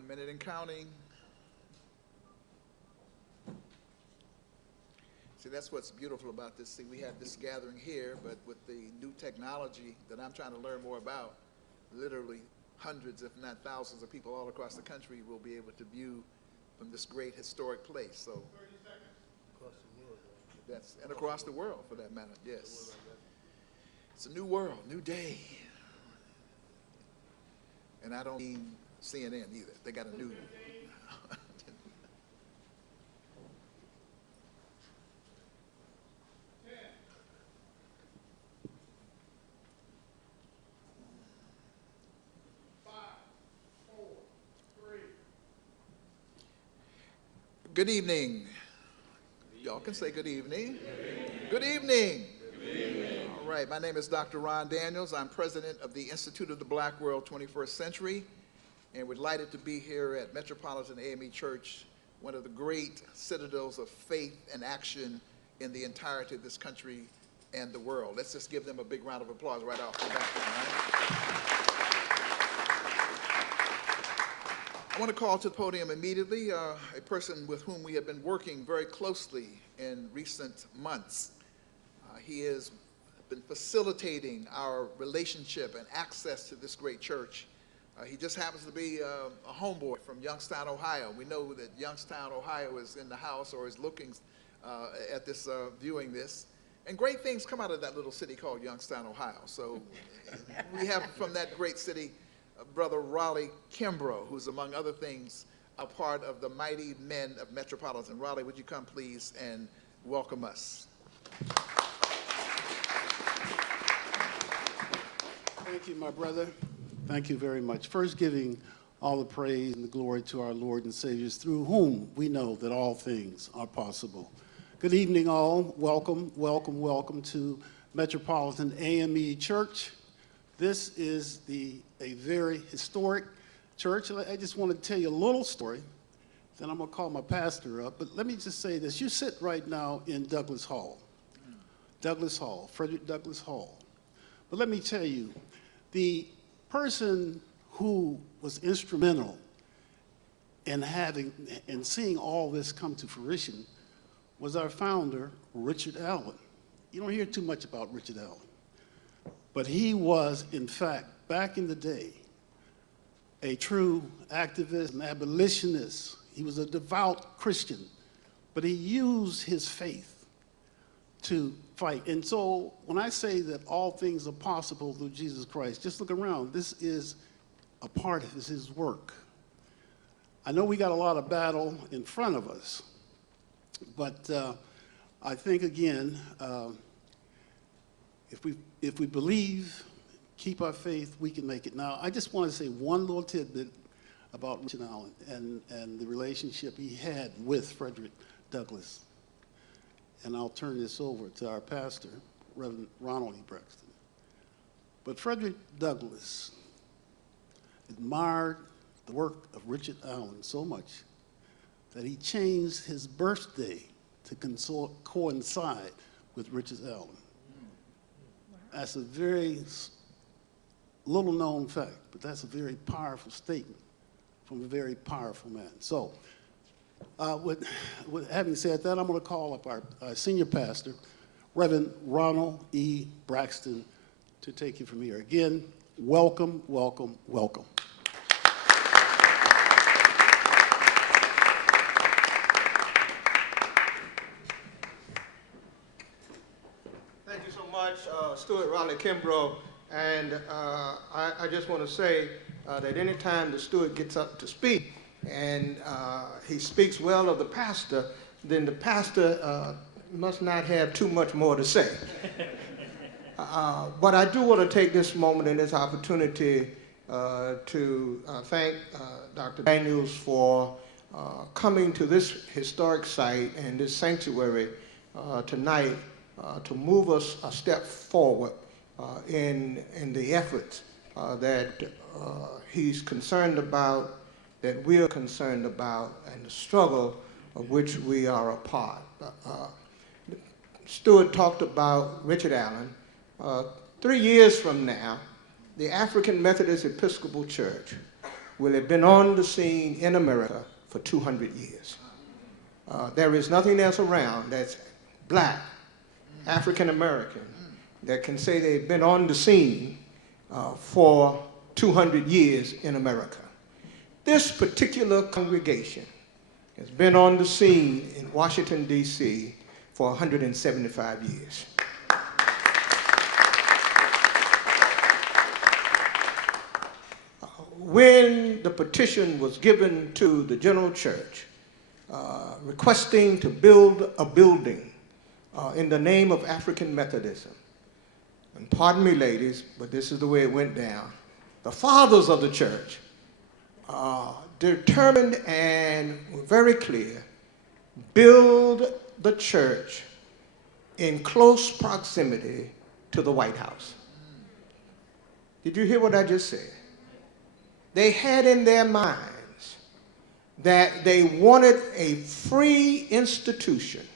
1 minute and counting. See, that's what's beautiful about this. See, we have this gathering here, but with the new technology that I'm trying to learn more about, literally hundreds, if not thousands of people all across the country will be able to view from this great historic place. So 30 seconds. Across the world. That's, and across the world, for that matter, yes. It's a new world, new day. And I don't mean CNN either. They got a new. 10. 5, 4, 3. Good evening. Y'all can say good evening. Good evening. Good evening. All right, my name is Dr. Ron Daniels. I'm president of the Institute of the Black World 21st Century, and we're delighted to be here at Metropolitan AME Church, one of the great citadels of faith and action in the entirety of this country and the world. Let's just give them a big round of applause right off the bat. Right? I want to call to the podium immediately a person with whom we have been working very closely in recent months. He has been facilitating our relationship and access to this great church. He just happens to be a homeboy from Youngstown, Ohio. We know that Youngstown, Ohio is in the house or is looking at this, viewing this. And great things come out of that little city called Youngstown, Ohio. So we have from that great city, Brother Raleigh Kimbrough, who's among other things, a part of the mighty men of Metropolitan. Raleigh, would you come please and welcome us? Thank you, my brother. Thank you very much. First, giving all the praise and the glory to our Lord and Savior, through whom we know that all things are possible. Good evening, all. Welcome, welcome, welcome to Metropolitan AME Church. This is a very historic church. I just want to tell you a little story. Then I'm going to call my pastor up. But let me just say this. You sit right now in Douglas Hall. Douglas Hall, Frederick Douglass Hall. But let me tell you, the person who was instrumental in seeing all this come to fruition was our founder, Richard Allen. You don't hear too much about Richard Allen, but he was, in fact, back in the day, a true activist, an abolitionist. He was a devout Christian, but he used his faith to fight. And so when I say that all things are possible through Jesus Christ, just look around. This is a part of his work. I know we got a lot of battle in front of us, but I think, again, if we believe, keep our faith, we can make it. Now, I just want to say one little tidbit about Richard Allen and the relationship he had with Frederick Douglass. And I'll turn this over to our pastor, Reverend Ronald E. Braxton. But Frederick Douglass admired the work of Richard Allen so much that he changed his birthday to coincide with Richard Allen. That's a very little known fact, but that's a very powerful statement from a very powerful man. So, with having said that, I'm going to call up our senior pastor, Reverend Ronald E. Braxton, to take you from here. Again, welcome, welcome, welcome. Thank you so much, Stuart Raleigh Kimbrough. And I just want to say that anytime the Stuart gets up to speak, and he speaks well of the pastor, then the pastor must not have too much more to say. But I do want to take this moment and this opportunity to thank Dr. Daniels for coming to this historic site and this sanctuary tonight to move us a step forward in the efforts that he's concerned about, that we're concerned about, and the struggle of which we are a part. Stuart talked about Richard Allen. 3 years from now, the African Methodist Episcopal Church will have been on the scene in America for 200 years. There is nothing else around that's black, African American, that can say they've been on the scene for 200 years in America. This particular congregation has been on the scene in Washington, D.C. for 175 years. When the petition was given to the General Church requesting to build a building in the name of African Methodism, and pardon me, ladies, but this is the way it went down, the fathers of the church determined and were very clear, build the church in close proximity to the White House. Did you hear what I just said? They had in their minds that they wanted a free institution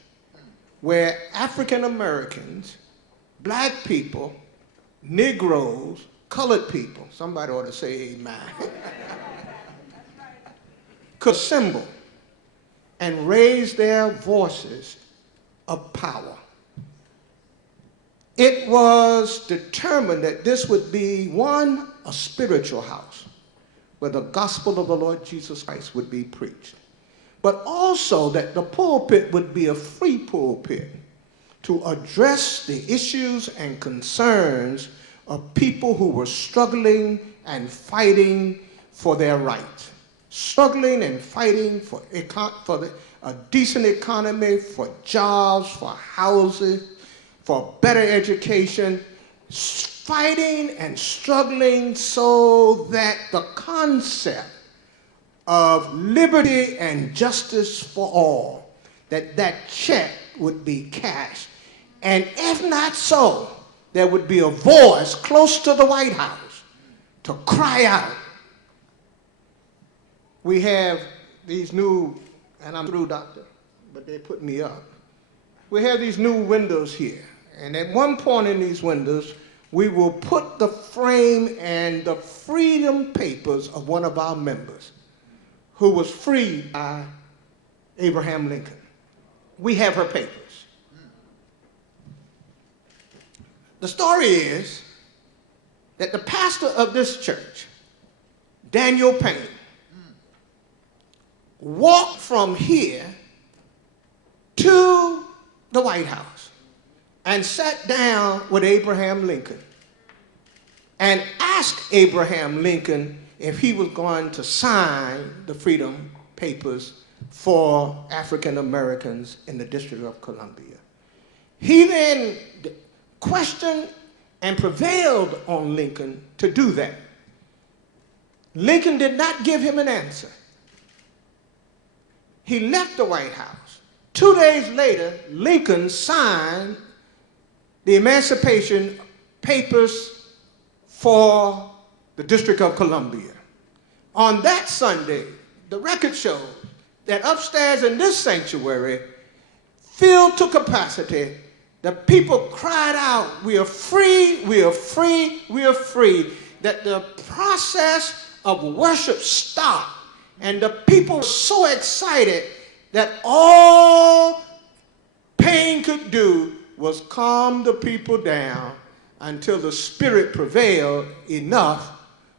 where African Americans, black people, Negroes, colored people, somebody ought to say amen, could assemble and raise their voices of power. It was determined that this would be, one, a spiritual house where the gospel of the Lord Jesus Christ would be preached, but also that the pulpit would be a free pulpit to address the issues and concerns of people who were struggling and fighting for their rights, struggling and fighting for a decent economy, for jobs, for housing, for better education, fighting and struggling so that the concept of liberty and justice for all, that check would be cashed. And if not so, there would be a voice close to the White House to cry out. We have these new, and I'm through, doctor, but they put me up. We have these new windows here. And at one point in these windows, we will put the frame and the freedom papers of one of our members who was freed by Abraham Lincoln. We have her papers. The story is that the pastor of this church, Daniel Payne, walked from here to the White House and sat down with Abraham Lincoln and asked Abraham Lincoln if he was going to sign the freedom papers for African Americans in the District of Columbia. He then questioned and prevailed on Lincoln to do that. Lincoln did not give him an answer. He left the White House. 2 days later, Lincoln signed the Emancipation Papers for the District of Columbia. On that Sunday, the record shows that upstairs in this sanctuary, filled to capacity, the people cried out, "We are free, we are free, we are free." That the process of worship stopped, and the people were so excited that all Payne could do was calm the people down until the Spirit prevailed enough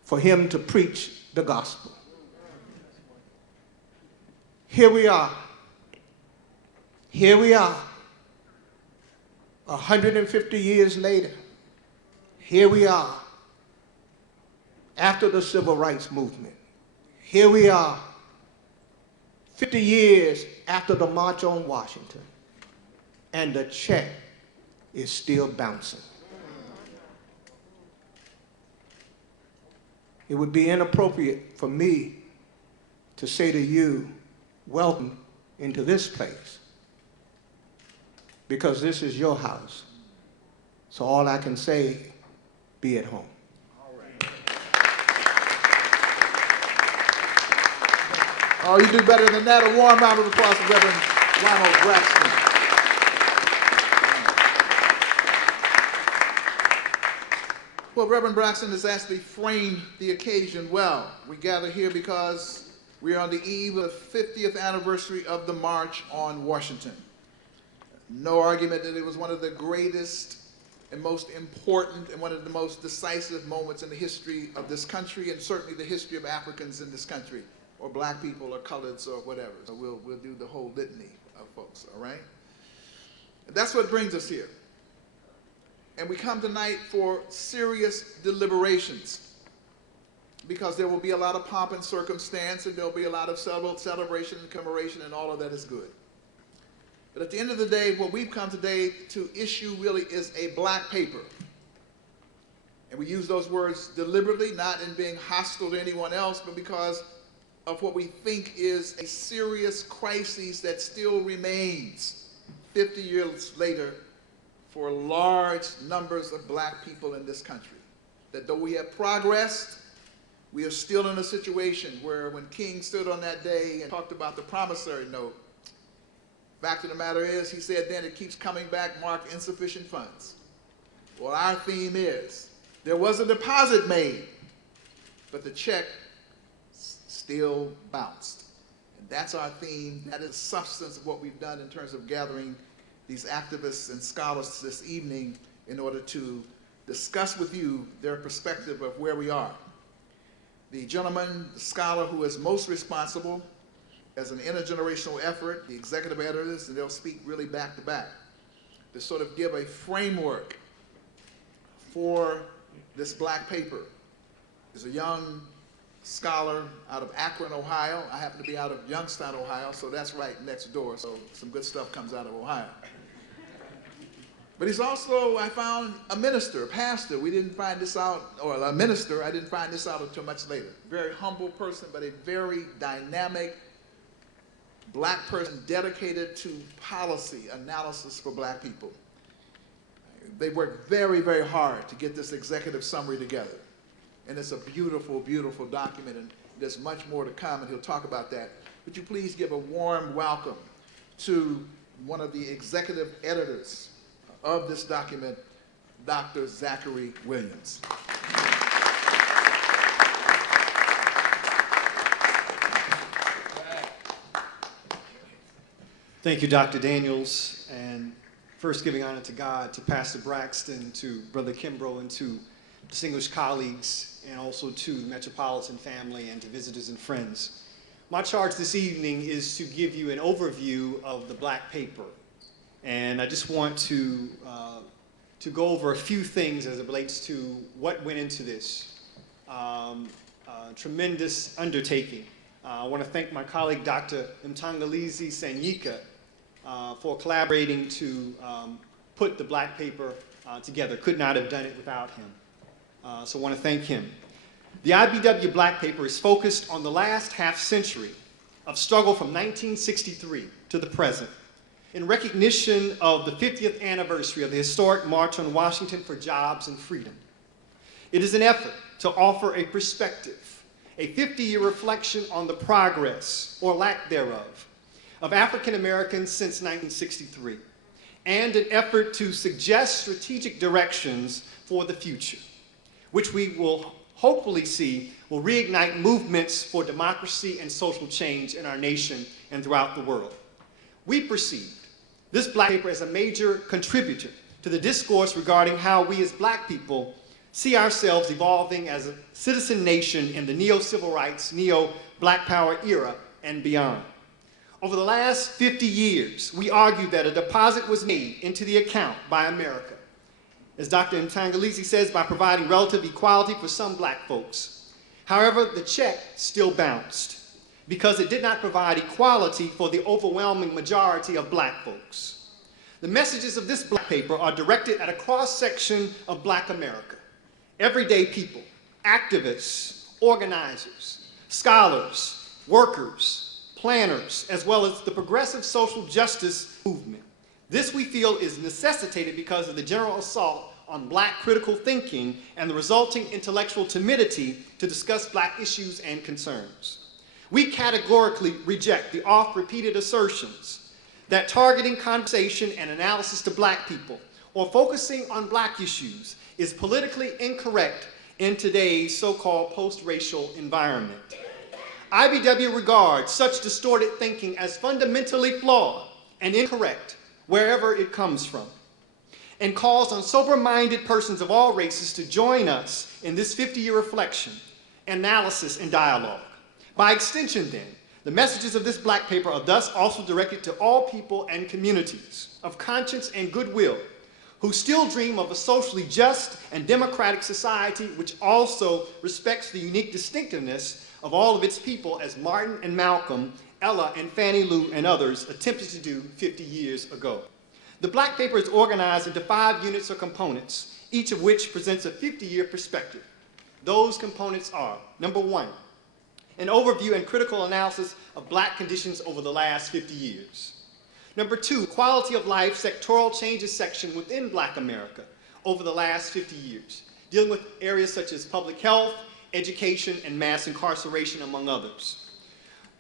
for him to preach the gospel. Here we are. Here we are. 150 years later. Here we are. After the Civil Rights Movement. Here we are. 50 years after the March on Washington. And the check is still bouncing. It would be inappropriate for me to say to you, welcome into this place, because this is your house. So all I can say, be at home. Oh, you do better than that. A warm round of applause for Reverend Ronald Braxton. Well, Reverend Braxton has actually framed the occasion well. We gather here because we are on the eve of the 50th anniversary of the March on Washington. No argument that it was one of the greatest and most important and one of the most decisive moments in the history of this country, and certainly the history of Africans in this country, or black people or coloreds or whatever. So we'll do the whole litany of folks, all right? And that's what brings us here. And we come tonight for serious deliberations, because there will be a lot of pomp and circumstance, and there'll be a lot of celebration and commemoration, and all of that is good. But at the end of the day, what we've come today to issue really is a black paper. And we use those words deliberately, not in being hostile to anyone else, but because of what we think is a serious crisis that still remains 50 years later for large numbers of black people in this country. That though we have progressed, we are still in a situation where when King stood on that day and talked about the promissory note, fact of the matter is, he said then it keeps coming back marked insufficient funds. Well, our theme is, there was a deposit made, but the check still bounced. And that's our theme. That is the substance of what we've done in terms of gathering these activists and scholars this evening in order to discuss with you their perspective of where we are. The gentleman, the scholar who is most responsible as an intergenerational effort, the executive editors, and they'll speak really back to back, to sort of give a framework for this black paper, is a young scholar out of Akron, Ohio. I happen to be out of Youngstown, Ohio, so that's right next door, so some good stuff comes out of Ohio. But he's also, I found, a minister, a pastor. We didn't find this out, or a minister, I didn't find this out until much later. Very humble person, but a very dynamic black person dedicated to policy analysis for black people. They worked very, very hard to get this executive summary together. And it's a beautiful, beautiful document, and there's much more to come, and he'll talk about that. Would you please give a warm welcome to one of the executive editors of this document, Dr. Zachary Williams. Thank you, Dr. Daniels, and first giving honor to God, to Pastor Braxton, to Brother Kimbrough, and to distinguished colleagues, and also to the Metropolitan family and to visitors and friends. My charge this evening is to give you an overview of the black paper. And I just want to go over a few things as it relates to what went into this tremendous undertaking. I want to thank my colleague, Dr. Mtangalizi Sanyika, for collaborating to put the black paper together. Could not have done it without him. So I want to thank him. The IBW Black Paper is focused on the last half century of struggle from 1963 to the present, in recognition of the 50th anniversary of the historic March on Washington for Jobs and Freedom. It is an effort to offer a perspective, a 50-year reflection on the progress, or lack thereof, of African Americans since 1963, and an effort to suggest strategic directions for the future, which we will hopefully see will reignite movements for democracy and social change in our nation and throughout the world. We perceived this black paper as a major contributor to the discourse regarding how we as black people see ourselves evolving as a citizen nation in the neo-civil rights, neo-black power era and beyond. Over the last 50 years, we argued that a deposit was made into the account by America, as Dr. Mtangalizi says, by providing relative equality for some black folks. However, the check still bounced because it did not provide equality for the overwhelming majority of black folks. The messages of this black paper are directed at a cross-section of black America. Everyday people, activists, organizers, scholars, workers, planners, as well as the progressive social justice movement. This, we feel, is necessitated because of the general assault on black critical thinking and the resulting intellectual timidity to discuss black issues and concerns. We categorically reject the oft-repeated assertions that targeting conversation and analysis to black people or focusing on black issues is politically incorrect in today's so-called post-racial environment. IBW regards such distorted thinking as fundamentally flawed and incorrect wherever it comes from, and calls on sober-minded persons of all races to join us in this 50-year reflection, analysis, and dialogue. By extension, then, the messages of this black paper are thus also directed to all people and communities of conscience and goodwill who still dream of a socially just and democratic society which also respects the unique distinctiveness of all of its people, as Martin and Malcolm, Ella and Fannie Lou and others attempted to do 50 years ago. The black paper is organized into 5 units or components, each of which presents a 50-year perspective. Those components are, number 1, an overview and critical analysis of black conditions over the last 50 years. Number 2, quality of life sectoral changes section within Black America over the last 50 years, dealing with areas such as public health, education, and mass incarceration, among others.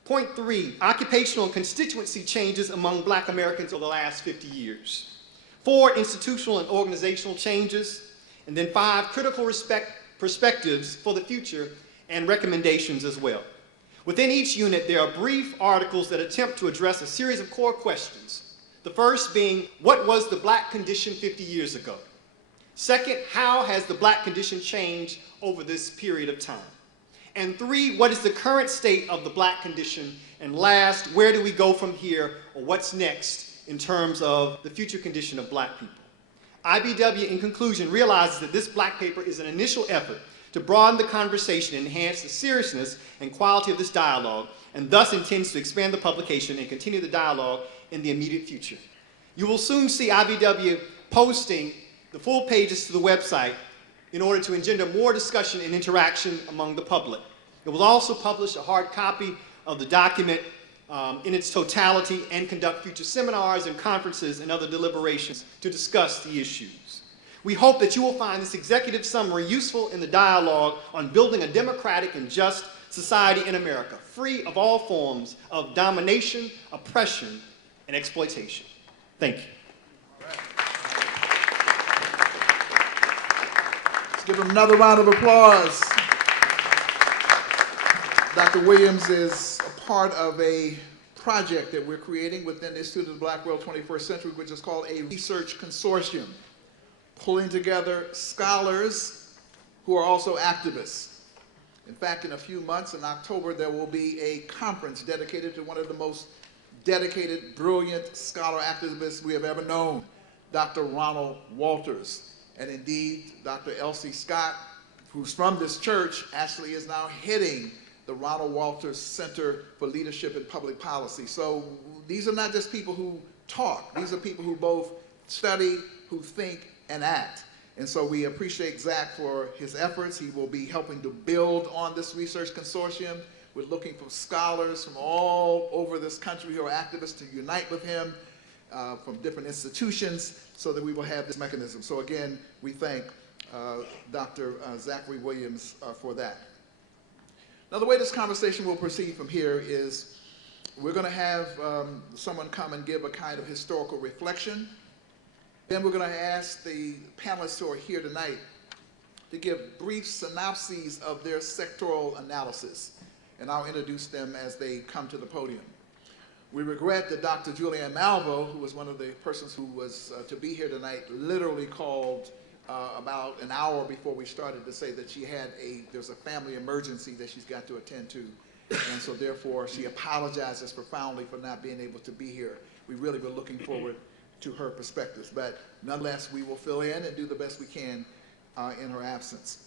Point 3, occupational and constituency changes among Black Americans over the last 50 years. 4, institutional and organizational changes. And then 5, critical perspectives for the future and recommendations as well. Within each unit, there are brief articles that attempt to address a series of core questions. The first being, what was the black condition 50 years ago? Second, how has the black condition changed over this period of time? And 3, what is the current state of the black condition? And last, where do we go from here, or what's next in terms of the future condition of black people? IBW, in conclusion, realizes that this black paper is an initial effort to broaden the conversation and enhance the seriousness and quality of this dialogue, and thus intends to expand the publication and continue the dialogue in the immediate future. You will soon see IBW posting the full pages to the website in order to engender more discussion and interaction among the public. It will also publish a hard copy of the document in its totality and conduct future seminars and conferences and other deliberations to discuss the issues. We hope that you will find this executive summary useful in the dialogue on building a democratic and just society in America, free of all forms of domination, oppression, and exploitation. Thank you. Let's give him another round of applause. Dr. Williams is a part of a project that we're creating within the Institute of the Black World 21st Century, which is called a research consortium, pulling together scholars who are also activists. In fact, in a few months, in October, there will be a conference dedicated to one of the most dedicated, brilliant scholar activists we have ever known, Dr. Ronald Walters. And indeed, Dr. Elsie Scott, who's from this church, actually is now heading the Ronald Walters Center for Leadership and Public Policy. So these are not just people who talk. These are people who both study, who think, and act. And so we appreciate Zach for his efforts. He will be helping to build on this research consortium. We're looking for scholars from all over this country who are activists to unite with him from different institutions so that we will have this mechanism. So again, we thank Dr. Zachary Williams for that. Now, the way this conversation will proceed from here is we're going to have someone come and give a kind of historical reflection. Then we're going to ask the panelists who are here tonight to give brief synopses of their sectoral analysis, and I'll introduce them as they come to the podium. We regret that Dr. Julianne Malvo, who was one of the persons who was to be here tonight, literally called about an hour before we started to say that there's a family emergency that she's got to attend to, and so therefore she apologizes profoundly for not being able to be here. We really were looking forward to her perspectives, but nonetheless we will fill in and do the best we can in her absence.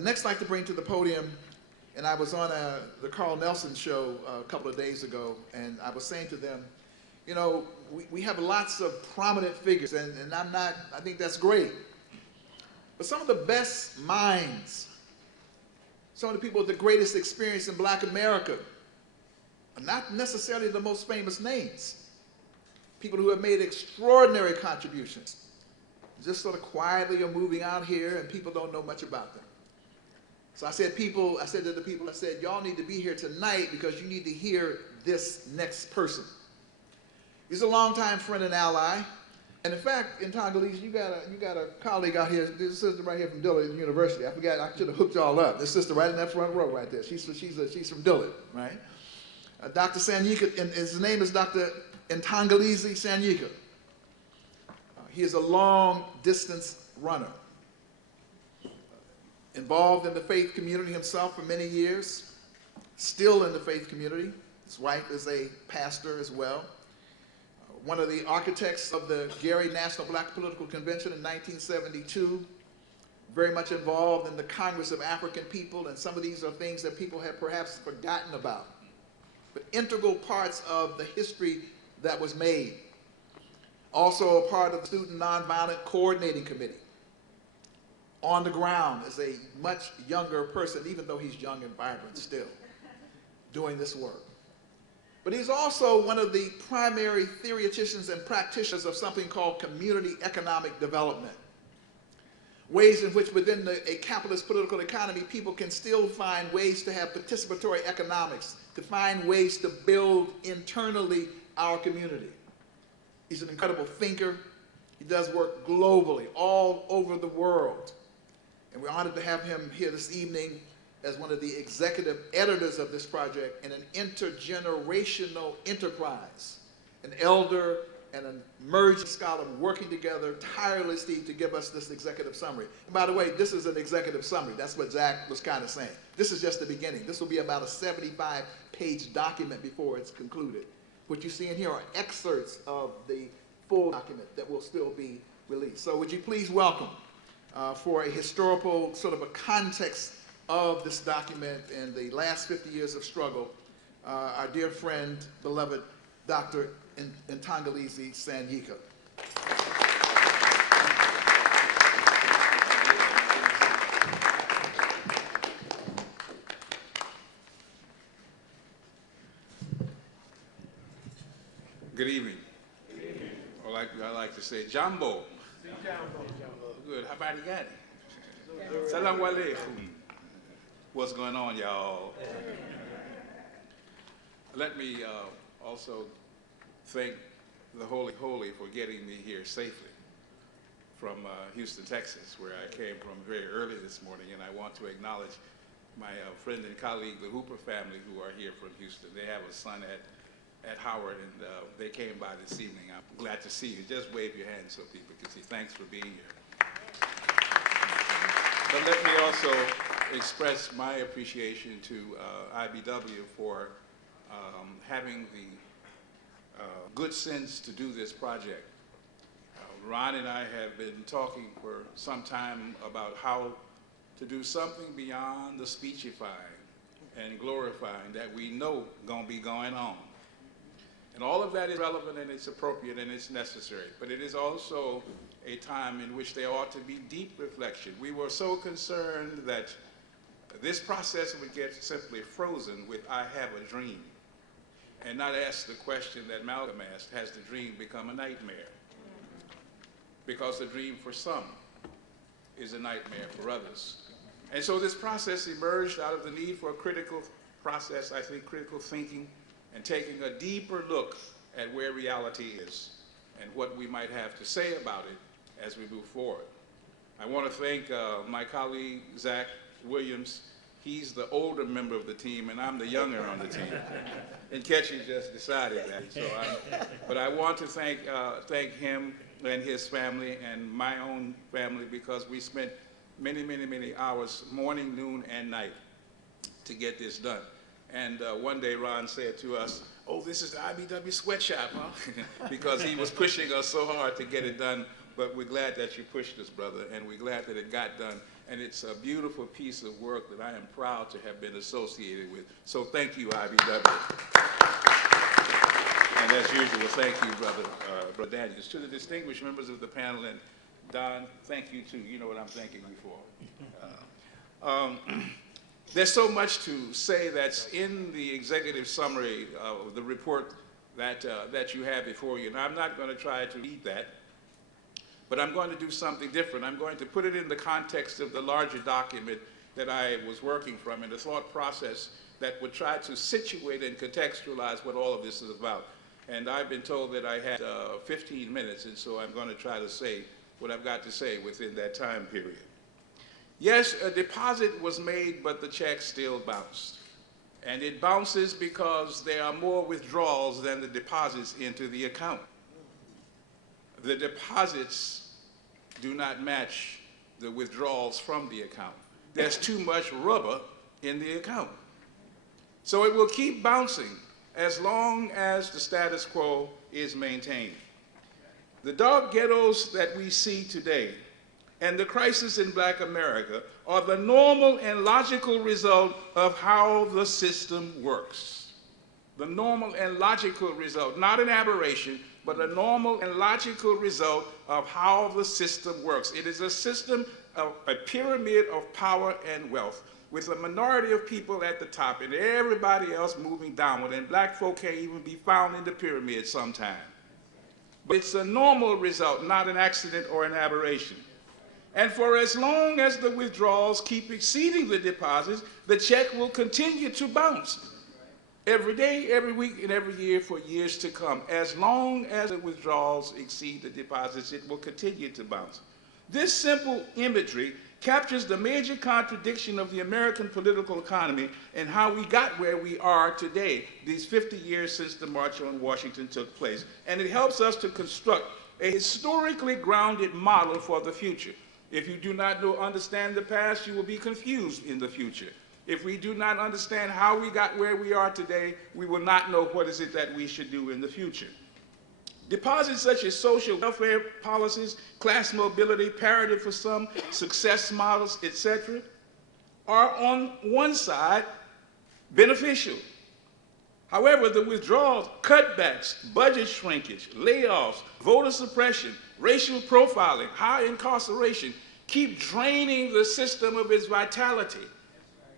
Next, I'd like to bring to the podium, and I was on the Carl Nelson show a couple of days ago, and I was saying to them, you know, we have lots of prominent figures, and I think that's great, but some of the best minds, some of the people with the greatest experience in Black America are not necessarily the most famous names. People who have made extraordinary contributions, just sort of quietly are moving out here and people don't know much about them. So I said to the people, y'all need to be here tonight because you need to hear this next person. He's a longtime friend and ally. And in fact, in Tongolese, you got a colleague out here, this sister right here from Dillard University. I forgot, I should have hooked y'all up. This sister right in that front row right there. She's from Dillard, right? Dr. Sanyika, and his name is Dr. Ntangalizi Sanyika. He is a long distance runner. Involved in the faith community himself for many years, still in the faith community. His wife is a pastor as well. One of the architects of the Gary National Black Political Convention in 1972, very much involved in the Congress of African People, and some of these are things that people have perhaps forgotten about, but integral parts of the history that was made. Also a part of the Student Nonviolent Coordinating Committee. On the ground as a much younger person, even though he's young and vibrant still, doing this work. But he's also one of the primary theoreticians and practitioners of something called community economic development. Ways in which within a capitalist political economy, people can still find ways to have participatory economics, to find ways to build internally our community. He's an incredible thinker. He does work globally, all over the world. And we're honored to have him here this evening as one of the executive editors of this project in an intergenerational enterprise, an elder and an emerging scholar working together tirelessly to give us this executive summary. And by the way, this is an executive summary. That's what Zach was kind of saying. This is just the beginning. This will be about a 75-page document before it's concluded. What you see in here are excerpts of the full document that will still be released. So would you please welcome, for a historical sort of a context of this document and the last 50 years of struggle, our dear friend, beloved Dr. Ntangalizi Sanyika. Good evening. Good evening. Or like I like to say, Jambo. Good. How about you? Salam alaikum. What's going on, y'all? Let me also thank the Holy Holy for getting me here safely from Houston, Texas, where I came from very early this morning, and I want to acknowledge my friend and colleague, the Hooper family, who are here from Houston. They have a son at Howard, and they came by this evening. I'm glad to see you. Just wave your hand so people can see. Thanks for being here. But let me also express my appreciation to IBW for having the good sense to do this project. Ron and I have been talking for some time about how to do something beyond the speechifying and glorifying that we know gonna be going on. And all of that is relevant and it's appropriate and it's necessary, but it is also a time in which there ought to be deep reflection. We were so concerned that this process would get simply frozen with "I have a dream," and not ask the question that Malcolm asked: has the dream become a nightmare? Because the dream for some is a nightmare for others. And so this process emerged out of the need for a critical process, I think critical thinking, and taking a deeper look at where reality is and what we might have to say about it as we move forward. I want to thank my colleague, Zach Williams. He's the older member of the team, and I'm the younger on the team. And Ketchy just decided that. So but I want to thank him and his family and my own family, because we spent many, many, many hours, morning, noon, and night, to get this done. And one day Ron said to us, "Oh, this is the IBW sweatshop, huh?" Because he was pushing us so hard to get it done. But we're glad that you pushed us, brother, and we're glad that it got done. And it's a beautiful piece of work that I am proud to have been associated with. So thank you, IBW. And as usual, thank you, Brother Daniels. To the distinguished members of the panel, and Don, thank you too. You know what I'm thanking you for. There's so much to say that's in the executive summary of the report that you have before you. And I'm not going to try to read that, but I'm going to do something different. I'm going to put it in the context of the larger document that I was working from, and the thought process that would try to situate and contextualize what all of this is about. And I've been told that I had 15 minutes, and so I'm going to try to say what I've got to say within that time period. Yes, a deposit was made, but the check still bounced. And it bounces because there are more withdrawals than the deposits into the account. The deposits do not match the withdrawals from the account. There's too much rubber in the account. So it will keep bouncing as long as the status quo is maintained. The dark ghettos that we see today and the crisis in Black America are the normal and logical result of how the system works. The normal and logical result, not an aberration, but a normal and logical result of how the system works. It is a system of a pyramid of power and wealth, with a minority of people at the top and everybody else moving downward, and black folk can't even be found in the pyramid sometime. But it's a normal result, not an accident or an aberration. And for as long as the withdrawals keep exceeding the deposits, the check will continue to bounce every day, every week, and every year for years to come. As long as the withdrawals exceed the deposits, it will continue to bounce. This simple imagery captures the major contradiction of the American political economy and how we got where we are today, these 50 years since the March on Washington took place. And it helps us to construct a historically grounded model for the future. If you do not understand the past, you will be confused in the future. If we do not understand how we got where we are today, we will not know what is it that we should do in the future. Deposits such as social welfare policies, class mobility, parity for some, success models, etc., are on one side beneficial. However, the withdrawals, cutbacks, budget shrinkage, layoffs, voter suppression, racial profiling, high incarceration keep draining the system of its vitality.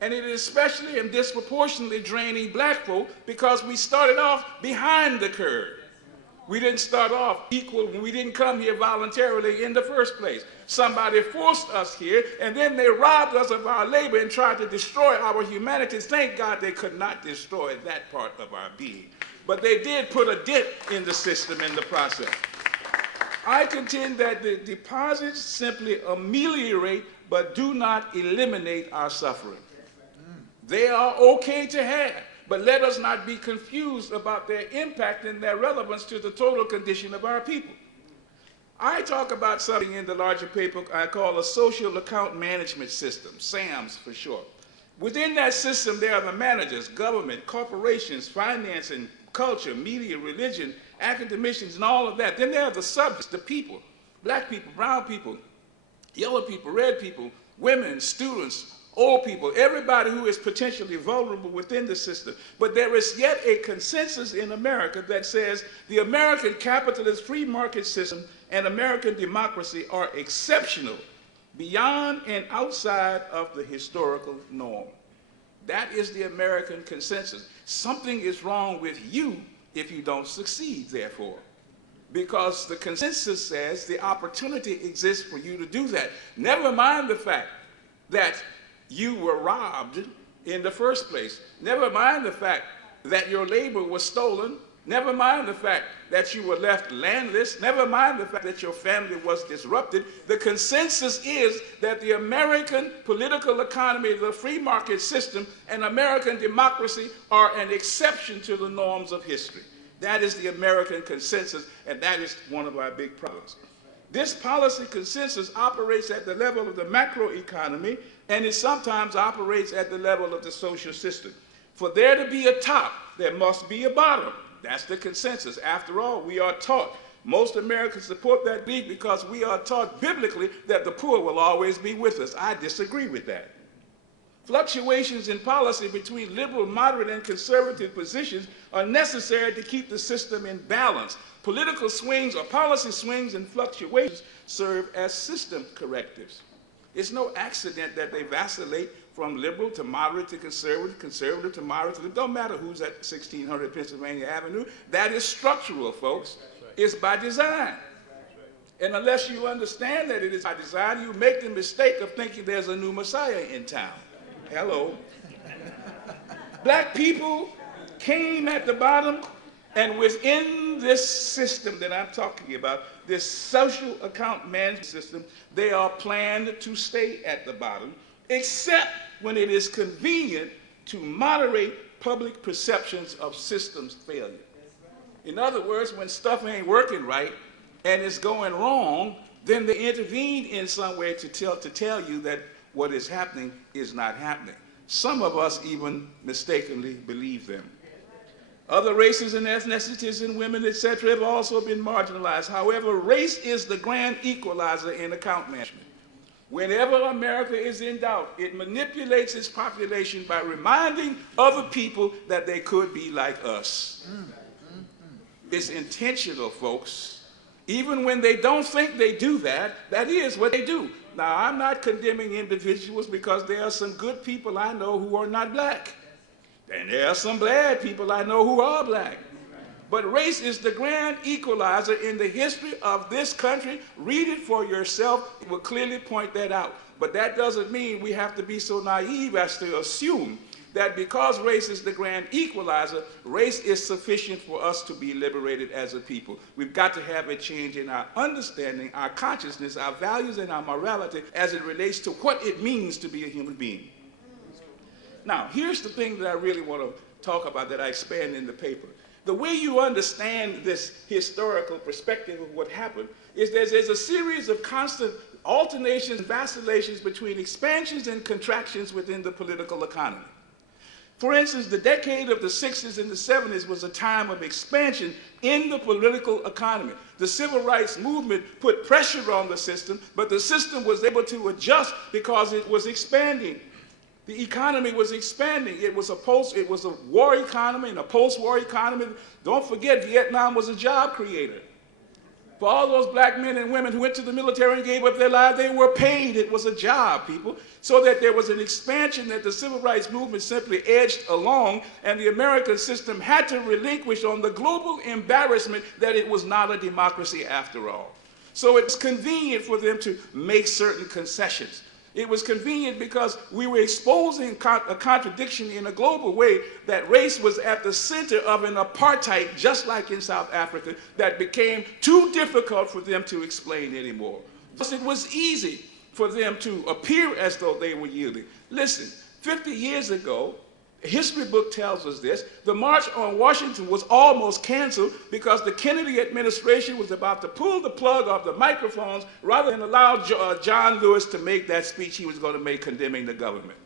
And it is especially and disproportionately draining black folk because we started off behind the curve. We didn't start off equal when we didn't come here voluntarily in the first place. Somebody forced us here, and then they robbed us of our labor and tried to destroy our humanity. Thank God they could not destroy that part of our being. But they did put a dent in the system in the process. I contend that the deposits simply ameliorate but do not eliminate our suffering. They are okay to have, but let us not be confused about their impact and their relevance to the total condition of our people. I talk about something in the larger paper I call a social account management system, SAMS for short. Within that system, there are the managers, government, corporations, finance and culture, media, religion, academicians, and all of that. Then there are the subjects, the people, black people, brown people, yellow people, red people, women, students, old people, everybody who is potentially vulnerable within the system. But there is yet a consensus in America that says the American capitalist free market system and American democracy are exceptional beyond and outside of the historical norm. That is the American consensus. Something is wrong with you if you don't succeed, therefore. Because the consensus says the opportunity exists for you to do that. Never mind the fact that you were robbed in the first place. Never mind the fact that your labor was stolen. Never mind the fact that you were left landless. Never mind the fact that your family was disrupted. The consensus is that the American political economy, the free market system, and American democracy are an exception to the norms of history. That is the American consensus, and that is one of our big problems. This policy consensus operates at the level of the macroeconomy, and it sometimes operates at the level of the social system. For there to be a top, there must be a bottom. That's the consensus. After all, we are taught, most Americans support that belief because we are taught biblically that the poor will always be with us. I disagree with that. Fluctuations in policy between liberal, moderate, and conservative positions are necessary to keep the system in balance. Political swings or policy swings and fluctuations serve as system correctives. It's no accident that they vacillate from liberal to moderate to conservative, conservative to moderate to, it don't matter who's at 1600 Pennsylvania Avenue. That is structural, folks. It's by design. And unless you understand that it is by design, you make the mistake of thinking there's a new Messiah in town. Hello. Black people came at the bottom And within this system that I'm talking about, this social account management system, they are planned to stay at the bottom, except when it is convenient to moderate public perceptions of systems failure. In other words, when stuff ain't working right and it's going wrong, then they intervene in some way to tell you that what is happening is not happening. Some of us even mistakenly believe them. Other races and ethnicities and women, etc., have also been marginalized. However, race is the grand equalizer in account management. Whenever America is in doubt, it manipulates its population by reminding other people that they could be like us. It's intentional, folks. Even when they don't think they do that, that is what they do. Now, I'm not condemning individuals because there are some good people I know who are not black. And there are some bad people I know who are black. But race is the grand equalizer in the history of this country. Read it for yourself. It will clearly point that out. But that doesn't mean we have to be so naive as to assume that because race is the grand equalizer, race is sufficient for us to be liberated as a people. We've got to have a change in our understanding, our consciousness, our values, and our morality as it relates to what it means to be a human being. Now, here's the thing that I really want to talk about that I expand in the paper. The way you understand this historical perspective of what happened is there's a series of constant alternations and vacillations between expansions and contractions within the political economy. For instance, the decade of the 60s and the 70s was a time of expansion in the political economy. The civil rights movement put pressure on the system, but the system was able to adjust because it was expanding. The economy was expanding. It was a war economy and a post-war economy. Don't forget, Vietnam was a job creator. For all those black men and women who went to the military and gave up their lives, they were paid. It was a job, people. So that there was an expansion that the civil rights movement simply edged along, and the American system had to relinquish on the global embarrassment that it was not a democracy after all. So it's convenient for them to make certain concessions. It was convenient because we were exposing a contradiction in a global way that race was at the center of an apartheid, just like in South Africa, that became too difficult for them to explain anymore. Thus, it was easy for them to appear as though they were yielding. Listen, 50 years ago, a history book tells us this, the March on Washington was almost canceled because the Kennedy administration was about to pull the plug off the microphones rather than allow John Lewis to make that speech he was going to make condemning the government.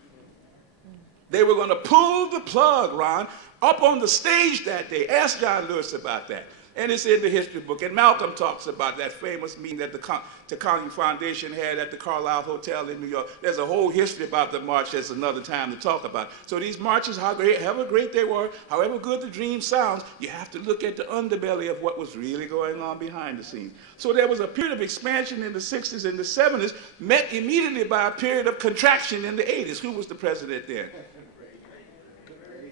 They were going to pull the plug, Ron, up on the stage that day. Ask John Lewis about that. And it's in the history book. And Malcolm talks about that famous meeting that the Takagi Foundation had at the Carlisle Hotel in New York. There's a whole history about the march. There's another time to talk about. So these marches, however great they were, however good the dream sounds, you have to look at the underbelly of what was really going on behind the scenes. So there was a period of expansion in the 60s and the 70s, met immediately by a period of contraction in the 80s. Who was the president then?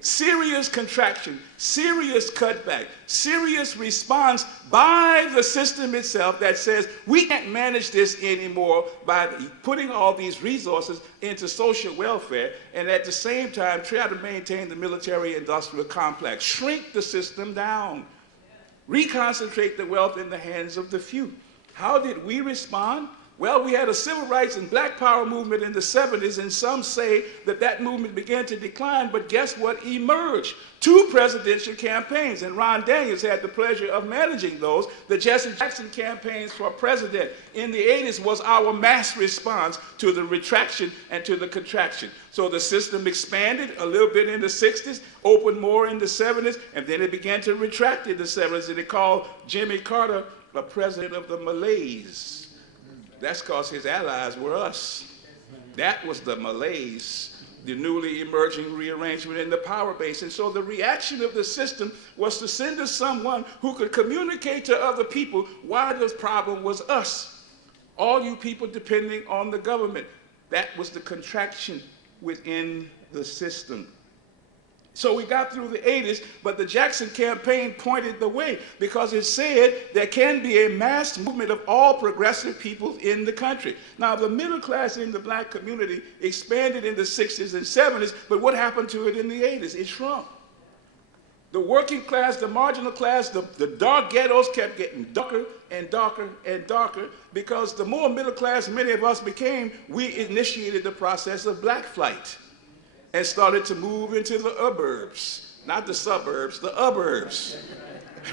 Serious contraction, serious cutback, serious response by the system itself that says we can't manage this anymore by putting all these resources into social welfare and at the same time try to maintain the military-industrial complex, shrink the system down, reconcentrate the wealth in the hands of the few. How did we respond? Well, we had a civil rights and black power movement in the 70s, and some say that that movement began to decline, but guess what emerged? 2 presidential campaigns, and Ron Daniels had the pleasure of managing those. The Jesse Jackson campaigns for president in the 80s was our mass response to the retraction and to the contraction. So the system expanded a little bit in the 60s, opened more in the 70s, and then it began to retract in the 70s, and they called Jimmy Carter the president of the malaise. That's because his allies were us. That was the malaise, the newly emerging rearrangement in the power base. And so the reaction of the system was to send us someone who could communicate to other people why the problem was us. All you people depending on the government. That was the contraction within the system. So we got through the 80s, but the Jackson campaign pointed the way because it said there can be a mass movement of all progressive people in the country. Now, the middle class in the black community expanded in the 60s and 70s, but what happened to it in the 80s? It shrunk. The working class, the marginal class, the dark ghettos kept getting darker and darker and darker because the more middle class many of us became, we initiated the process of black flight and started to move into the urbs, not the suburbs, the urbs,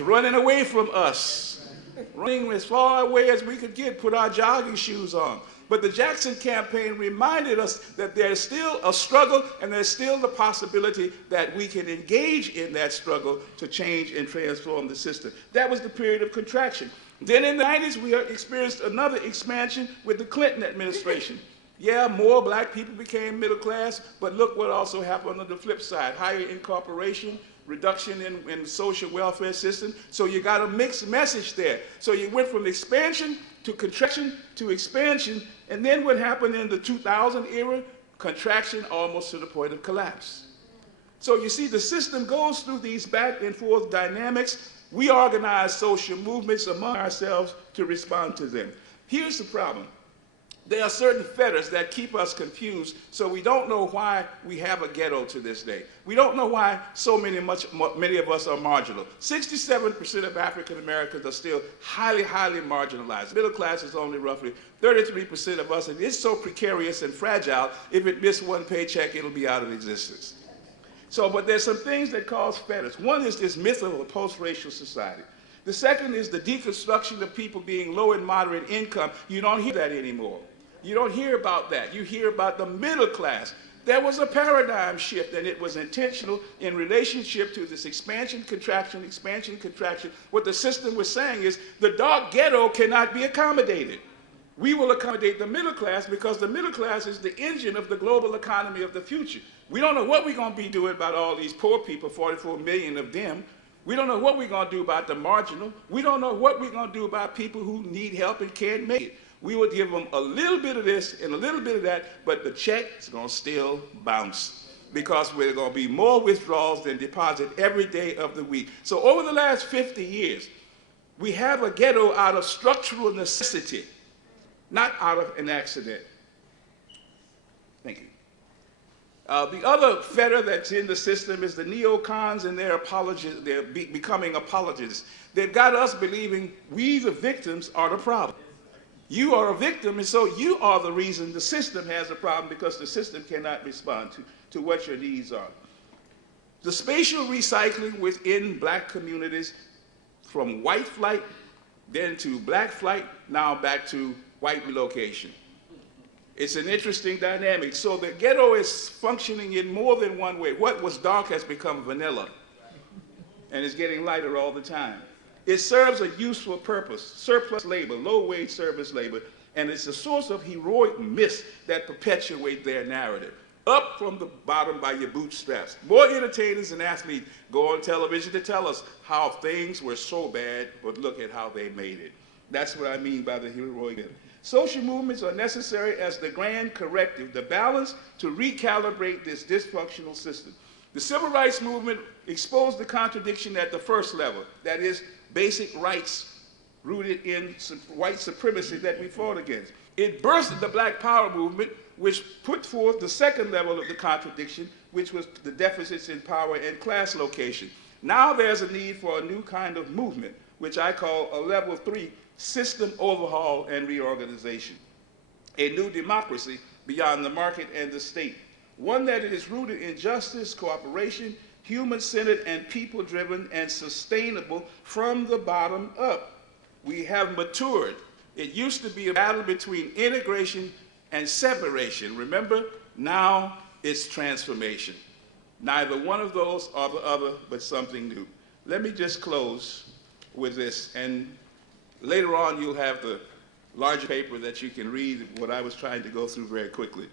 running away from us, running as far away as we could get, put our jogging shoes on. But the Jackson campaign reminded us that there's still a struggle and there's still the possibility that we can engage in that struggle to change and transform the system. That was the period of contraction. Then in the 90s, we experienced another expansion with the Clinton administration. Yeah, more black people became middle class, but look what also happened on the flip side. Higher incorporation, reduction in the social welfare system. So you got a mixed message there. So you went from expansion to contraction to expansion, and then what happened in the 2000 era? Contraction almost to the point of collapse. So you see, the system goes through these back and forth dynamics. We organize social movements among ourselves to respond to them. Here's the problem. There are certain fetters that keep us confused, so we don't know why we have a ghetto to this day. We don't know why so many of us are marginal. 67% of African Americans are still highly, highly marginalized. Middle class is only roughly 33% of us, and it's so precarious and fragile, if it missed one paycheck, it'll be out of existence. So, but there's some things that cause fetters. One is this myth of a post-racial society. The second is the deconstruction of people being low and moderate income. You don't hear that anymore. You don't hear about that. You hear about the middle class. There was a paradigm shift, and it was intentional in relationship to this expansion, contraction, expansion, contraction. What the system was saying is the dark ghetto cannot be accommodated. We will accommodate the middle class because the middle class is the engine of the global economy of the future. We don't know what we're going to be doing about all these poor people, 44 million of them. We don't know what we're going to do about the marginal. We don't know what we're going to do about people who need help and can't make it. We would give them a little bit of this and a little bit of that, but the check is going to still bounce because we're going to be more withdrawals than deposit every day of the week. So over the last 50 years, we have a ghetto out of structural necessity, not out of an accident. Thank you. The other fetter that's in the system is the neocons and their apologists. They're becoming apologists. They've got us believing we, the victims, are the problem. You are a victim, and so you are the reason the system has a problem because the system cannot respond to what your needs are. The spatial recycling within black communities from white flight, then to black flight, now back to white relocation. It's an interesting dynamic. So the ghetto is functioning in more than one way. What was dark has become vanilla, and it's getting lighter all the time. It serves a useful purpose, surplus labor, low-wage service labor, and it's a source of heroic myths that perpetuate their narrative. Up from the bottom by your bootstraps. More entertainers and athletes go on television to tell us how things were so bad, but look at how they made it. That's what I mean by the heroic myth. Social movements are necessary as the grand corrective, the balance to recalibrate this dysfunctional system. The civil rights movement exposed the contradiction at the first level, that is, basic rights rooted in white supremacy that we fought against. It birthed the Black Power movement, which put forth the second level of the contradiction, which was the deficits in power and class location. Now there's a need for a new kind of movement, which I call a level 3 system overhaul and reorganization. A new democracy beyond the market and the state. One that is rooted in justice, cooperation, human-centered and people-driven and sustainable from the bottom up. We have matured. It used to be a battle between integration and separation. Remember? Now it's transformation. Neither one of those or the other, but something new. Let me just close with this, and later on you'll have the larger paper that you can read what I was trying to go through very quickly.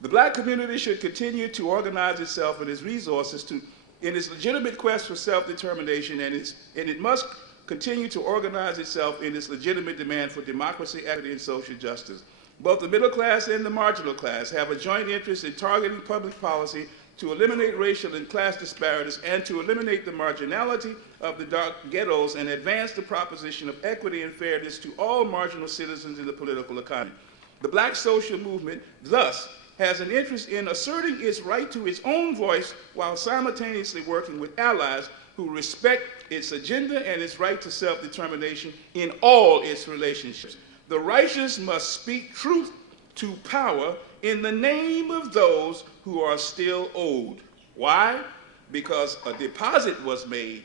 The black community should continue to organize itself and its resources in its legitimate quest for self-determination, and it must continue to organize itself in its legitimate demand for democracy, equity, and social justice. Both the middle class and the marginal class have a joint interest in targeting public policy to eliminate racial and class disparities and to eliminate the marginality of the dark ghettos and advance the proposition of equity and fairness to all marginal citizens in the political economy. The black social movement, thus, has an interest in asserting its right to its own voice while simultaneously working with allies who respect its agenda and its right to self-determination in all its relationships. The righteous must speak truth to power in the name of those who are still owed. Why? Because a deposit was made,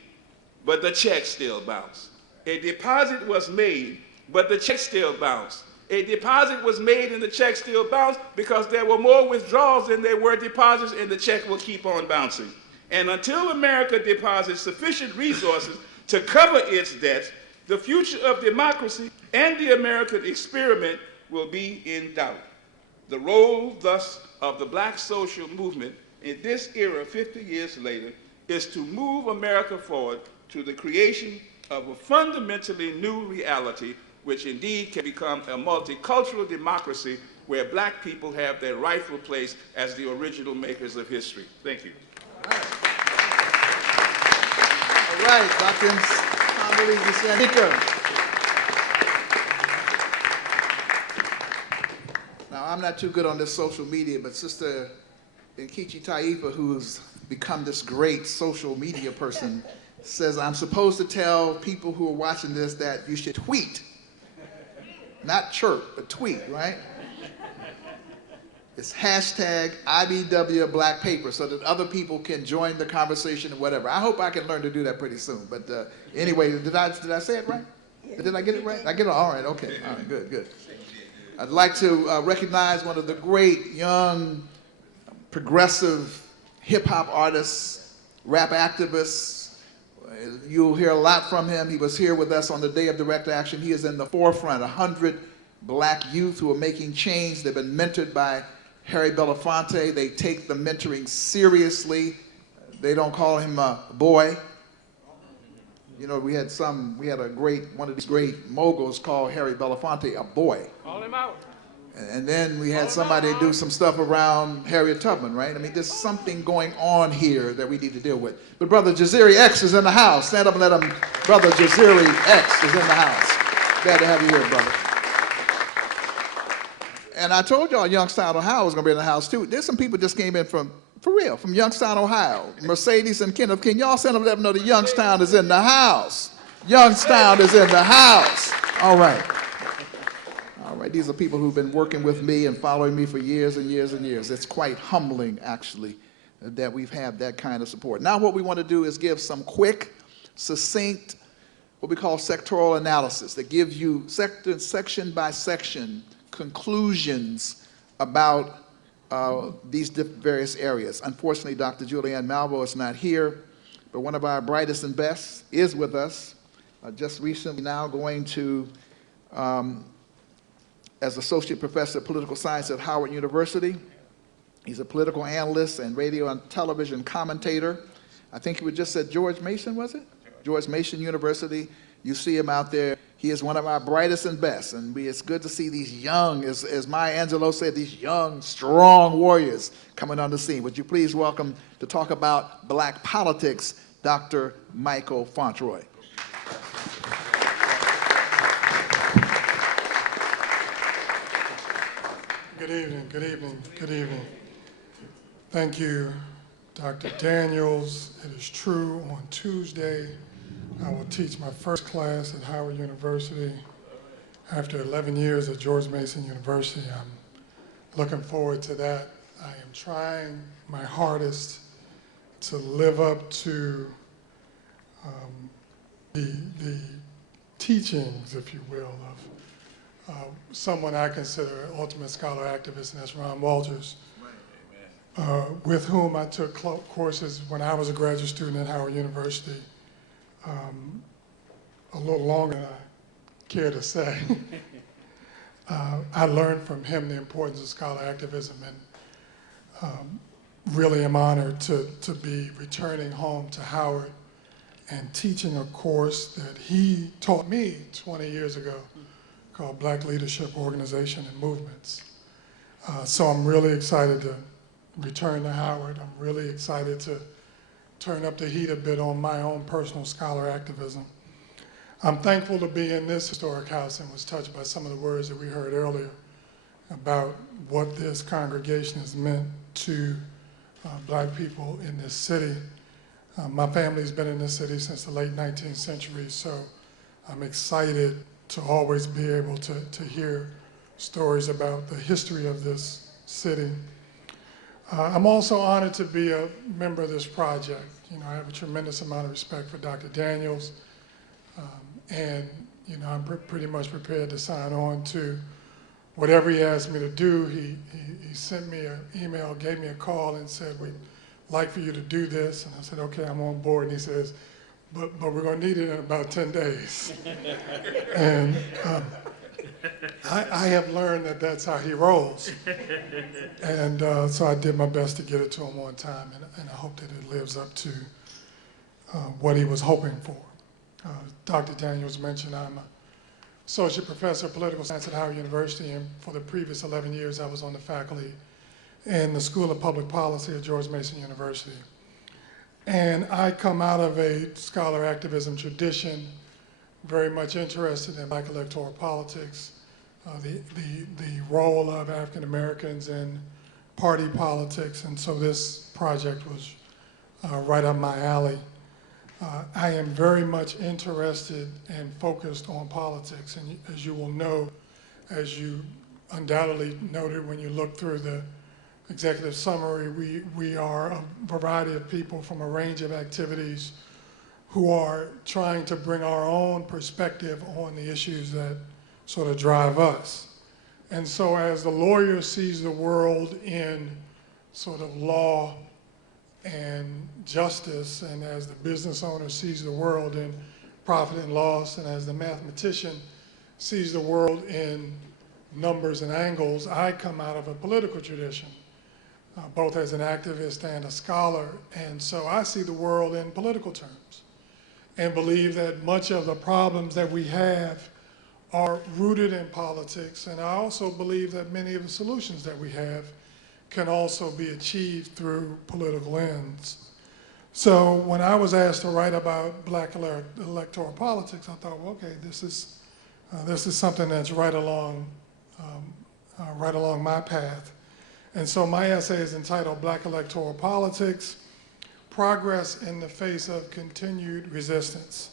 but the check still bounced. A deposit was made, but the check still bounced. A deposit was made and the check still bounced because there were more withdrawals than there were deposits, and the check will keep on bouncing. And until America deposits sufficient resources to cover its debts, the future of democracy and the American experiment will be in doubt. The role, thus, of the black social movement in this era, 50 years later, is to move America forward to the creation of a fundamentally new reality, which indeed can become a multicultural democracy where black people have their rightful place as the original makers of history. Thank you. All right, Dr. Condoleezza Sanika. Now, I'm not too good on this social media, but Sister Nkechi Taifa, who's become this great social media person, says I'm supposed to tell people who are watching this that you should tweet. Not chirp, but tweet, right? It's hashtag IBW Black Paper so that other people can join the conversation and whatever. I hope I can learn to do that pretty soon. But anyway, did I say it right? Did I get it right? I get it all right. Okay. All right. Good. I'd like to recognize one of the great young progressive hip-hop artists, rap activists. You'll hear a lot from him. He was here with us on the day of direct action. He is in the forefront. 100 black youth who are making change. They've been mentored by Harry Belafonte. They take the mentoring seriously. They don't call him a boy. You know, we had one of these great moguls called Harry Belafonte a boy. Call him out. And then we had somebody do some stuff around Harriet Tubman, right? I mean, there's something going on here that we need to deal with. But Brother Jaziri X is in the house. Stand up and let him. Brother Jaziri X is in the house. Glad to have you here, brother. And I told y'all Youngstown, Ohio was going to be in the house, too. There's some people just came in from Youngstown, Ohio. Mercedes and Kenneth. Can y'all stand up and let them know that Youngstown is in the house? Youngstown is in the house. All right. All right, these are people who've been working with me and following me for years and years and years. It's quite humbling, actually, that we've had that kind of support. Now what we want to do is give some quick, succinct, what we call sectoral analysis that gives you section by section conclusions about these various areas. Unfortunately, Dr. Julianne Malvo is not here, but one of our brightest and best is with us, just recently now going to as Associate Professor of Political Science at Howard University. He's a political analyst and radio and television commentator. I think he was just at George Mason, was it? George Mason University. You see him out there. He is one of our brightest and best, and it's good to see these young, as Maya Angelou said, these young, strong warriors coming on the scene. Would you please welcome to talk about black politics, Dr. Michael Fauntroy. Good evening. Thank you, Dr. Daniels. It is true, on Tuesday, I will teach my first class at Howard University. After 11 years at George Mason University, I'm looking forward to that. I am trying my hardest to live up to the teachings, if you will, of someone I consider an ultimate scholar activist, and that's Ron Walters, with whom I took courses when I was a graduate student at Howard University, a little longer than I care to say. I learned from him the importance of scholar activism, and really am honored to be returning home to Howard and teaching a course that he taught me 20 years ago, called Black Leadership, Organization, and Movements. So I'm really excited to return to Howard. I'm really excited to turn up the heat a bit on my own personal scholar activism. I'm thankful to be in this historic house and was touched by some of the words that we heard earlier about what this congregation has meant to black people in this city. My family's been in this city since the late 19th century, so I'm excited to always be able to hear stories about the history of this city. I'm also honored to be a member of this project. You know, I have a tremendous amount of respect for Dr. Daniels, and you know, I'm pretty much prepared to sign on to whatever he asked me to do. He sent me an email, gave me a call, and said, "We'd like for you to do this." And I said, "Okay, I'm on board." And he says, but we're going to need it in about 10 days. And I have learned that that's how he rolls. And so I did my best to get it to him on time, and I hope that it lives up to what he was hoping for. Dr. Daniels mentioned I'm an associate professor of political science at Howard University, and for the previous 11 years I was on the faculty in the School of Public Policy at George Mason University. And I come out of a scholar activism tradition, very much interested in black electoral politics, the role of African Americans in party politics, and so this project was right up my alley. I am very much interested and focused on politics, and as you will know, as you undoubtedly noted when you look through the executive summary, we are a variety of people from a range of activities who are trying to bring our own perspective on the issues that sort of drive us. And so as the lawyer sees the world in sort of law and justice, and as the business owner sees the world in profit and loss, and as the mathematician sees the world in numbers and angles, I come out of a political tradition, both as an activist and a scholar, and so I see the world in political terms and believe that much of the problems that we have are rooted in politics, and I also believe that many of the solutions that we have can also be achieved through political ends. So when I was asked to write about black electoral politics, I thought, well, okay, this is something that's right along my path. And so my essay is entitled Black Electoral Politics, Progress in the Face of Continued Resistance.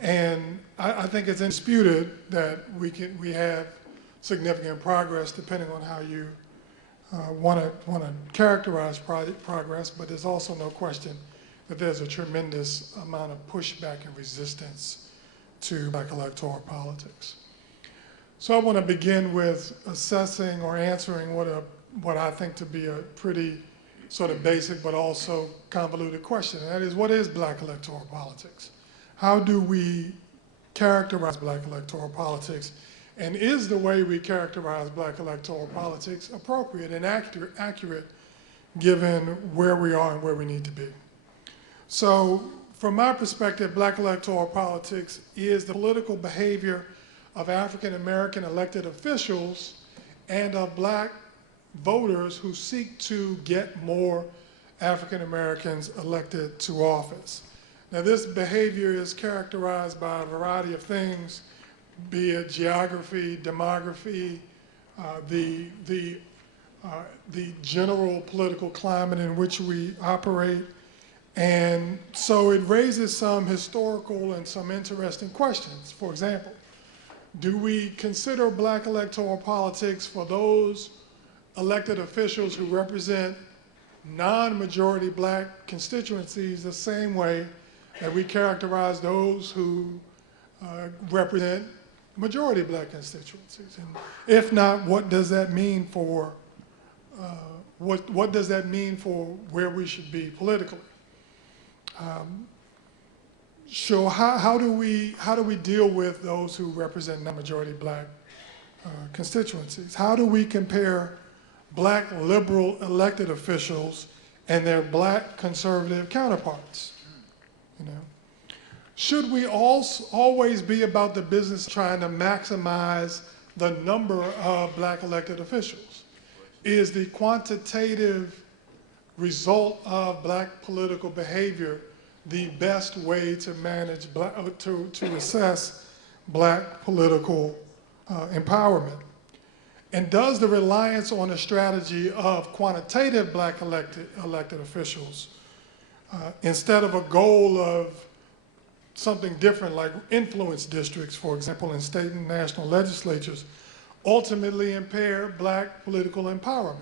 And I think it's undisputed that we have significant progress depending on how you want to characterize progress, but there's also no question that there's a tremendous amount of pushback and resistance to black electoral politics. So I want to begin with assessing or answering what I think to be a pretty sort of basic but also convoluted question, and that is, what is black electoral politics? How do we characterize black electoral politics? And is the way we characterize black electoral politics appropriate and accurate given where we are and where we need to be? So from my perspective, black electoral politics is the political behavior of African American elected officials and of black voters who seek to get more African Americans elected to office. Now, this behavior is characterized by a variety of things, be it geography, demography, the general political climate in which we operate. And so it raises some historical and some interesting questions. For example, do we consider black electoral politics for those elected officials who represent non-majority black constituencies the same way that we characterize those who represent majority black constituencies? And if not, what does that mean for what does that mean for where we should be politically? So how do we deal with those who represent non-majority black constituencies? How do we compare black liberal elected officials and their black conservative counterparts? You know, should we always be about the business trying to maximize the number of black elected officials? Is the quantitative result of black political behavior the best way to manage to assess black political empowerment? And does the reliance on a strategy of quantitative black elected officials instead of a goal of something different like influence districts, for example, in state and national legislatures, ultimately impair black political empowerment?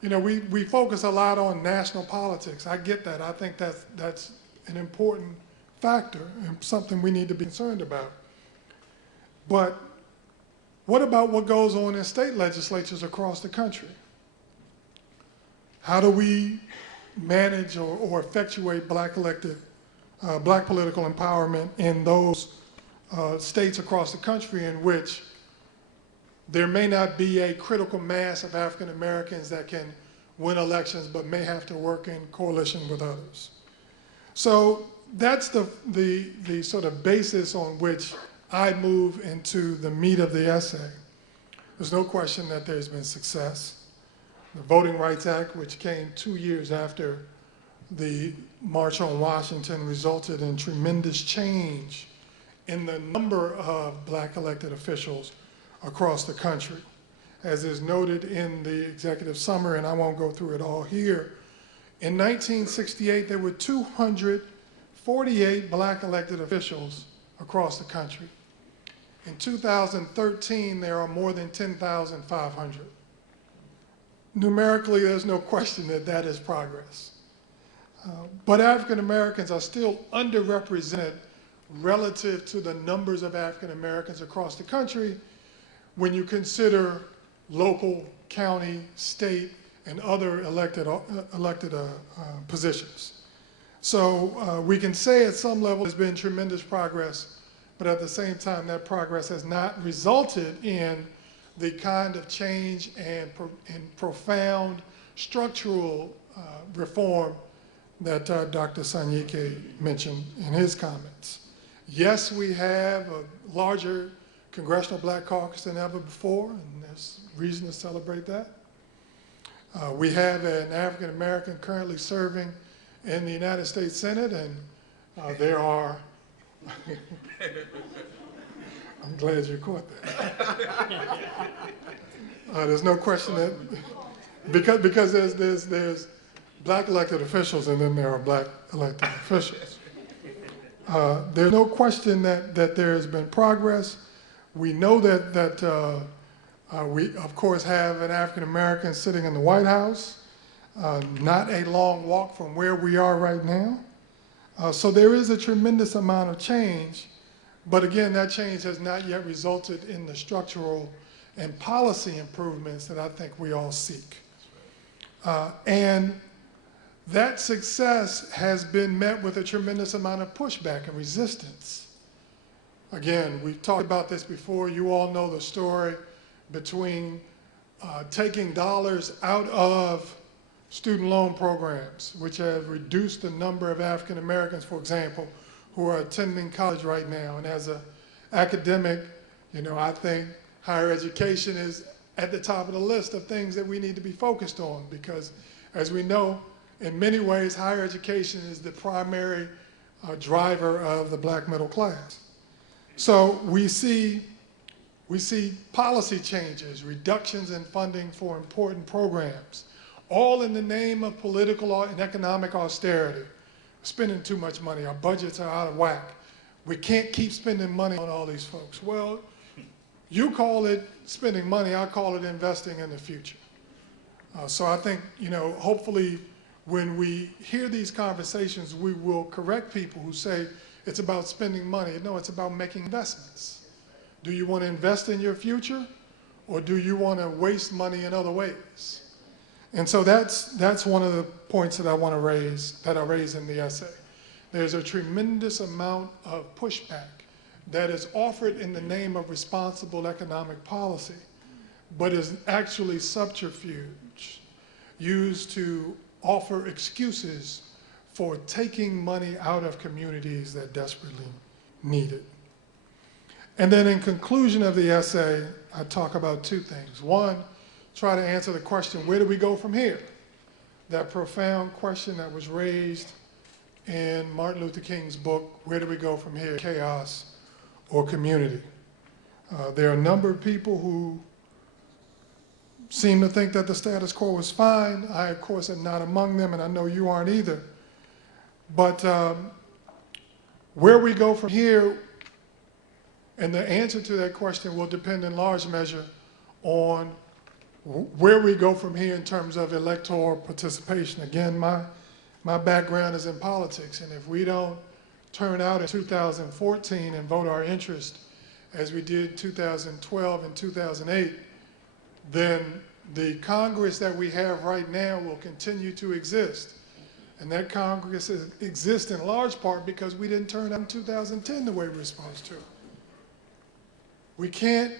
You know, we focus a lot on national politics. I get that. I think that's an important factor and something we need to be concerned about. But what about what goes on in state legislatures across the country? How do we manage or effectuate black political empowerment in those states across the country in which there may not be a critical mass of African Americans that can win elections, but may have to work in coalition with others? So that's the sort of basis on which I move into the meat of the essay. There's no question that there's been success. The Voting Rights Act, which came 2 years after the March on Washington, resulted in tremendous change in the number of black elected officials across the country. As is noted in the executive summary, and I won't go through it all here, in 1968 there were 248 black elected officials across the country. In 2013, there are more than 10,500. Numerically, there's no question that that is progress. But African Americans are still underrepresented relative to the numbers of African Americans across the country when you consider local, county, state, and other elected positions. So we can say at some level there's been tremendous progress, but at the same time that progress has not resulted in the kind of change and profound structural reform that Dr. Sanyike mentioned in his comments. Yes, we have a larger Congressional Black Caucus than ever before, and there's reason to celebrate that. We have an African American currently serving in the United States Senate, and there are, I'm glad you caught that. There's no question that, because there's black elected officials and then there are black elected officials. There's no question that there has been progress. We know that we, of course, have an African American sitting in the White House, not a long walk from where we are right now. So there is a tremendous amount of change, but again, that change has not yet resulted in the structural and policy improvements that I think we all seek. And that success has been met with a tremendous amount of pushback and resistance. Again, we've talked about this before. You all know the story between taking dollars out of student loan programs, which have reduced the number of African Americans, for example, who are attending college right now. And as an academic, you know, I think higher education is at the top of the list of things that we need to be focused on, because as we know, in many ways, higher education is the primary driver of the black middle class. So we see policy changes, reductions in funding for important programs, all in the name of political and economic austerity. We're spending too much money. Our budgets are out of whack. We can't keep spending money on all these folks. Well, you call it spending money, I call it investing in the future. So I think, you know, hopefully when we hear these conversations, we will correct people who say it's about spending money. No, it's about making investments. Do you want to invest in your future, or do you want to waste money in other ways? And so that's one of the points that I want to raise, that I raise in the essay. There's a tremendous amount of pushback that is offered in the name of responsible economic policy, but is actually subterfuge used to offer excuses for taking money out of communities that desperately need it. And then in conclusion of the essay, I talk about two things. One, try to answer the question, where do we go from here? That profound question that was raised in Martin Luther King's book, Where Do We Go From Here, Chaos or Community? There are a number of people who seem to think that the status quo was fine. I, of course, am not among them, and I know you aren't either. But where we go from here, and the answer to that question will depend in large measure on where we go from here in terms of electoral participation. Again, my background is in politics, and if we don't turn out in 2014 and vote our interest as we did 2012 and 2008, then the Congress that we have right now will continue to exist. And that Congress exists in large part because we didn't turn out in 2010 the way we were supposed to. We can't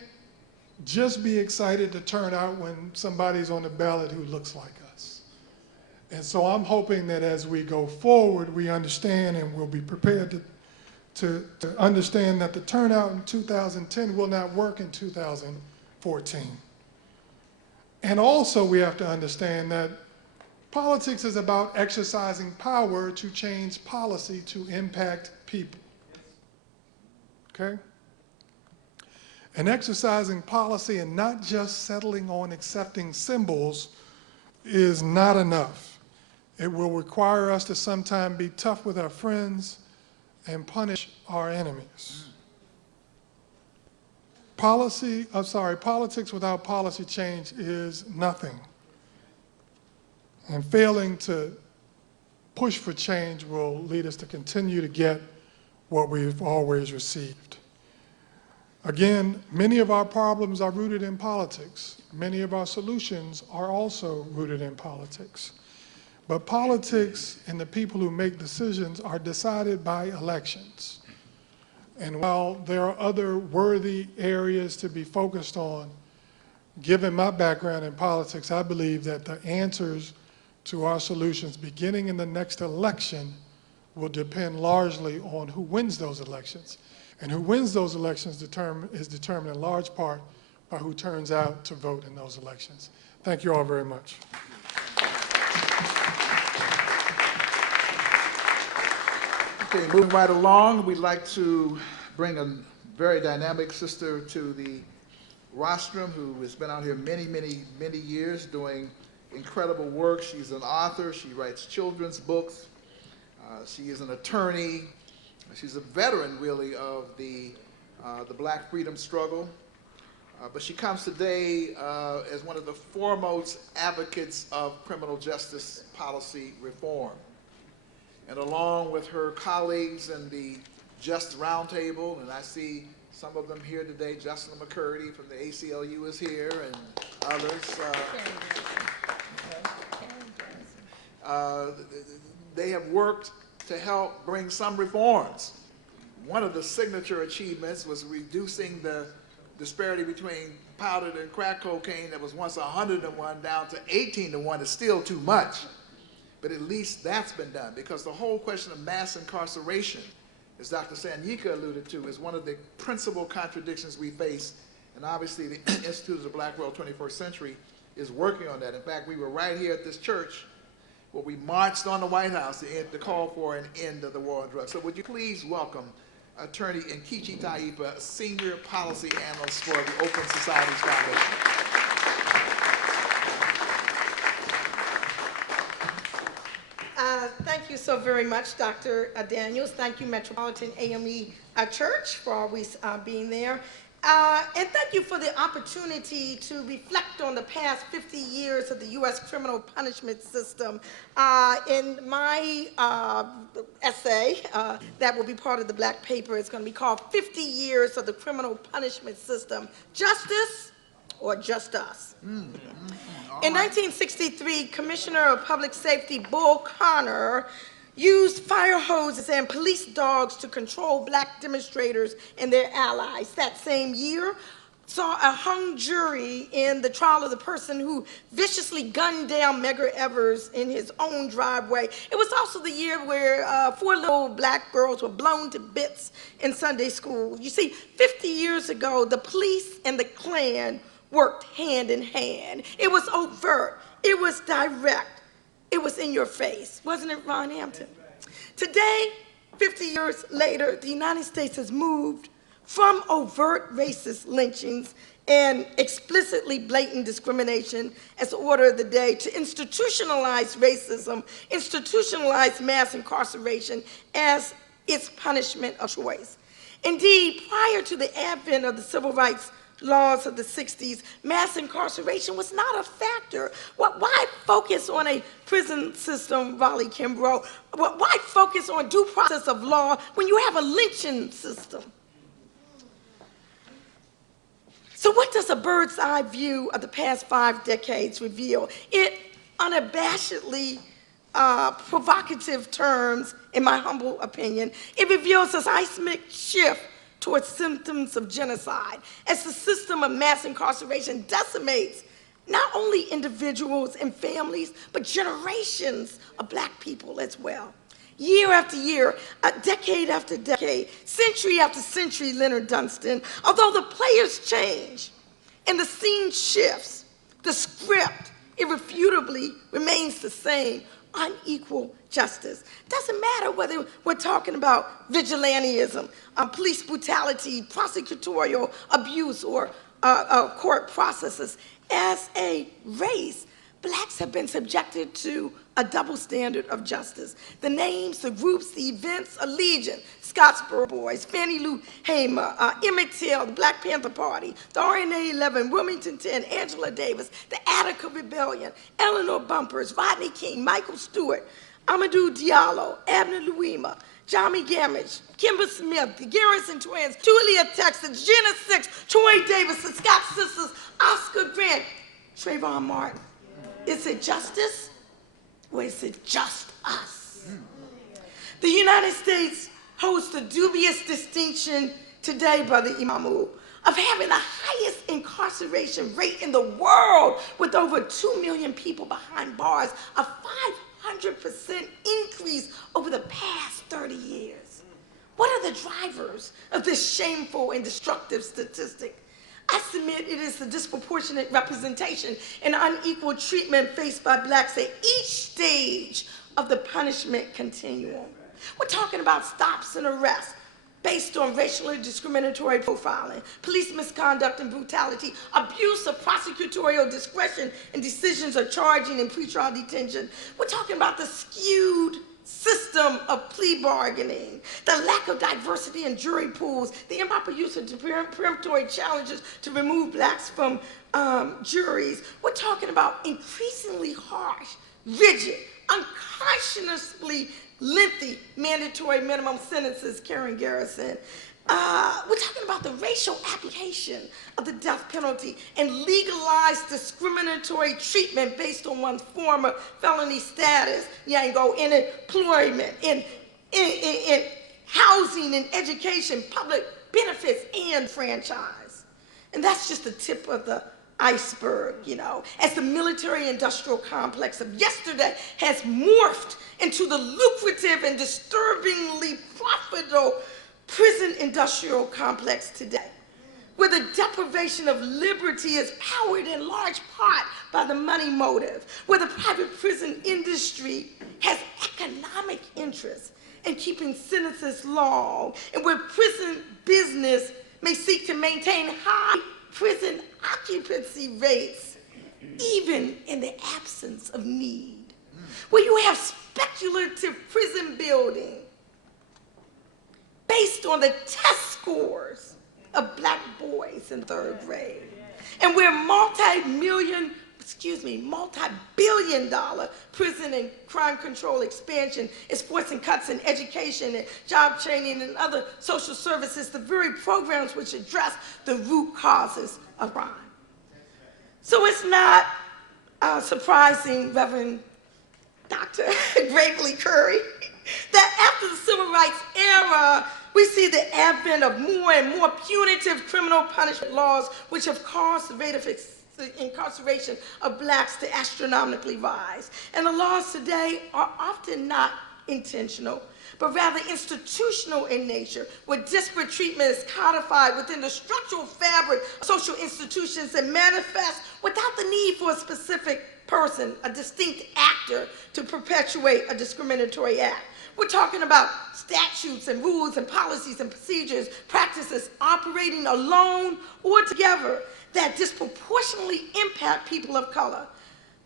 just be excited to turn out when somebody's on the ballot who looks like us. And so I'm hoping that as we go forward, we understand and we'll be prepared to understand that the turnout in 2010 will not work in 2014. And also we have to understand that politics is about exercising power to change policy to impact people. Okay? And exercising policy and not just settling on accepting symbols is not enough. It will require us to sometimes be tough with our friends and punish our enemies. Politics without policy change is nothing. And failing to push for change will lead us to continue to get what we've always received. Again, many of our problems are rooted in politics. Many of our solutions are also rooted in politics. But politics and the people who make decisions are decided by elections. And while there are other worthy areas to be focused on, given my background in politics, I believe that the answers to our solutions beginning in the next election will depend largely on who wins those elections. And who wins those elections is determined in large part by who turns out to vote in those elections. Thank you all very much. Okay, moving right along, we'd like to bring a very dynamic sister to the rostrum who has been out here many years doing incredible work. She's an author. She writes children's books. She is an attorney. She's a veteran, really, of the Black freedom struggle. But she comes today as one of the foremost advocates of criminal justice policy reform. And along with her colleagues in the Just Roundtable, and I see some of them here today, Justin McCurdy from the ACLU is here, and others. They have worked to help bring some reforms. One of the signature achievements was reducing the disparity between powdered and crack cocaine that was once 100-to-1 down to 18-to-1 is still too much. But at least that's been done, because the whole question of mass incarceration, as Dr. Sanyika alluded to, is one of the principal contradictions we face. And obviously the Institute of the Black World 21st Century is working on that. In fact, we were right here at this church where we marched on the White House to call for an end of the war on drugs. So would you please welcome Attorney Nkechi Taipa, Senior Policy Analyst for the Open Societies Foundation. Thank you so very much, Dr. Daniels. Thank you, Metropolitan AME Church, for always being there. And thank you for the opportunity to reflect on the past 50 years of the U.S. criminal punishment system. In my essay, that will be part of the Black paper, it's going to be called 50 Years of the Criminal Punishment System, Justice or Just Us? In 1963, Commissioner of Public Safety Bull Connor used fire hoses and police dogs to control Black demonstrators and their allies. That same year, saw a hung jury in the trial of the person who viciously gunned down Medgar Evers in his own driveway. It was also the year where 4 little Black girls were blown to bits in Sunday school. You see, 50 years ago, the police and the Klan worked hand in hand. It was overt. It was direct. It was in your face. Wasn't it, Ron Hampton? Today, 50 years later, the United States has moved from overt racist lynchings and explicitly blatant discrimination as the order of the day, to institutionalize racism, institutionalize mass incarceration as its punishment of choice. Indeed, prior to the advent of the civil rights laws of the 60s, mass incarceration was not a factor. Why focus on a prison system, Raleigh Kimbrough? Why focus on due process of law when you have a lynching system? So what does a bird's eye view of the past 5 decades reveal? It unabashedly provocative terms, in my humble opinion, it reveals a seismic shift towards symptoms of genocide as the system of mass incarceration decimates not only individuals and families, but generations of Black people as well. Year after year, decade after decade, century after century, Leonard Dunstan, although the players change and the scene shifts, the script irrefutably remains the same: unequal justice. Doesn't matter whether we're talking about vigilantism, police brutality, prosecutorial abuse, or court processes. As a race, Blacks have been subjected to a double standard of justice. The names, the groups, the events: Allegiant, Scottsboro Boys, Fannie Lou Hamer, Emmett Till, the Black Panther Party, the RNA 11, Wilmington 10, Angela Davis, the Attica Rebellion, Eleanor Bumpers, Rodney King, Michael Stewart, Amadou Diallo, Abner Louima, Johnny Gamage, Kimber Smith, the Garrison Twins, Julia Texas, Jenna Six, Troy Davis, the Scott Sisters, Oscar Grant, Trayvon Martin. Is it justice? Or is it just us? The United States holds the dubious distinction today, Brother Imamu, of having the highest incarceration rate in the world, with over 2 million people behind bars, a 500% increase over the past 30 years. What are the drivers of this shameful and destructive statistic? I submit it is the disproportionate representation and unequal treatment faced by Blacks at each stage of the punishment continuum. We're talking about stops and arrests based on racially discriminatory profiling, police misconduct and brutality, abuse of prosecutorial discretion in decisions of charging and pretrial detention. We're talking about the skewed system of plea bargaining, the lack of diversity in jury pools, the improper use of peremptory challenges to remove Blacks from juries. We're talking about increasingly harsh, rigid, unconscionably lengthy mandatory minimum sentences, Karen Garrison. We're talking about the racial application of the death penalty and legalized discriminatory treatment based on one's former felony status, Yango, in employment, in housing and education, public benefits, and franchise. And that's just the tip of the iceberg, as the military-industrial complex of yesterday has morphed into the lucrative and disturbingly profitable prison-industrial complex today, where the deprivation of liberty is powered in large part by the money motive, where the private prison industry has economic interest in keeping sentences long, and where prison business may seek to maintain high prison occupancy rates, even in the absence of need, where you have speculative prison building based on the test scores of Black boys in 3rd grade, and where multi-billion-dollar prison and crime control expansion is forcing cuts in education and job training and other social services, the very programs which address the root causes of crime. So it's not surprising, Reverend Dr. Gravely Curry, that after the Civil Rights era, we see the advent of more and more punitive criminal punishment laws, which have caused the rate of incarceration of Blacks to astronomically rise. And the laws today are often not intentional, but rather institutional in nature, where disparate treatment is codified within the structural fabric of social institutions and manifests without the need for a specific person, a distinct actor, to perpetuate a discriminatory act, We're talking about statutes and rules and policies and procedures, practices operating alone or together that disproportionately impact people of color.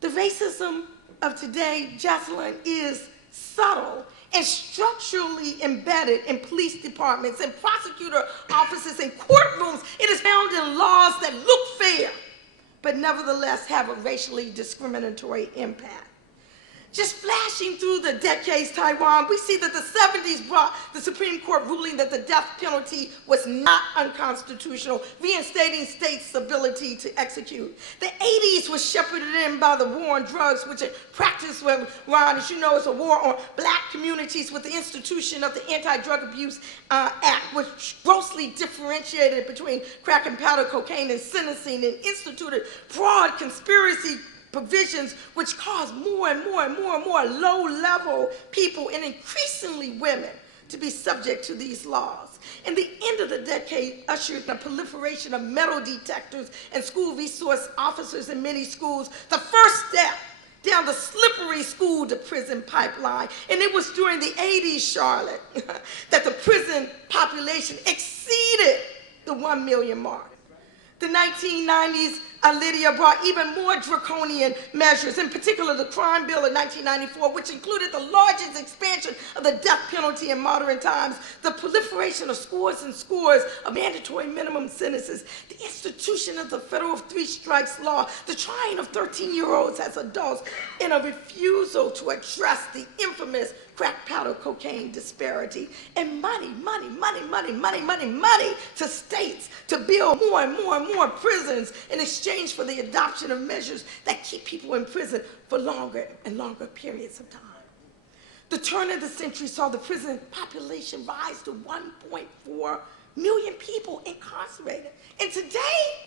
The racism of today, Jocelyn, is subtle and structurally embedded in police departments and prosecutor offices and courtrooms. It is found in laws that look fair, but nevertheless have a racially discriminatory impact. Just flashing through the decades, Taiwan, we see that the 70s brought the Supreme Court ruling that the death penalty was not unconstitutional, reinstating states' ability to execute. The 80s was shepherded in by the war on drugs, which in practice, Ron, as you know, is a war on black communities with the institution of the Anti-Drug Abuse Act, which grossly differentiated between crack and powder cocaine and sentencing and instituted broad conspiracy provisions which caused more and more low-level people and increasingly women to be subject to these laws. And the end of the decade ushered the proliferation of metal detectors and school resource officers in many schools, the first step down the slippery school-to-prison pipeline. And it was during the 80s, Charlotte, that the prison population exceeded the 1 million mark. The 1990s, Lydia, brought even more draconian measures, in particular the Crime Bill of 1994, which included the largest expansion of the death penalty in modern times, the proliferation of scores and scores of mandatory minimum sentences, the institution of the federal three strikes law, the trying of 13-year-olds as adults, and a refusal to address the infamous crack powder cocaine disparity, and money to states to build more and more prisons in exchange for the adoption of measures that keep people in prison for longer and longer periods of time. The turn of the century saw the prison population rise to 1.4 million people incarcerated. And today,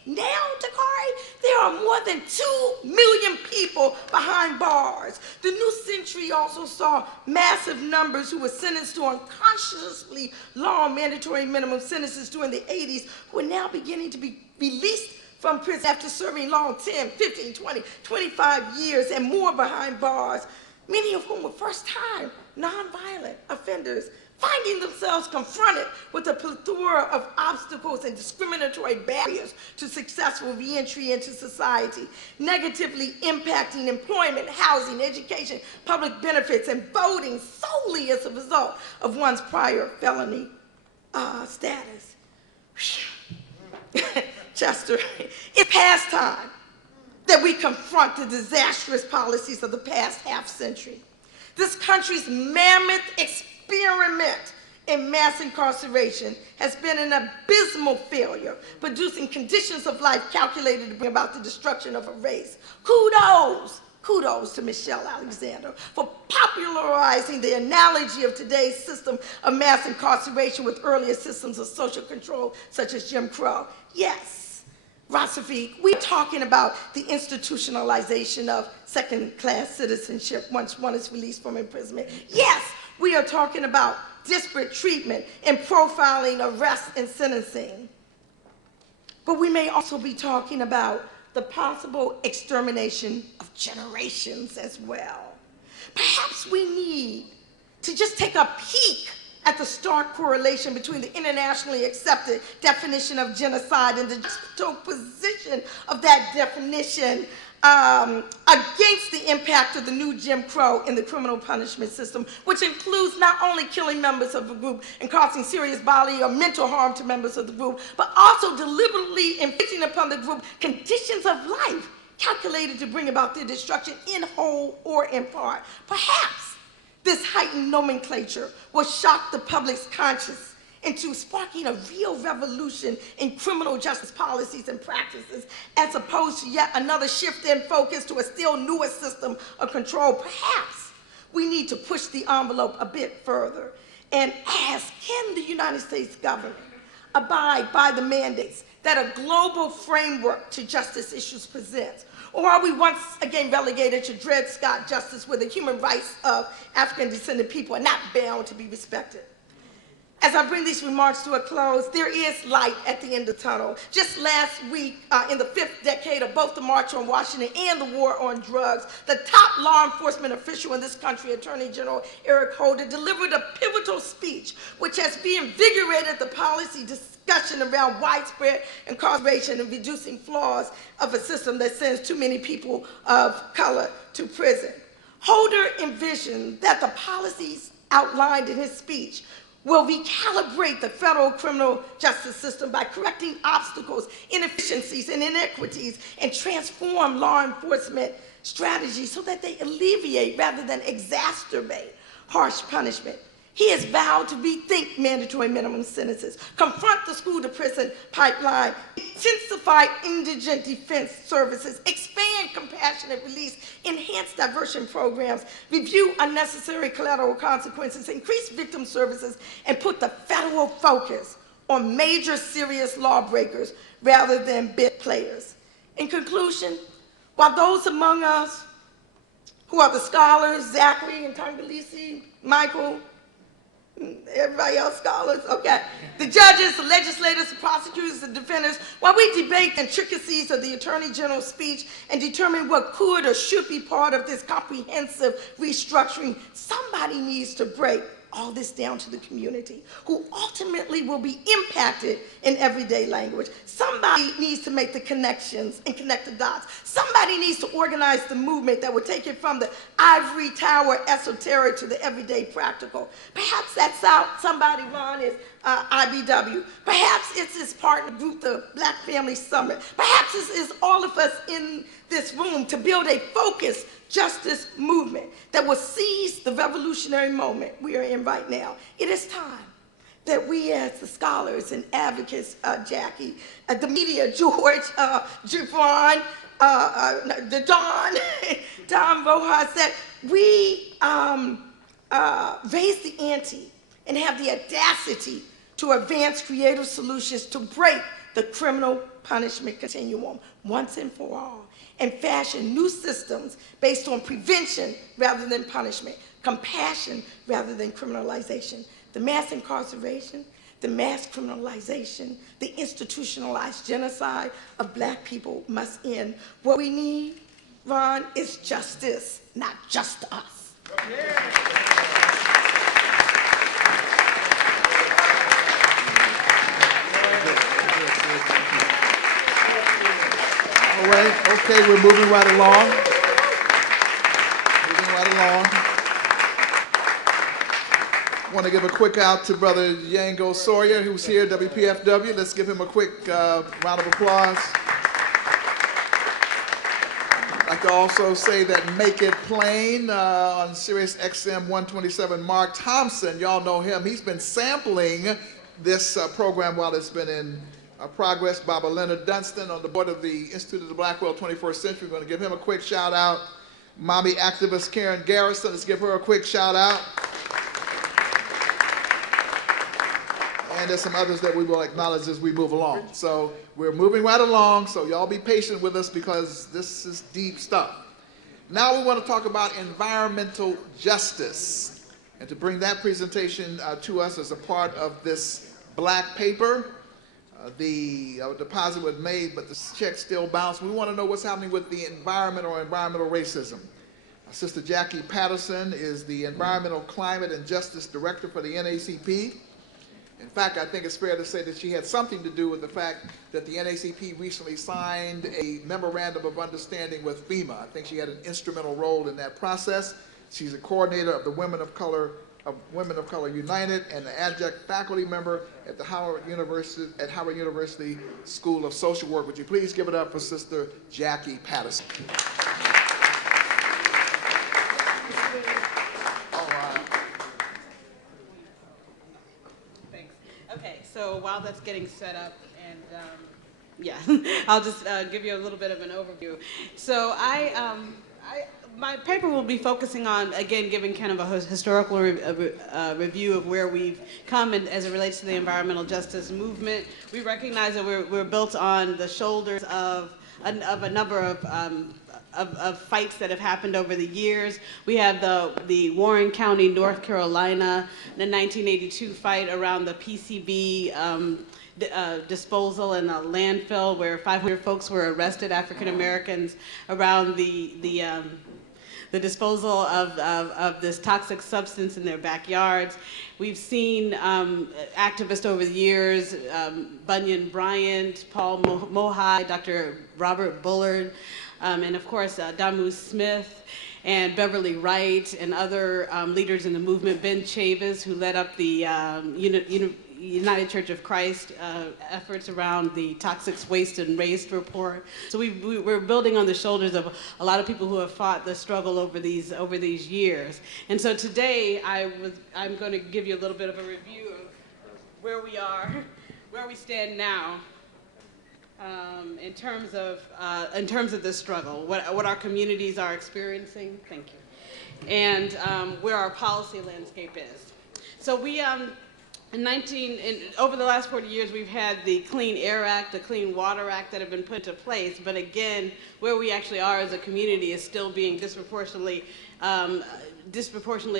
now, Dakari, there are more than 2 million people behind bars. The new century also saw massive numbers who were sentenced to unconsciously long mandatory minimum sentences during the 80s who are now beginning to be released from prison after serving long 10, 15, 20, 25 years and more behind bars, many of whom were first-time nonviolent offenders, finding themselves confronted with a plethora of obstacles and discriminatory barriers to successful reentry into society, negatively impacting employment, housing, education, public benefits, and voting solely as a result of one's prior felony status. Chester, it's past time that we confront the disastrous policies of the past half-century. This country's mammoth experiment in mass incarceration has been an abysmal failure, producing conditions of life calculated to bring about the destruction of a race. Kudos to Michelle Alexander for popularizing the analogy of today's system of mass incarceration with earlier systems of social control, such as Jim Crow. Yes, Rasafiq, we're talking about the institutionalization of second-class citizenship once one is released from imprisonment. Yes, we are talking about disparate treatment and profiling, arrest, and sentencing. But we may also be talking about the possible extermination of generations as well. Perhaps we need to just take a peek at the stark correlation between the internationally accepted definition of genocide and the juxtaposition of that definition against the impact of the new Jim Crow in the criminal punishment system, which includes not only killing members of the group and causing serious bodily or mental harm to members of the group, but also deliberately inflicting upon the group conditions of life calculated to bring about their destruction in whole or in part. Perhaps this heightened nomenclature will shock the public's conscience into sparking a real revolution in criminal justice policies and practices, as opposed to yet another shift in focus to a still newer system of control. Perhaps we need to push the envelope a bit further and ask, can the United States government abide by the mandates that a global framework to justice issues presents? Or are we once again relegated to Dred Scott justice, where the human rights of African-descended people are not bound to be respected? As I bring these remarks to a close, there is light at the end of the tunnel. Just last week, in the 5th decade of both the March on Washington and the war on drugs, the top law enforcement official in this country, Attorney General Eric Holder, delivered a pivotal speech which has reinvigorated the policy discussion around widespread incarceration and reducing flaws of a system that sends too many people of color to prison. Holder envisioned that the policies outlined in his speech will recalibrate the federal criminal justice system by correcting obstacles, inefficiencies, and inequities, and transform law enforcement strategies so that they alleviate rather than exacerbate harsh punishment. He has vowed to rethink mandatory minimum sentences, confront the school-to-prison pipeline, intensify indigent defense services, expand compassionate release, enhance diversion programs, review unnecessary collateral consequences, increase victim services, and put the federal focus on major serious lawbreakers rather than bit players. In conclusion, while those among us who are the scholars, Zachary and Tangolisi, Michael, everybody else scholars, okay. The judges, the legislators, the prosecutors, the defenders, while we debate the intricacies of the Attorney General's speech and determine what could or should be part of this comprehensive restructuring, somebody needs to break all this down to the community, who ultimately will be impacted in everyday language. Somebody needs to make the connections and connect the dots. Somebody needs to organize the movement that will take it from the ivory tower esoteric to the everyday practical. Perhaps that's out. Somebody, Ron, is IBW. Perhaps it's his partner group, the Black Family Summit. Perhaps it's all of us in this room to build a focused justice movement that will seize the revolutionary moment we are in right now. It is time that we as the scholars and advocates, Jackie, the media, George, Javon, the Don Rojas, that we raise the ante and have the audacity to advance creative solutions to break the criminal punishment continuum once and for all, and fashion new systems based on prevention rather than punishment, compassion rather than criminalization. The mass incarceration, the mass criminalization, the institutionalized genocide of Black people must end. What we need, Ron, is justice, not just us. All right, okay, we're moving right along. I want to give a quick out to Brother Yango Sawyer, who's here, WPFW. Let's give him a quick round of applause. I'd like to also say that Make It Plain on Sirius XM 127, Mark Thompson, y'all know him. He's been sampling this program while it's been in progress. Baba Leonard Dunstan on the board of the Institute of the Black World 21st Century. We're going to give him a quick shout out. Mommy activist Karen Garrison, let's give her a quick shout out. And there's some others that we will acknowledge as we move along. So we're moving right along, so y'all be patient with us because this is deep stuff. Now we want to talk about environmental justice. And to bring that presentation to us as a part of this black paper, the deposit was made, but the check still bounced. We want to know what's happening with the environment or environmental racism. Sister Jackie Patterson is the Environmental Climate and Justice Director for the NACP. In fact, I think it's fair to say that she had something to do with the fact that the NACP recently signed a memorandum of understanding with FEMA. I think she had an instrumental role in that process. She's a coordinator of the Women of Color United and an adjunct faculty member at the Howard University School of Social Work. Would you please give it up for Sister Jackie Patterson? Thanks. Okay, so while that's getting set up, and yeah, I'll just give you a little bit of an overview. So my paper will be focusing on, again, giving kind of a historical review of where we've come as it relates to the environmental justice movement. We recognize that we're built on the shoulders of a number of of fights that have happened over the years. We have the Warren County, North Carolina, the 1982 fight around the PCB disposal in a landfill where 500 folks were arrested, African Americans, around the disposal of this toxic substance in their backyards. We've seen activists over the years, Bunyan Bryant, Paul Mohai, Dr. Robert Bullard, and of course Damu Smith and Beverly Wright and other leaders in the movement, Ben Chavis, who led up the United Church of Christ efforts around the Toxic Waste and Waste report. So we're building on the shoulders of a lot of people who have fought the struggle over these years. And so today I'm going to give you a little bit of a review of where we are, where we stand now, in terms of this struggle, what our communities are experiencing. Thank you, and where our policy landscape is. So we. Over the last 40 years, we've had the Clean Air Act, the Clean Water Act that have been put into place. But again, where we actually are as a community is still being disproportionately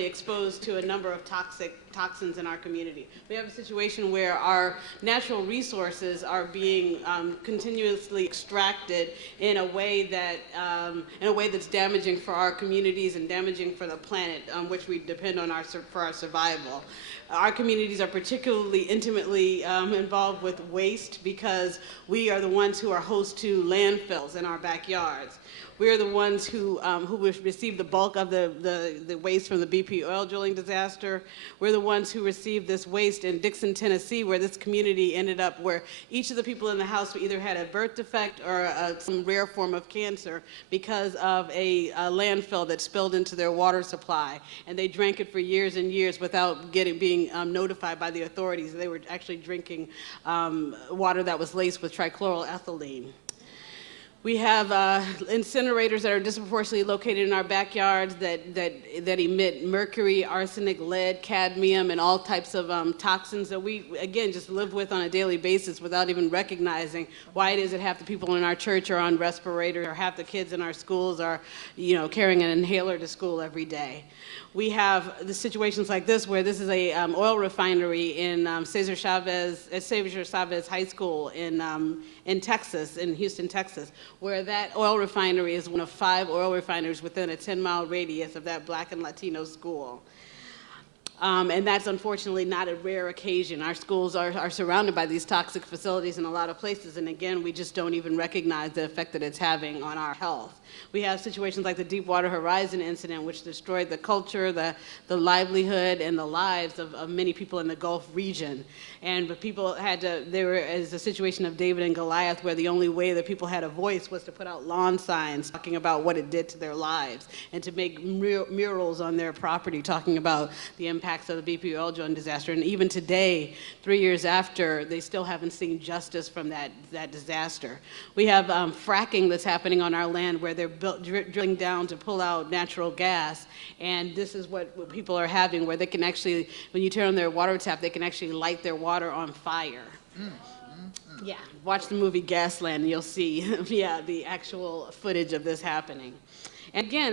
exposed to a number of toxins in our community. We have a situation where our natural resources are being continuously extracted in a way that's damaging for our communities and damaging for the planet on which we depend on for our survival. Our communities are particularly intimately involved with waste because we are the ones who are host to landfills in our backyards. We're the ones who received the bulk of the waste from the BP oil drilling disaster. We're the ones who received this waste in Dixon, Tennessee, where this community ended up where each of the people in the house either had a birth defect or some rare form of cancer because of a landfill that spilled into their water supply. And they drank it for years and years without being notified by the authorities. They were actually drinking water that was laced with trichloroethylene. We have incinerators that are disproportionately located in our backyards that emit mercury, arsenic, lead, cadmium, and all types of toxins that we, again, just live with on a daily basis without even recognizing why it is that half the people in our church are on respirators or half the kids in our schools are, carrying an inhaler to school every day. We have the situations like this where this is a oil refinery in Cesar Chavez High School in Texas, in Houston, Texas, where that oil refinery is one of 5 oil refineries within a 10-mile radius of that Black and Latino school. And that's unfortunately not a rare occasion. Our schools are surrounded by these toxic facilities in a lot of places, and again, we just don't even recognize the effect that it's having on our health. We have situations like the Deepwater Horizon incident, which destroyed the culture, the livelihood, and the lives of many people in the Gulf region. And people there was a situation of David and Goliath where the only way that people had a voice was to put out lawn signs talking about what it did to their lives and to make murals on their property talking about the impacts of the BP oil drilling disaster. And even today, 3 years after, they still haven't seen justice from that disaster. We have fracking that's happening on our land where they're drilling down to pull out natural gas, and this is what people are having, where they can actually, when you turn on their water tap, they can actually light their water on fire. Yeah, watch the movie Gasland and you'll see the actual footage of this happening. And again,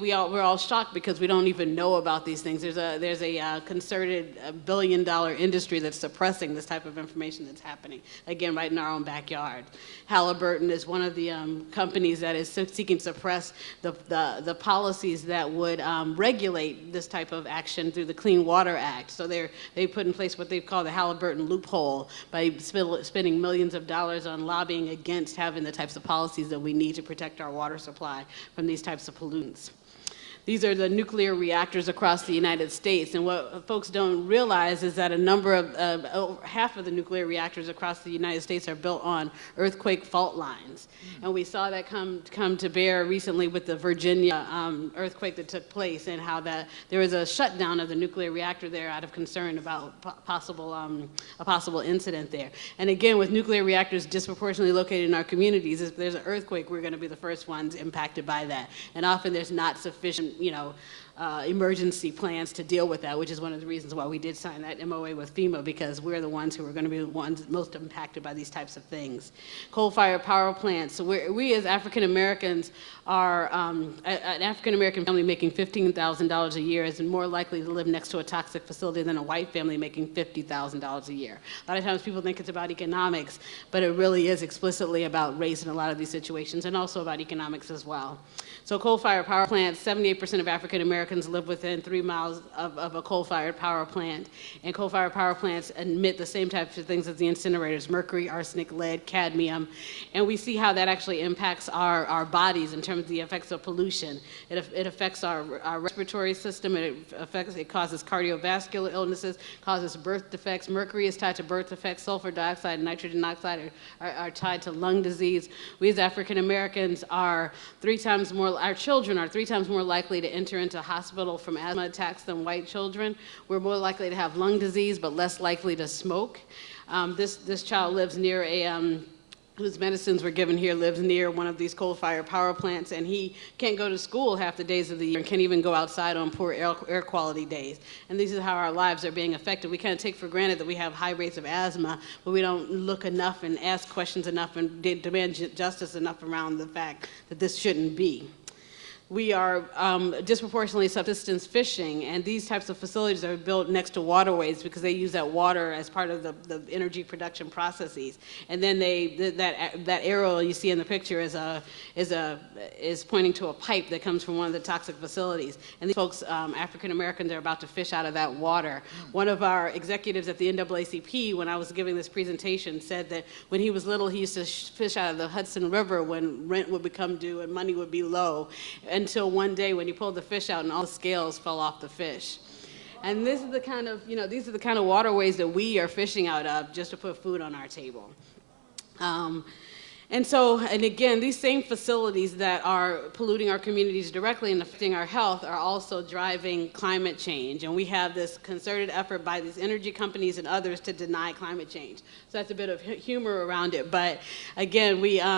we're all shocked because we don't even know about these things. There's a concerted $1 billion industry that's suppressing this type of information that's happening, again, right in our own backyard. Halliburton is one of the companies that is seeking to suppress the policies that would regulate this type of action through the Clean Water Act. So they put in place what they call the Halliburton loophole by spending millions of dollars on lobbying against having the types of policies that we need to protect our water supply from these types of pollutants. These are the nuclear reactors across the United States, and what folks don't realize is that a number of, half of the nuclear reactors across the United States are built on earthquake fault lines. And we saw that come to bear recently with the Virginia earthquake that took place, and how there was a shutdown of the nuclear reactor there out of concern about a possible incident there. And again, with nuclear reactors disproportionately located in our communities, if there's an earthquake, we're going to be the first ones impacted by that. And often there's not sufficient emergency plans to deal with that, which is one of the reasons why we did sign that MOA with FEMA, because we're the ones who are going to be the ones most impacted by these types of things. Coal-fired power plants. So we as African Americans are, an African American family making $15,000 a year is more likely to live next to a toxic facility than a white family making $50,000 a year. A lot of times people think it's about economics, but it really is explicitly about race in a lot of these situations, and also about economics as well. So coal-fired power plants, 78% of African Americans live within 3 miles of a coal-fired power plant. And coal-fired power plants emit the same types of things as the incinerators: mercury, arsenic, lead, cadmium. And we see how that actually impacts our bodies in terms of the effects of pollution. It affects our respiratory system. It causes cardiovascular illnesses, causes birth defects. Mercury is tied to birth defects. Sulfur dioxide and nitrogen oxide are tied to lung disease. We as African Americans are 3 times more, our children are 3 times more likely to enter into hospital from asthma attacks than white children. We're more likely to have lung disease, but less likely to smoke. This child lives near whose medicines were given here, lives near one of these coal-fired power plants, and he can't go to school half the days of the year and can't even go outside on poor air quality days. And this is how our lives are being affected. We kind of take for granted that we have high rates of asthma, but we don't look enough and ask questions enough and demand justice enough around the fact that this shouldn't be. We are disproportionately subsistence fishing, and these types of facilities are built next to waterways because they use that water as part of the energy production processes. And then that arrow you see in the picture is pointing to a pipe that comes from one of the toxic facilities. And these folks, African Americans, are about to fish out of that water. One of our executives at the NAACP, when I was giving this presentation, said that when he was little, he used to fish out of the Hudson River when rent would become due and money would be low, until one day when he pulled the fish out and all the scales fell off the fish. And this is the kind of, these are the kind of waterways that we are fishing out of just to put food on our table. And again, these same facilities that are polluting our communities directly and affecting our health are also driving climate change. And we have this concerted effort by these energy companies and others to deny climate change. So that's a bit of humor around it. But again, we're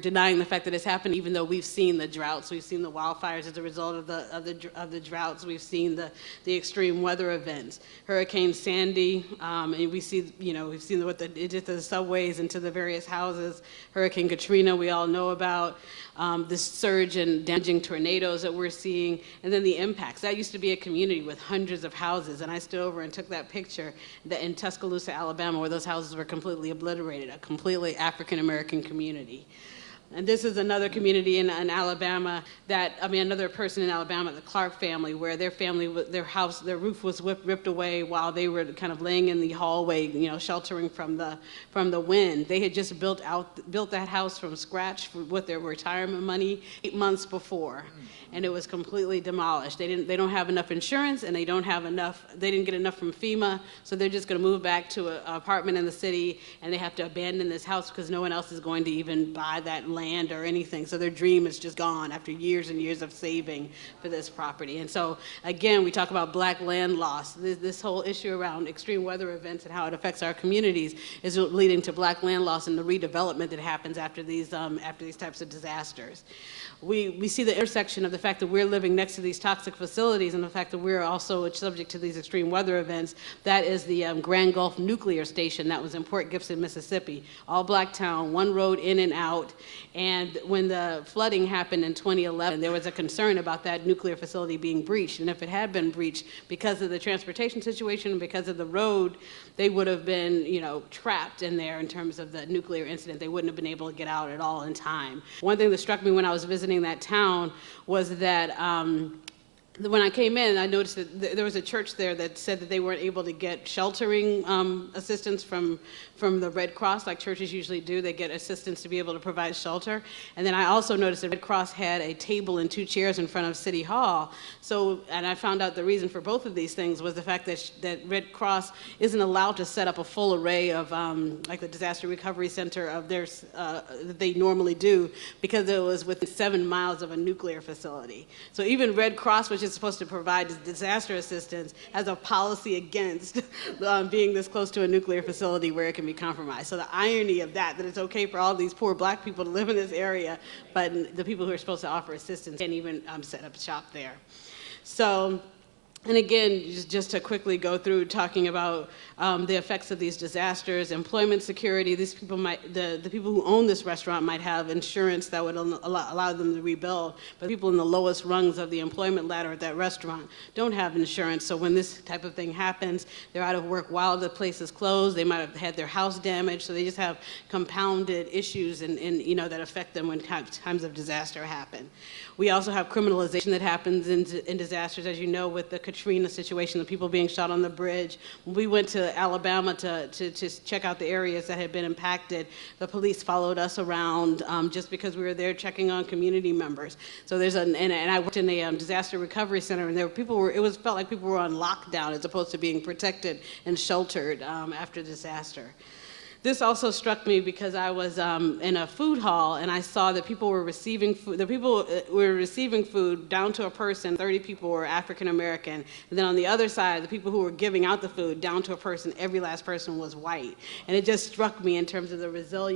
denying the fact that it's happened, even though we've seen the droughts, we've seen the wildfires as a result of the droughts, we've seen the extreme weather events. Hurricane Sandy, and we see, we've seen what it did to the subways and to the various houses. Hurricane Katrina, we all know about. This surge and damaging tornadoes that we're seeing, and then the impacts. That used to be a community with hundreds of houses, and I stood over and took that picture in Tuscaloosa, Alabama, where those houses were completely obliterated, a completely African-American community. And this is another community in Alabama another person in Alabama, the Clark family, where their roof was ripped away while they were kind of laying in the hallway, sheltering from the wind. They had just built that house from scratch with their retirement money 8 months before. And it was completely demolished. They don't have enough insurance, and they didn't get enough from FEMA, so they're just gonna move back to an apartment in the city, and they have to abandon this house because no one else is going to even buy that land or anything. So their dream is just gone after years and years of saving for this property. And so again, we talk about black land loss. This whole issue around extreme weather events and how it affects our communities is leading to black land loss and the redevelopment that happens after these types of disasters. We see the intersection of the fact that we're living next to these toxic facilities and the fact that we're also subject to these extreme weather events. That is the Grand Gulf Nuclear Station that was in Port Gibson, Mississippi. All black town, one road in and out. And when the flooding happened in 2011, there was a concern about that nuclear facility being breached. And if it had been breached because of the transportation situation and because of the road, they would have been, trapped in there in terms of the nuclear incident. They wouldn't have been able to get out at all in time. One thing that struck me when I was visiting that town was that when I came in, I noticed that there was a church there that said that they weren't able to get sheltering assistance from the Red Cross, like churches usually do. They get assistance to be able to provide shelter. And then I also noticed that Red Cross had a table and 2 chairs in front of City Hall. And I found out the reason for both of these things was the fact that Red Cross isn't allowed to set up a full array of, like the Disaster Recovery Center of theirs that they normally do, because it was within 7 miles of a nuclear facility. So even Red Cross, which which is supposed to provide disaster assistance, has a policy against being this close to a nuclear facility where it can be compromised. So the irony of that it's okay for all these poor black people to live in this area, but the people who are supposed to offer assistance can't even set up shop there. So, and again, just to quickly go through talking about the effects of these disasters, employment security. These people the people who own this restaurant might have insurance that would allow them to rebuild, but people in the lowest rungs of the employment ladder at that restaurant don't have insurance. So when this type of thing happens, they're out of work while the place is closed. They might have had their house damaged, so they just have compounded issues that affect them when times of disaster happen. We also have criminalization that happens in disasters, as you know, with the Katrina situation, the people being shot on the bridge. When we went to Alabama to check out the areas that had been impacted, the police followed us around just because we were there checking on community members. So and I worked in a disaster recovery center, and felt like people were on lockdown as opposed to being protected and sheltered after disaster. This also struck me because I was in a food hall and I saw that people were receiving food. The people were receiving food down to a person. 30 people were African American, and then on the other side, the people who were giving out the food down to a person, every last person was white. And it just struck me in terms of the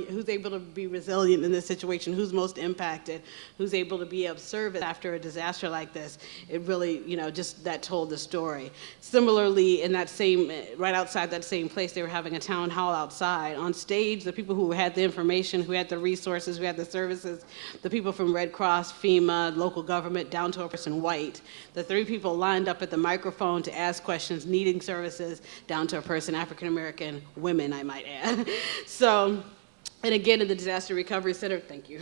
who's able to be resilient in this situation, who's most impacted, who's able to be of service after a disaster like this. It really, just that told the story. Similarly, in that right outside that same place, they were having a town hall outside. On stage, the people who had the information, who had the resources, who had the services, the people from Red Cross, FEMA, local government, down to a person white. The 3 people lined up at the microphone to ask questions, needing services, down to a person African American, women, I might add. So, and again, in the Disaster Recovery Center, thank you.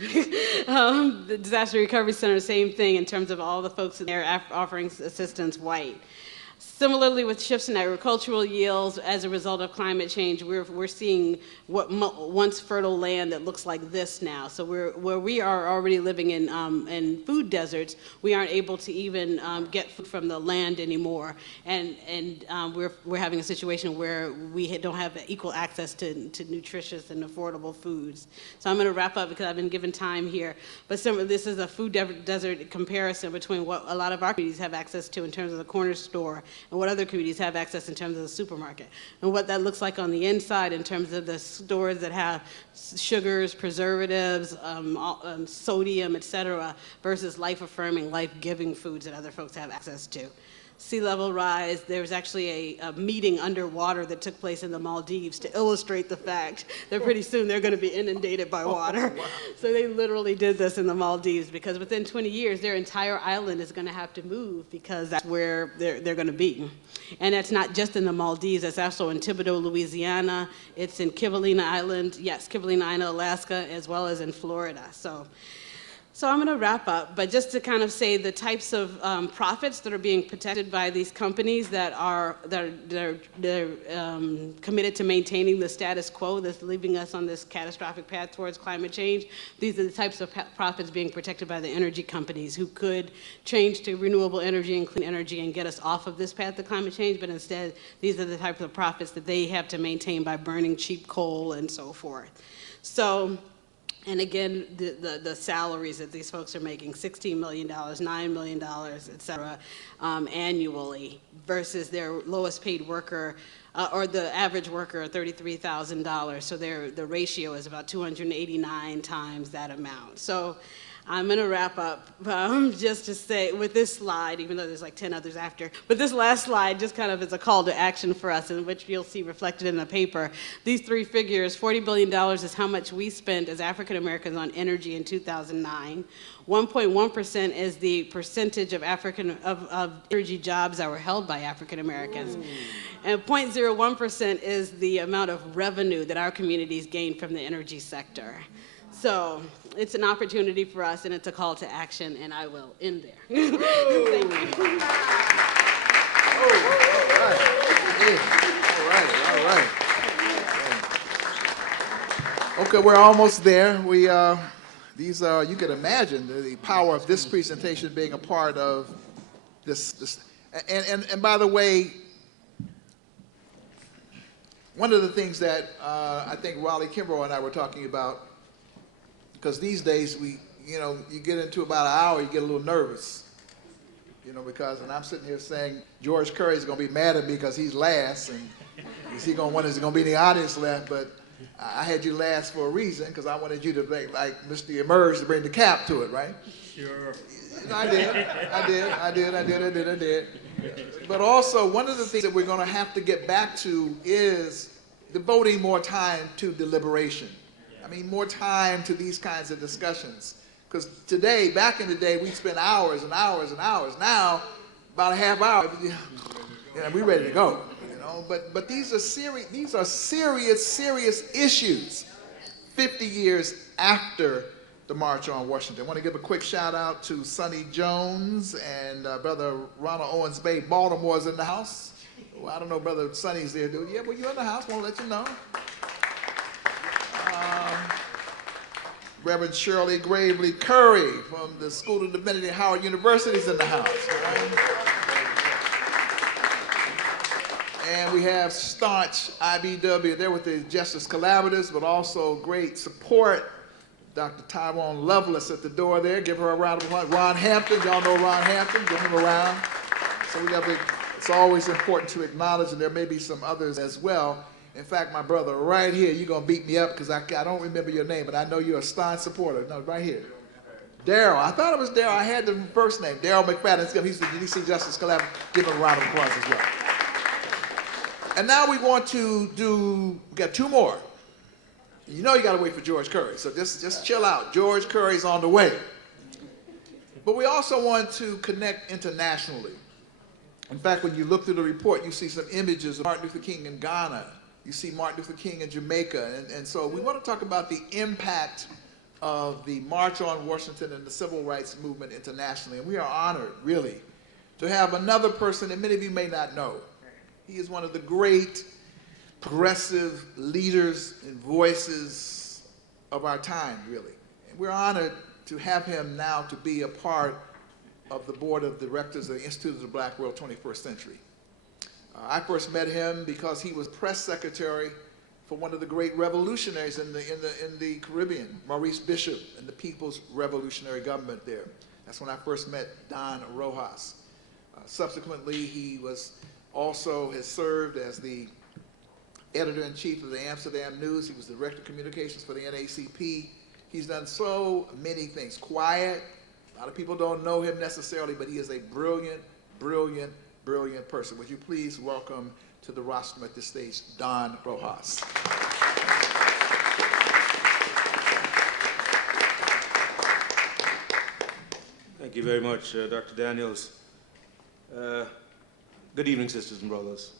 The Disaster Recovery Center, same thing in terms of all the folks in there offering assistance, white. Similarly, with shifts in agricultural yields as a result of climate change, we're seeing what once fertile land that looks like this now. So where we are already living in food deserts, we aren't able to even get food from the land anymore, and we're having a situation where we don't have equal access to nutritious and affordable foods. So I'm going to wrap up because I've been given time here. But this is a food desert comparison between what a lot of our communities have access to in terms of the corner store and what other communities have access in terms of the supermarket, and what that looks like on the inside in terms of the stores that have sugars, preservatives, sodium, etc., versus life-affirming, life-giving foods that other folks have access to. Sea level rise, there was actually a meeting underwater that took place in the Maldives to illustrate the fact that pretty soon they're going to be inundated by water. Wow. So they literally did this in the Maldives because within 20 years, their entire island is going to have to move because that's where they're going to be. And that's not just in the Maldives, that's also in Thibodaux, Louisiana. It's in Kivalina Island, Kivalina Island, Alaska, as well as in Florida. So I'm going to wrap up, but just to kind of say the types of profits that are being protected by these companies that are committed to maintaining the status quo that's leaving us on this catastrophic path towards climate change. These are the types of profits being protected by the energy companies who could change to renewable energy and clean energy and get us off of this path to climate change, but instead these are the types of profits that they have to maintain by burning cheap coal and so forth. So. And again, the salaries that these folks are making, $16 million, $9 million, et cetera, annually, versus their lowest paid worker, or the average worker, $33,000. So the ratio is about 289 times that amount. So I'm going to wrap up just to say with this slide, even though there's like 10 others after, but this last slide just kind of is a call to action for us, in which you'll see reflected in the paper. These 3 figures, $40 billion is how much we spent as African Americans on energy in 2009. 1.1% is the percentage of energy jobs that were held by African Americans. And 0.01% is the amount of revenue that our communities gain from the energy sector. So it's an opportunity for us, and it's a call to action, and I will end there. Thank you. All right. Okay, we're almost there. You can imagine the power of this presentation being a part of this. And by the way, one of the things that I think Raleigh Kimbrough and I were talking about, because these days you get into about an hour, you get a little nervous. You know, because, and I'm sitting here saying George Curry's going to be mad at me because he's last, and is he going to wonder, is there going to be any audience left? But I had you last for a reason, because I wanted you to be like Mr. Emerge to bring the cap to it, right? Sure. I did. But also, one of the things that we're going to have to get back to is devoting more time to deliberation. I mean, more time to these kinds of discussions. Because today, back in the day, we spent hours and hours and hours. Now, about a half hour, we're ready to go. You know, but these are serious issues. 50 years after the March on Washington. I want to give a quick shout out to Sonny Jones and Brother Ronald Owens Bay. Baltimore's in the house. Well, I don't know, Brother Sonny's there, dude. Yeah, well, you're in the house. Want to let you know. Reverend Shirley Gravely Curry from the School of Divinity at Howard University is in the house. And we have staunch IBW there with the Justice Collaboratives, but also great support. Dr. Tyrone Lovelace at the door there. Give her a round of applause. Ron Hampton, y'all know Ron Hampton. Give him a round. So it's always important to acknowledge, and there may be some others as well. In fact, my brother, right here, you're going to beat me up because I don't remember your name, but I know you're a staunch supporter. No, right here. Daryl. I thought it was Daryl. I had the first name. Daryl McFadden. He's the DC Justice Collaborative. Give him a round of applause as well. And now we want to we got two more. You know you got to wait for George Curry, so just chill out. George Curry's on the way. But we also want to connect internationally. In fact, when you look through the report, you see some images of Martin Luther King in Ghana. You see Martin Luther King in Jamaica. And so we want to talk about the impact of the March on Washington and the Civil Rights Movement internationally. And we are honored, really, to have another person that many of you may not know. He is one of the great progressive leaders and voices of our time, really. And we're honored to have him now to be a part of the board of directors of the Institute of the Black World 21st Century. I first met him because he was press secretary for one of the great revolutionaries in the Caribbean, Maurice Bishop, and the People's Revolutionary Government there. That's when I first met Don Rojas. Subsequently, he has served as the editor-in-chief of the Amsterdam News. He was the director of communications for the NACP. He's done so many things. Quiet. A lot of people don't know him necessarily, but he is a brilliant, brilliant, brilliant person. Would you please welcome to the rostrum at this stage, Don Rojas. Thank you very much, Dr. Daniels. Good evening, sisters and brothers.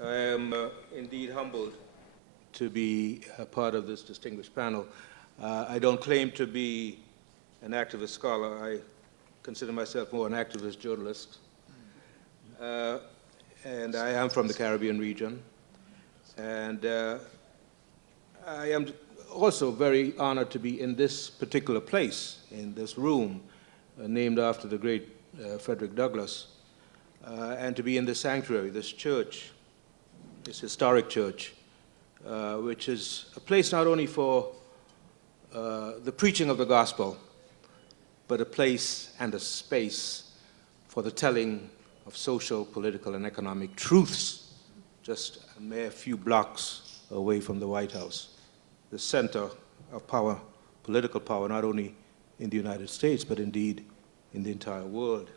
I am indeed humbled to be a part of this distinguished panel. I don't claim to be an activist scholar. I consider myself more an activist journalist. And I am from the Caribbean region. And I am also very honored to be in this particular place, in this room, named after the great Frederick Douglass, and to be in this sanctuary, this church, this historic church, which is a place not only for the preaching of the gospel, but a place and a space for the telling of social, political, and economic truths, just a mere few blocks away from the White House, the center of power, political power, not only in the United States, but indeed in the entire world.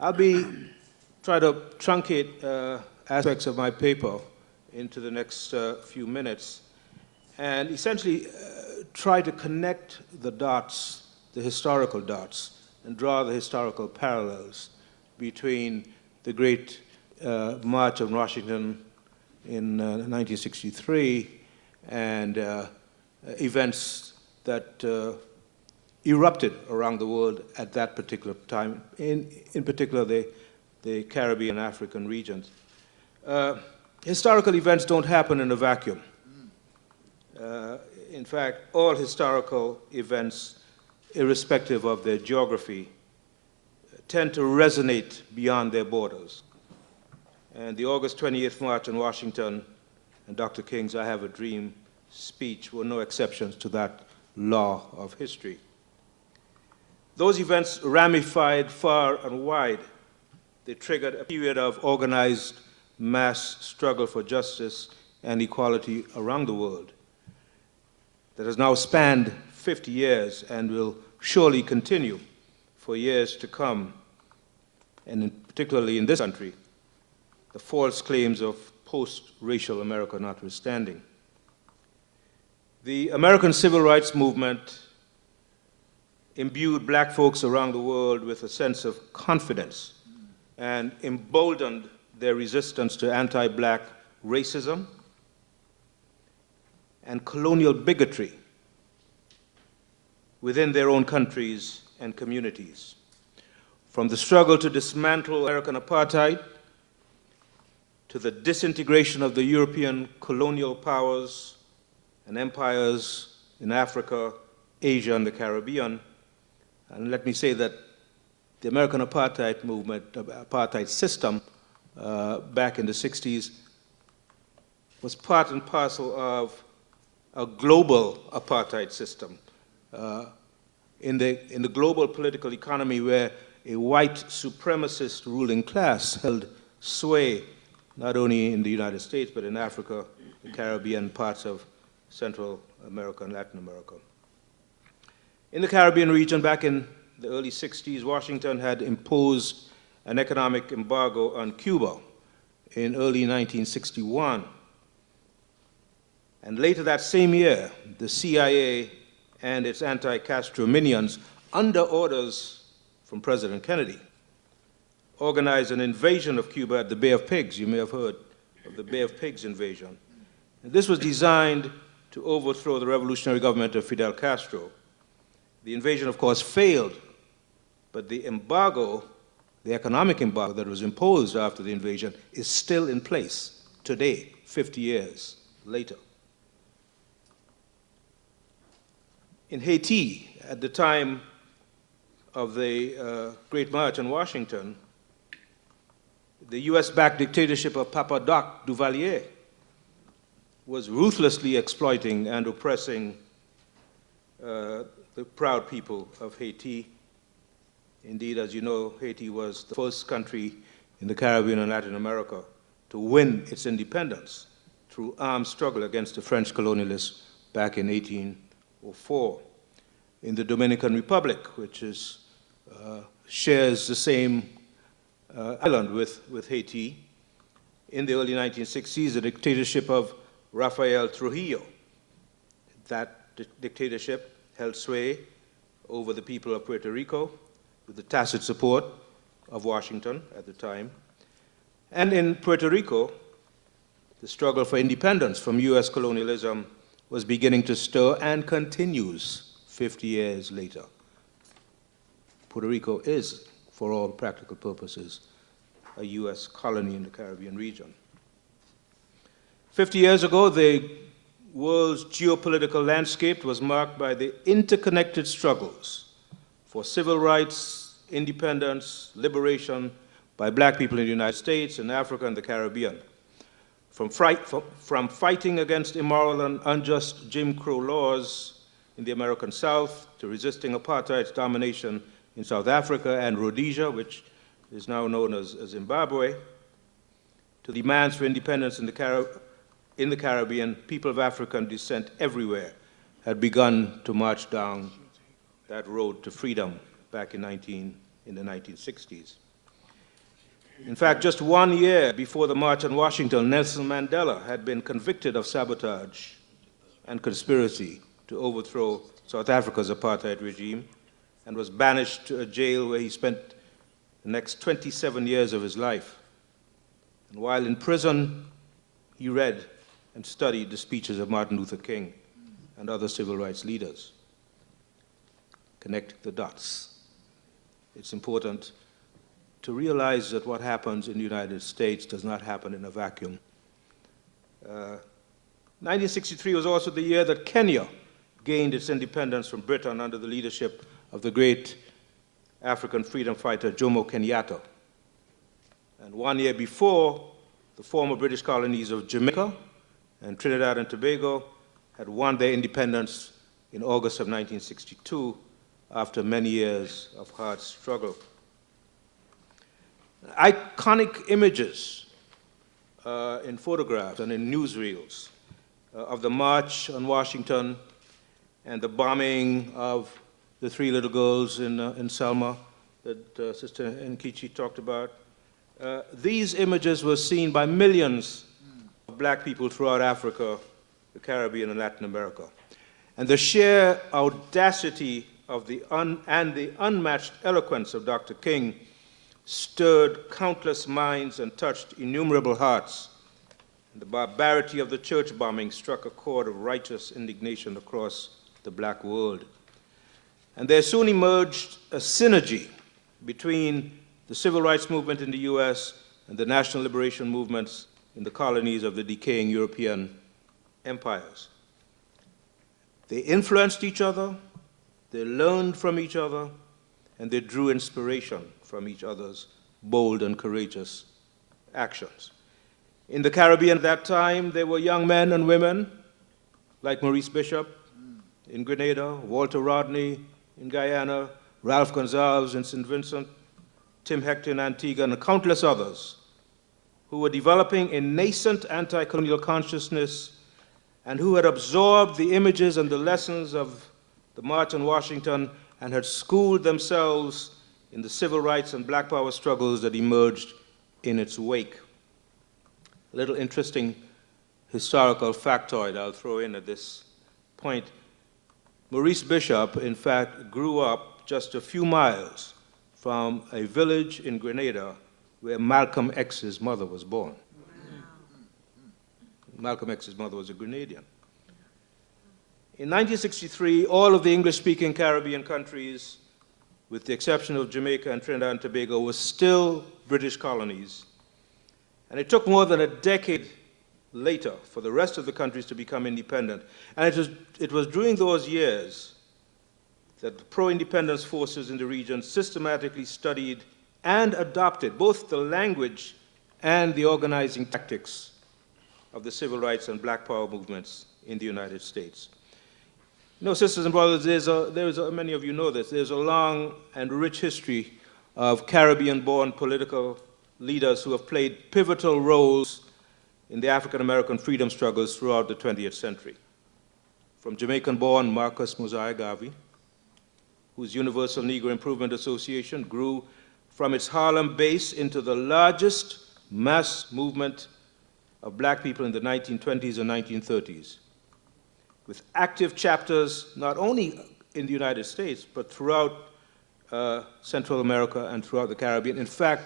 I'll try to truncate aspects of my paper into the next few minutes and essentially try to connect the dots, the historical dots, and draw the historical parallels between the great March on Washington in 1963 and events that erupted around the world at that particular time, in particular the Caribbean and African regions. Historical events don't happen in a vacuum. In fact, all historical events, irrespective of their geography, tend to resonate beyond their borders. And the August 28th March in Washington and Dr. King's I Have a Dream speech were no exceptions to that law of history. Those events ramified far and wide. They triggered a period of organized mass struggle for justice and equality around the world that has now spanned 50 years and will surely continue for years to come, and particularly in this country, the false claims of post-racial America notwithstanding. The American Civil Rights Movement imbued black folks around the world with a sense of confidence and emboldened their resistance to anti-black racism and colonial bigotry within their own countries and communities. From the struggle to dismantle American apartheid to the disintegration of the European colonial powers and empires in Africa, Asia, and the Caribbean. And let me say that the American apartheid movement, apartheid system, back in the 60s was part and parcel of a global apartheid system. In the global political economy where a white supremacist ruling class held sway not only in the United States but in Africa, the Caribbean, parts of Central America and Latin America. In the Caribbean region, back in the early 60s, Washington had imposed an economic embargo on Cuba in early 1961. And later that same year, the CIA and its anti-Castro minions, under orders from President Kennedy, organized an invasion of Cuba at the Bay of Pigs. You may have heard of the Bay of Pigs invasion. And this was designed to overthrow the revolutionary government of Fidel Castro. The invasion, of course, failed, but the embargo, the economic embargo that was imposed after the invasion, is still in place today, 50 years later. In Haiti, at the time of the Great March on Washington, the US-backed dictatorship of Papa Doc Duvalier was ruthlessly exploiting and oppressing the proud people of Haiti. Indeed, as you know, Haiti was the first country in the Caribbean and Latin America to win its independence through armed struggle against the French colonialists back in 1804. In the Dominican Republic, which shares the same island with Haiti, in the early 1960s, the dictatorship of Rafael Trujillo. That dictatorship held sway over the people of Puerto Rico with the tacit support of Washington at the time. And in Puerto Rico, the struggle for independence from US colonialism was beginning to stir and continues 50 years later. Puerto Rico is, for all practical purposes, a US colony in the Caribbean region. 50 years ago, the world's geopolitical landscape was marked by the interconnected struggles for civil rights, independence, liberation by black people in the United States, in Africa, and the Caribbean. From fighting against immoral and unjust Jim Crow laws in the American South, to resisting apartheid's domination in South Africa and Rhodesia, which is now known as Zimbabwe, to demands for independence in the Caribbean, people of African descent everywhere had begun to march down that road to freedom back in the 1960s. In fact, just 1 year before the March on Washington, Nelson Mandela had been convicted of sabotage and conspiracy to overthrow South Africa's apartheid regime and was banished to a jail where he spent the next 27 years of his life. And while in prison, he read and studied the speeches of Martin Luther King and other civil rights leaders. Connect the dots. It's important to realize that what happens in the United States does not happen in a vacuum. 1963 was also the year that Kenya gained its independence from Britain under the leadership of the great African freedom fighter Jomo Kenyatta. And 1 year before, the former British colonies of Jamaica and Trinidad and Tobago had won their independence in August of 1962 after many years of hard struggle. Iconic images in photographs and in newsreels of the March on Washington and the bombing of the 3 little girls in Selma that Sister Nkichi talked about. These images were seen by millions of black people throughout Africa, the Caribbean, and Latin America. And the sheer audacity of the unmatched eloquence of Dr. King stirred countless minds and touched innumerable hearts. And the barbarity of the church bombing struck a chord of righteous indignation across the black world. And there soon emerged a synergy between the civil rights movement in the US and the national liberation movements in the colonies of the decaying European empires. They influenced each other, they learned from each other, and they drew inspiration from each other's bold and courageous actions. In the Caribbean at that time, there were young men and women like Maurice Bishop in Grenada, Walter Rodney in Guyana, Ralph Gonsalves in St. Vincent, Tim Hector in Antigua, and countless others who were developing a nascent anti-colonial consciousness and who had absorbed the images and the lessons of the March on Washington and had schooled themselves in the civil rights and black power struggles that emerged in its wake. A little interesting historical factoid I'll throw in at this point. Maurice Bishop, in fact, grew up just a few miles from a village in Grenada where Malcolm X's mother was born. Malcolm X's mother was a Grenadian. In 1963, all of the English-speaking Caribbean countries, with the exception of Jamaica and Trinidad and Tobago, were still British colonies. And it took more than a decade later for the rest of the countries to become independent. And it was during those years that the pro-independence forces in the region systematically studied and adopted both the language and the organizing tactics of the civil rights and black power movements in the United States. You know, sisters and brothers, many of you know this, there's a long and rich history of Caribbean-born political leaders who have played pivotal roles in the African-American freedom struggles throughout the 20th century. From Jamaican-born Marcus Mosiah Garvey, whose Universal Negro Improvement Association grew from its Harlem base into the largest mass movement of black people in the 1920s and 1930s, with active chapters not only in the United States, but throughout Central America and throughout the Caribbean. In fact,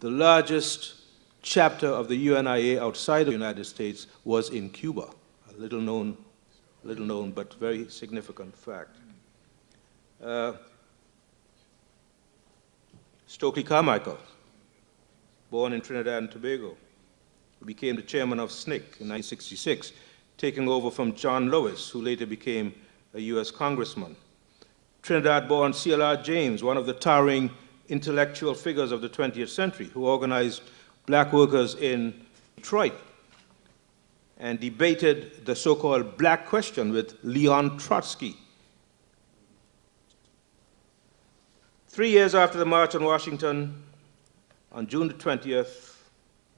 the largest chapter of the UNIA outside of the United States was in Cuba, a little known but very significant fact. Stokely Carmichael, born in Trinidad and Tobago, who became the chairman of SNCC in 1966, taking over from John Lewis, who later became a US congressman. Trinidad-born C.L.R. James, one of the towering intellectual figures of the 20th century, who organized black workers in Detroit and debated the so-called black question with Leon Trotsky. 3 years after the March on Washington, on June the 20th,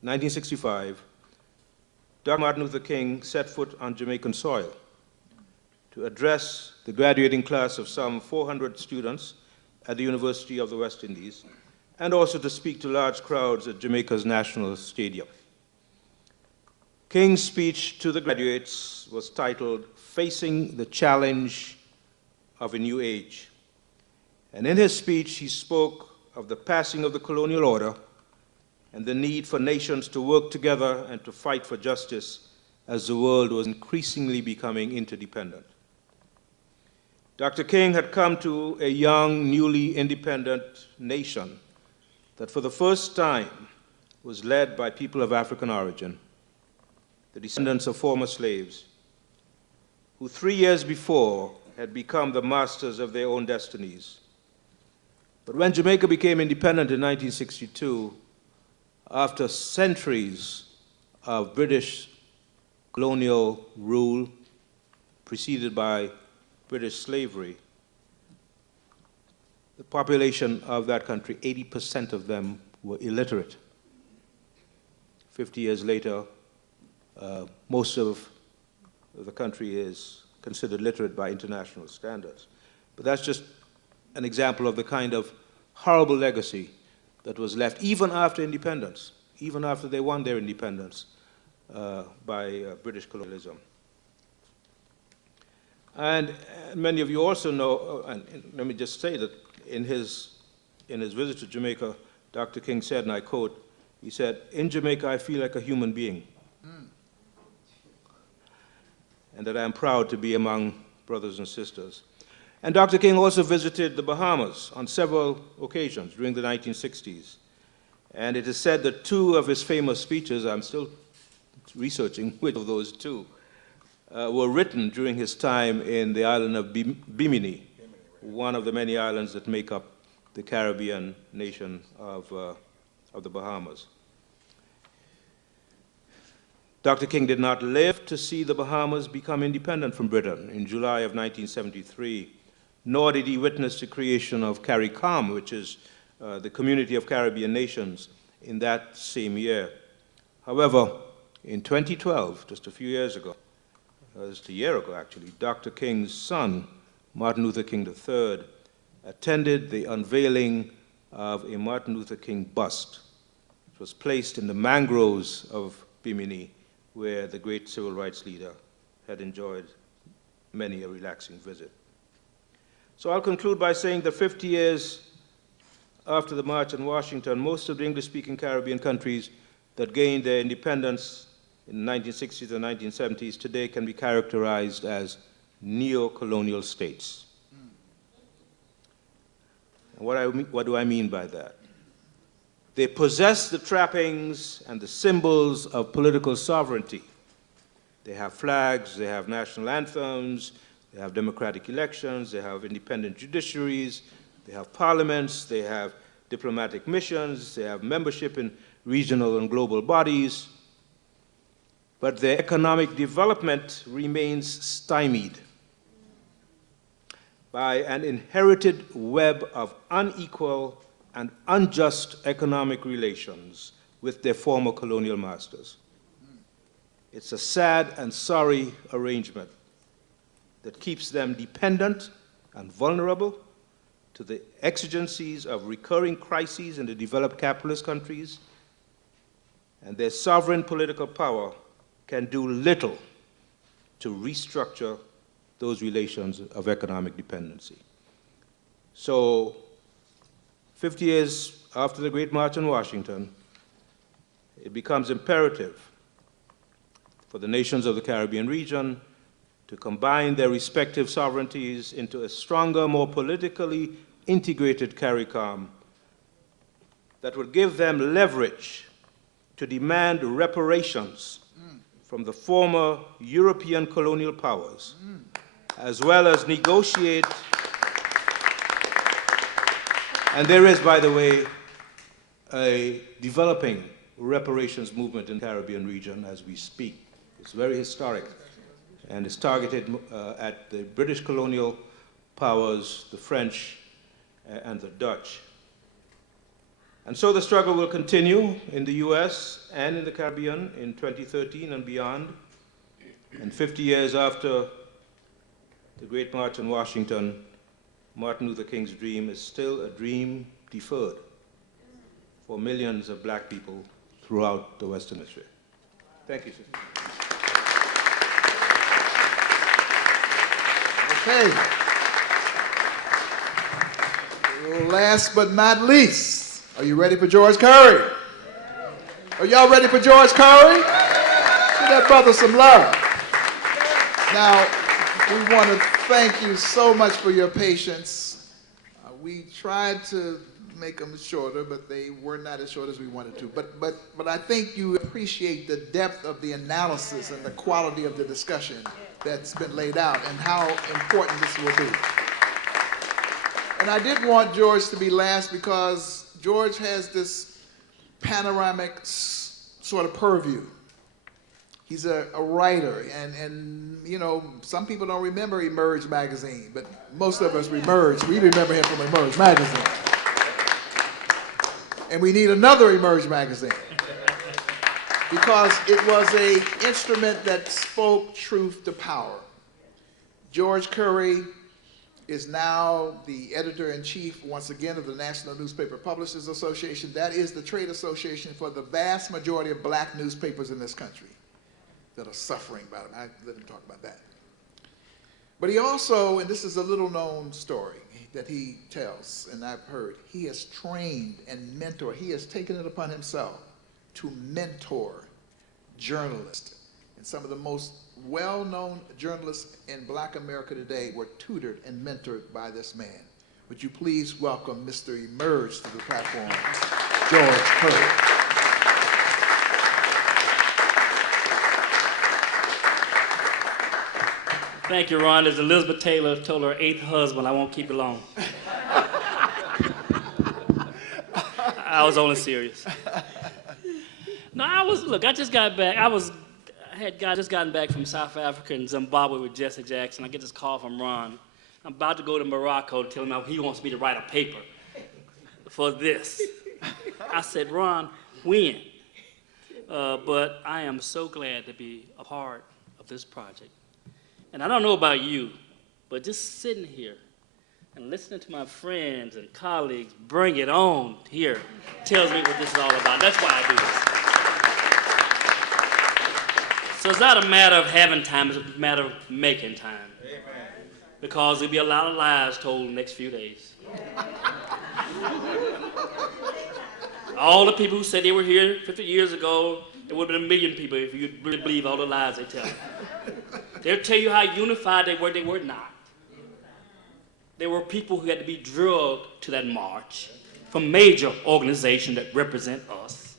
1965, Dr. Martin Luther King set foot on Jamaican soil to address the graduating class of some 400 students at the University of the West Indies, and also to speak to large crowds at Jamaica's National Stadium. King's speech to the graduates was titled, "Facing the Challenge of a New Age." And in his speech, he spoke of the passing of the colonial order and the need for nations to work together and to fight for justice as the world was increasingly becoming interdependent. Dr. King had come to a young, newly independent nation that for the first time was led by people of African origin, the descendants of former slaves, who 3 years before had become the masters of their own destinies. But when Jamaica became independent in 1962, after centuries of British colonial rule, preceded by British slavery, population of that country, 80% of them were illiterate. 50 years later, most of the country is considered literate by international standards. But that's just an example of the kind of horrible legacy that was left even after independence, even after they won their independence by British colonialism. And many of you also know, and let me just say that in his visit to Jamaica, Dr. King said, and I quote, he said, "In Jamaica, I feel like a human being, and that I am proud to be among brothers and sisters." And Dr. King also visited the Bahamas on several occasions during the 1960s. And it is said that two of his famous speeches, I'm still researching which of those two, were written during his time in the island of Bimini, one of the many islands that make up the Caribbean nation of the Bahamas. Dr. King did not live to see the Bahamas become independent from Britain in July of 1973, nor did he witness the creation of CARICOM, which is the Community of Caribbean Nations, in that same year. However, in 2012, just a few years ago, just a year ago actually, Dr. King's son, Martin Luther King III, attended the unveiling of a Martin Luther King bust, which was placed in the mangroves of Bimini, where the great civil rights leader had enjoyed many a relaxing visit. So I'll conclude by saying that 50 years after the March on Washington, most of the English-speaking Caribbean countries that gained their independence in the 1960s and 1970s today can be characterized as neo-colonial states. And what do I mean by that? They possess the trappings and the symbols of political sovereignty. They have flags, they have national anthems, they have democratic elections, they have independent judiciaries, they have parliaments, they have diplomatic missions, they have membership in regional and global bodies, but their economic development remains stymied by an inherited web of unequal and unjust economic relations with their former colonial masters. It's a sad and sorry arrangement that keeps them dependent and vulnerable to the exigencies of recurring crises in the developed capitalist countries, and their sovereign political power can do little to restructure those relations of economic dependency. So, 50 years after the Great March on Washington, it becomes imperative for the nations of the Caribbean region to combine their respective sovereignties into a stronger, more politically integrated CARICOM that would give them leverage to demand reparations from the former European colonial powers, as well as negotiate. And there is, by the way, a developing reparations movement in the Caribbean region as we speak. It's very historic, and it's targeted at the British colonial powers, the French, and the Dutch. And so the struggle will continue in the US and in the Caribbean in 2013 and beyond. And 50 years after the Great March on Washington, Martin Luther King's dream is still a dream deferred for millions of black people throughout the Western Hemisphere. Thank you, sister. Okay. Last but not least, are you ready for George Curry? Are y'all ready for George Curry? Give that brother some love. Now, we want to thank you so much for your patience. We tried to make them shorter, but they were not as short as we wanted to. But I think you appreciate the depth of the analysis and the quality of the discussion that's been laid out and how important this will be. And I did want George to be last because George has this panoramic sort of purview He's a writer, and you know, some people don't remember Emerge magazine, but most of us Emerge. We remember him from Emerge magazine. And we need another Emerge magazine because it was an instrument that spoke truth to power. George Curry is now the editor-in-chief, once again, of the National Newspaper Publishers Association. That is the trade association for the vast majority of black newspapers in this country that are suffering about it. I let him talk about that. But he also, and this is a little-known story that he tells, and I've heard, he has trained and mentored, he has taken it upon himself to mentor journalists. And some of the most well-known journalists in black America today were tutored and mentored by this man. Would you please welcome Mr. Emerge to the platform, George Curry. Thank you, Ron. As Elizabeth Taylor told her 8th husband, I won't keep it long. I was only serious. No, I just got back. Just gotten back from South Africa and Zimbabwe with Jesse Jackson. I get this call from Ron. I'm about to go to Morocco to tell him he wants me to write a paper for this. I said, Ron, when? But I am so glad to be a part of this project. And I don't know about you, but just sitting here and listening to my friends and colleagues bring it on here tells me what this is all about. That's why I do this. So it's not a matter of having time, it's a matter of making time. Amen. Because there'll be a lot of lies told in the next few days. All the people who said they were here 50 years ago, there would have been 1 million people if you really believe all the lies they tell. They'll tell you how unified they were not. There were people who had to be drugged to that march from major organizations that represent us.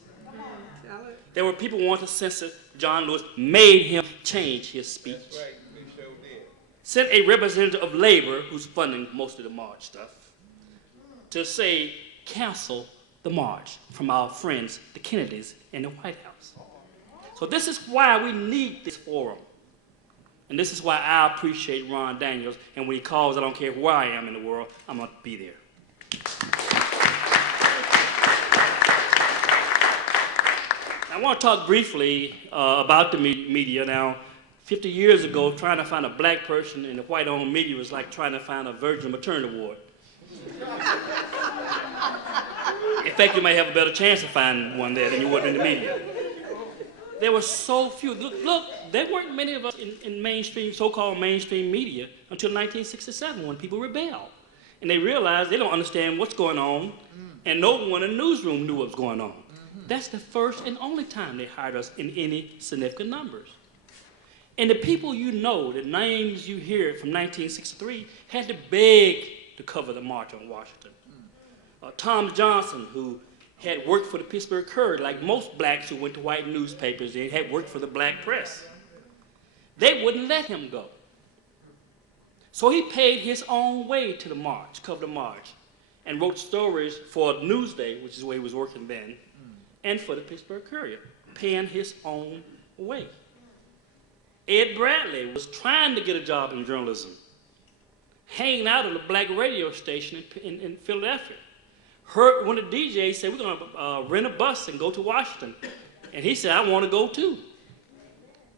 There were people who wanted to censor John Lewis, made him change his speech. That's right, we sure did. Sent a representative of labor, who's funding most of the march stuff, to say, cancel the march from our friends, the Kennedys, in the White House. So this is why we need this forum. And this is why I appreciate Ron Daniels, and when he calls, I don't care where I am in the world, I'm going to be there. I want to talk briefly about the media. Now, 50 years ago, trying to find a black person in the white-owned media was like trying to find a Virgin Maternity Ward. In fact, you may have a better chance of finding one there than you would in the media. There were so few. Look, there weren't many of us in mainstream, so-called mainstream media until 1967 when people rebelled. And they realized they don't understand what's going on, and no one in the newsroom knew what was going on. That's the first and only time they hired us in any significant numbers. And the people you know, the names you hear from 1963, had to beg to cover the March on Washington. Tom Johnson, who had worked for the Pittsburgh Courier, like most blacks who went to white newspapers, they had worked for the black press. They wouldn't let him go. So he paid his own way to the march, cover the march, and wrote stories for Newsday, which is where he was working then, and for the Pittsburgh Courier, paying his own way. Ed Bradley was trying to get a job in journalism, hanging out at a black radio station in Philadelphia. Heard one of the DJs said, we're going to rent a bus and go to Washington. And he said, I want to go too.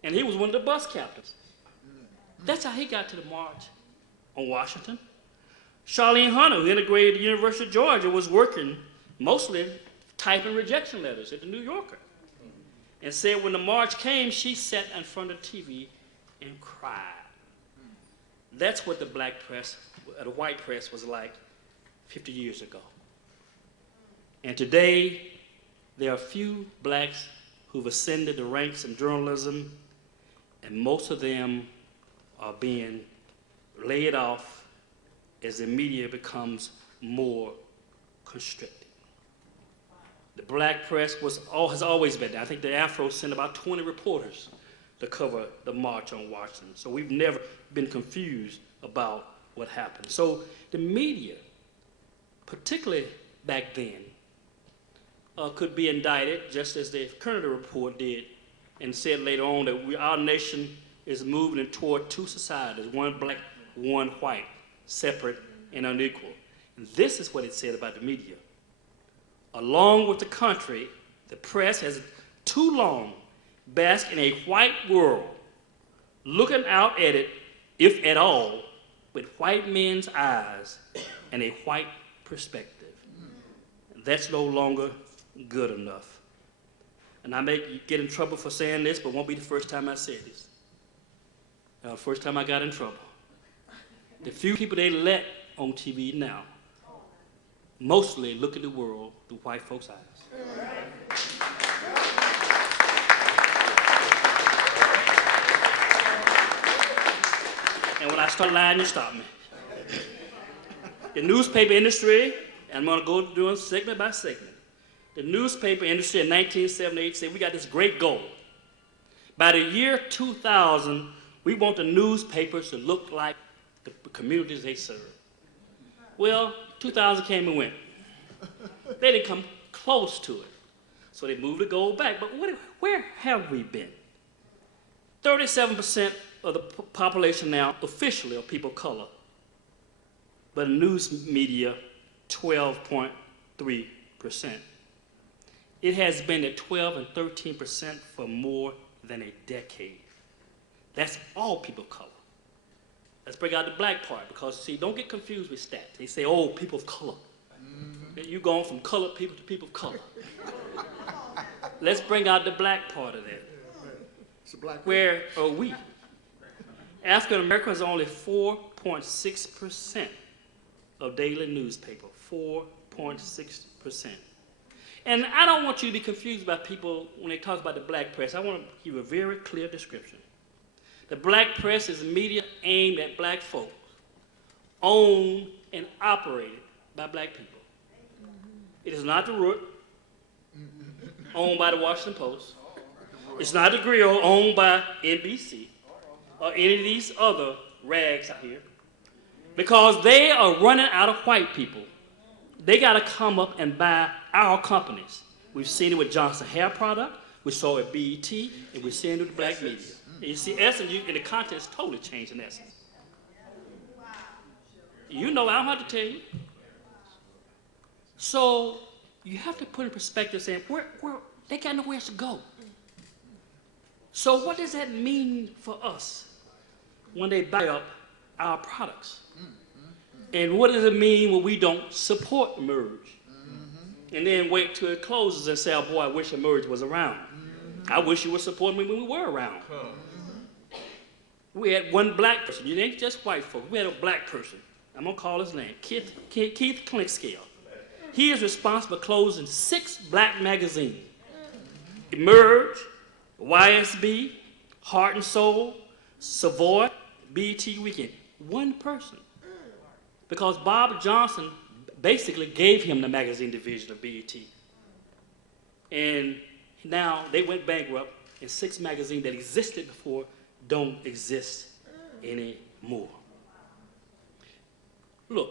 And he was one of the bus captains. That's how he got to the march on Washington. Charlene Hunter, who integrated the University of Georgia, was working mostly typing rejection letters at the New Yorker. And said when the march came, she sat in front of the TV and cried. That's what the black press, the white press was like 50 years ago. And today, there are few blacks who've ascended the ranks in journalism, and most of them are being laid off as the media becomes more constricted. The black press has always been there. I think the Afro sent about 20 reporters to cover the March on Washington. So we've never been confused about what happened. So the media, particularly back then, could be indicted, just as the Kerner report did and said later on that our nation is moving toward two societies, one black, one white, separate and unequal. And this is what it said about the media. Along with the country, the press has too long basked in a white world, looking out at it, if at all, with white men's eyes and a white perspective. That's no longer good enough. And I may get in trouble for saying this, but it won't be the first time I say this. First time I got in trouble. The few people they let on TV now mostly look at the world through white folks' eyes. And when I start lying, you stop me. The newspaper industry, and I'm going to go doing segment by segment. The newspaper industry in 1978 said, we got this great goal. By the year 2000, we want the newspapers to look like the communities they serve. Well, 2000 came and went. They didn't come close to it. So they moved the goal back. But where have we been? 37% of the population now officially are people of color. But in news media, 12.3%. It has been at 12 and 13% for more than a decade. That's all people of color. Let's bring out the black part, because, see, don't get confused with stats. They say, oh, people of color. You're going from colored people to people of color. Let's bring out the black part of that. Where are we? African Americans are only 4.6% of daily newspaper, 4.6%. And I don't want you to be confused by people when they talk about the black press. I want to give you a very clear description. The black press is media aimed at black folks, owned and operated by black people. It is not the Root, owned by the Washington Post. It's not the Grill, owned by NBC, or any of these other rags out here, because they are running out of white people. They got to come up and buy our companies. We've seen it with Johnson Hair Product, we saw it at BET, and we're seeing it with the black media. And you see Essence, and the content's totally changed in Essence. You know, I don't have to tell you. So you have to put in perspective saying, where they got nowhere else to go. So what does that mean for us when they buy up our products? And what does it mean when we don't support Merge? And then wait till it closes and say, oh boy, I wish Merge was around. I wish you would support me when we were around. We had one black person. You ain't just white folks. We had a black person. I'm going to call his name, Keith Clinkscale. He is responsible for closing 6 black magazines. Emerge, YSB, Heart and Soul, Savoy, BET Weekend. One person. Because Bob Johnson basically gave him the magazine division of BET. And now they went bankrupt, and 6 magazines that existed before don't exist anymore. Look,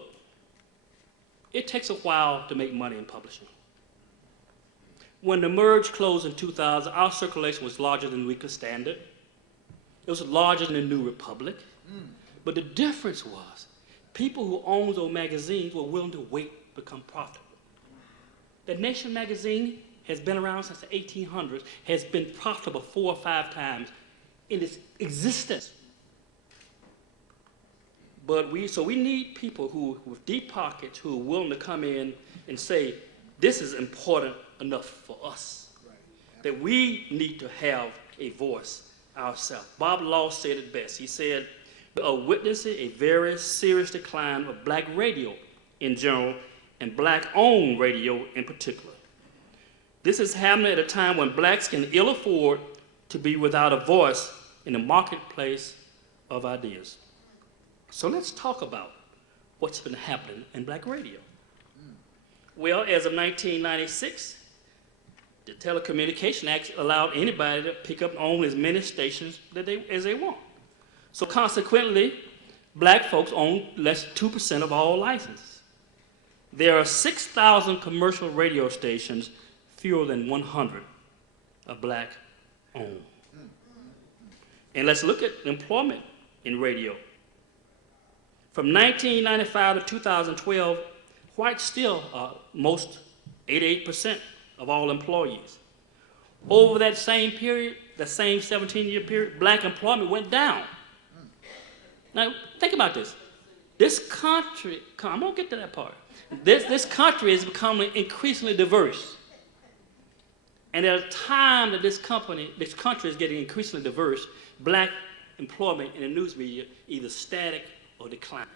it takes a while to make money in publishing. When the Merge closed in 2000, our circulation was larger than Weekly Standard. It was larger than the New Republic. But the difference was, people who owned those magazines were willing to wait to become profitable. The Nation magazine has been around since the 1800s, has been profitable 4 or 5 times in its existence. But we need people who with deep pockets, who are willing to come in and say, this is important enough for us, that we need to have a voice ourselves. Bob Law said it best. He said, we are witnessing a very serious decline of black radio in general and black-owned radio in particular. This is happening at a time when blacks can ill afford to be without a voice in the marketplace of ideas. So let's talk about what's been happening in black radio. Well, as of 1996, the Telecommunication Act allowed anybody to pick up and own as many stations as they want. So consequently, black folks own less than 2% of all licenses. There are 6,000 commercial radio stations, fewer than 100 are black owned. And let's look at employment in radio. From 1995 to 2012, whites still are most 88% of all employees. Over that same period, the same 17-year period, black employment went down. Now, think about this. This country, I'm gonna get to that part. This country is becoming increasingly diverse. And at a time that this country is getting increasingly diverse, black employment in the news media either static or declining.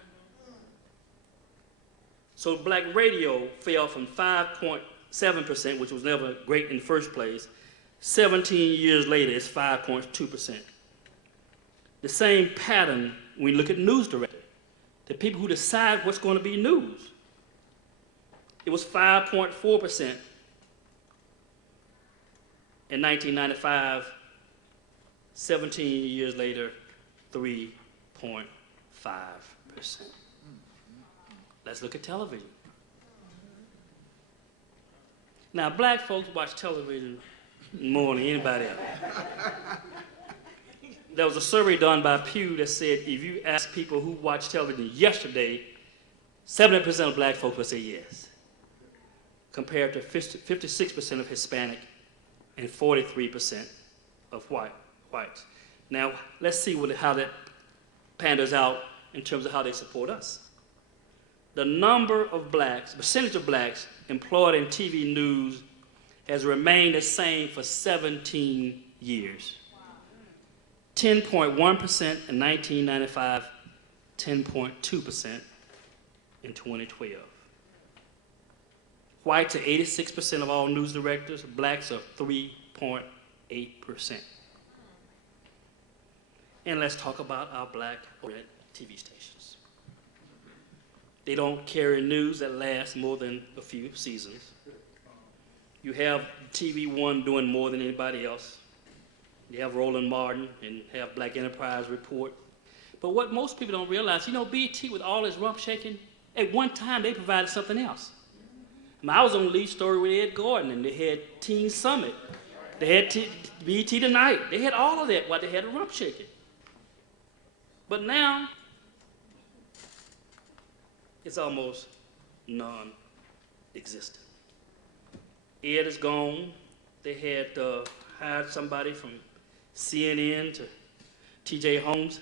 So black radio fell from 5.7%, which was never great in the first place. 17 years later, it's 5.2%. The same pattern when you look at news directors, the people who decide what's going to be news. It was 5.4% in 1995, 17 years later, 3.5%. Let's look at television. Now, black folks watch television more than anybody else. There was a survey done by Pew that said if you ask people who watched television yesterday, 70% of black folks would say yes, compared to 56% of Hispanic and 43% of whites. Now, let's see how that panders out in terms of how they support us. The number of blacks, percentage of blacks employed in TV news has remained the same for 17 years. 10.1% in 1995, 10.2% in 2012. Whites are 86% of all news directors, blacks are 3.8%. And let's talk about our black TV stations. They don't carry news that lasts more than a few seasons. You have TV One doing more than anybody else. You have Roland Martin and have Black Enterprise Report. But what most people don't realize, you know, BET with all its rump shaking, at one time they provided something else. I was on the lead story with Ed Gordon, and they had Teen Summit. They had BET Tonight. They had all of that while they had a rump shaking. But now, it's almost non-existent. Ed is gone. They had hired somebody from CNN to TJ Holmes.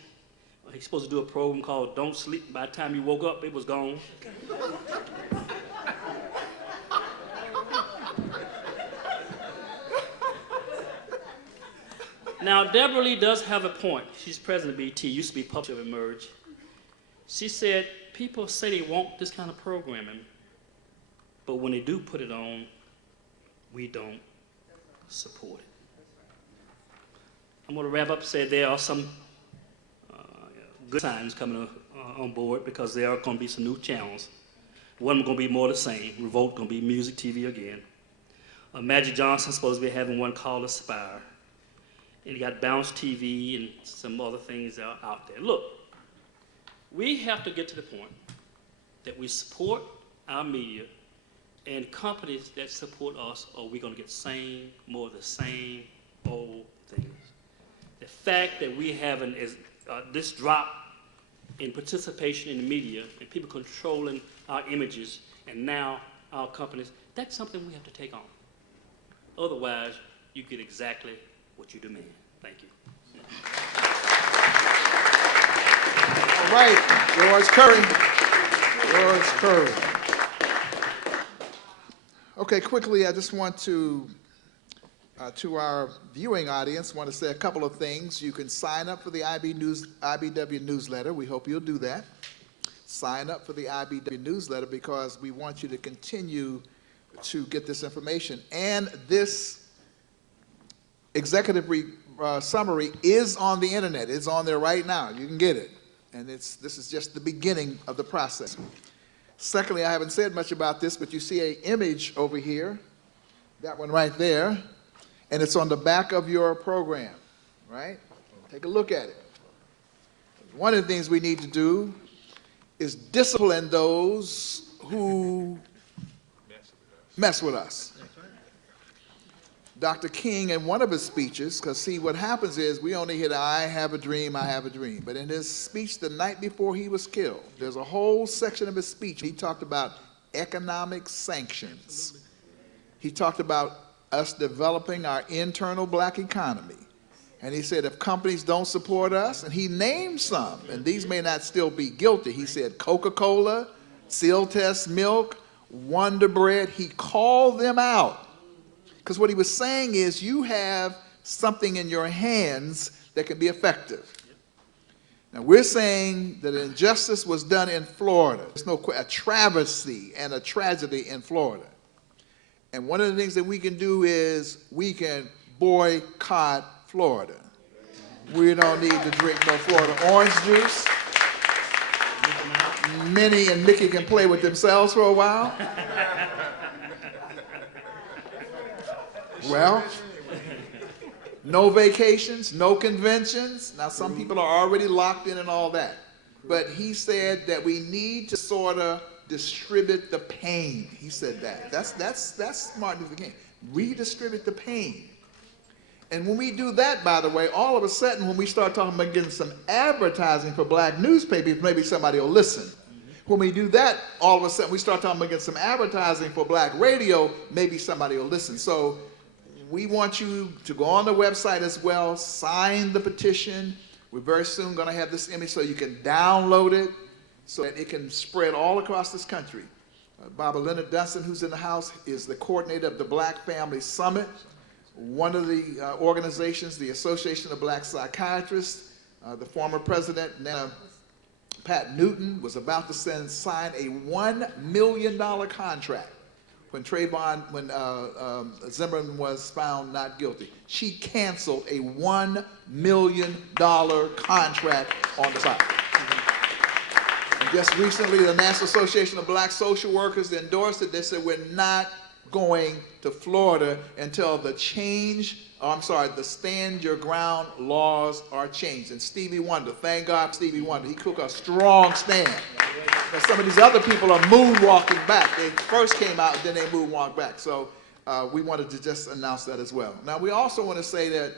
He's supposed to do a program called Don't Sleep. By the time he woke up, it was gone. Now, Deborah Lee does have a point. She's president of BET, used to be publisher of Emerge. She said, people say they want this kind of programming, but when they do put it on, we don't support it. I'm going to wrap up and say there are some good signs coming on board because there are going to be some new channels. One of them going to be more the same. Revolt going to be music TV again. Magic Johnson's supposed to be having one called Aspire. And you got Bounce TV and some other things that are out there. Look, we have to get to the point that we support our media and companies that support us, or we're going to get more of the same old things. The fact that we have this drop in participation in the media and people controlling our images and now our companies, that's something we have to take on. Otherwise, you get exactly what you demand. Thank you. All right, George Curry. George Curry. Okay, quickly, I just want to our viewing audience, want to say a couple of things. You can sign up for the IBW newsletter. We hope you'll do that. Sign up for the IBW newsletter because we want you to continue to get this information. And this executive summary is on the internet. It's on there right now. You can get it. And this is just the beginning of the process. Secondly, I haven't said much about this, but you see an image over here, that one right there, and it's on the back of your program, right? Take a look at it. One of the things we need to do is discipline those who mess with us. Dr. King, in one of his speeches, because see, what happens is we only hear, I have a dream, I have a dream. But in his speech the night before he was killed, there's a whole section of his speech. He talked about economic sanctions. He talked about us developing our internal black economy. And he said, if companies don't support us, and he named some, and these may not still be guilty. He said Coca-Cola, Sealtest Milk, Wonder Bread. He called them out. Because what he was saying is you have something in your hands that can be effective. Now, we're saying that an injustice was done in Florida. There's a travesty and a tragedy in Florida. And one of the things that we can do is we can boycott Florida. We don't need to drink no Florida orange juice. Minnie and Mickey can play with themselves for a while. Well, no vacations, no conventions. Now, some people are already locked in and all that. But he said that we need to sort of distribute the pain. He said that. That's Martin Luther King. Redistribute the pain. And when we do that, by the way, all of a sudden, when we start talking about getting some advertising for black newspapers, maybe somebody will listen. When we do that, all of a sudden, we start talking about getting some advertising for black radio, maybe somebody will listen. So we want you to go on the website as well, sign the petition. We're very soon going to have this image so you can download it so that it can spread all across this country. Barbara Leonard Dunston, who's in the house, is the coordinator of the Black Family Summit. One of the organizations, the Association of Black Psychiatrists, the former president, Pat Newton, was about to sign a $1 million contract when Zimmerman was found not guilty. She canceled a $1 million contract on the side. And just recently, the National Association of Black Social Workers endorsed it. They said, we're not going to Florida until the stand your ground laws are changed. And Stevie Wonder, thank God Stevie Wonder, he took a strong stand. Now, some of these other people are moonwalking back. They first came out, and then they moonwalked back. So we wanted to just announce that as well. Now, we also want to say that,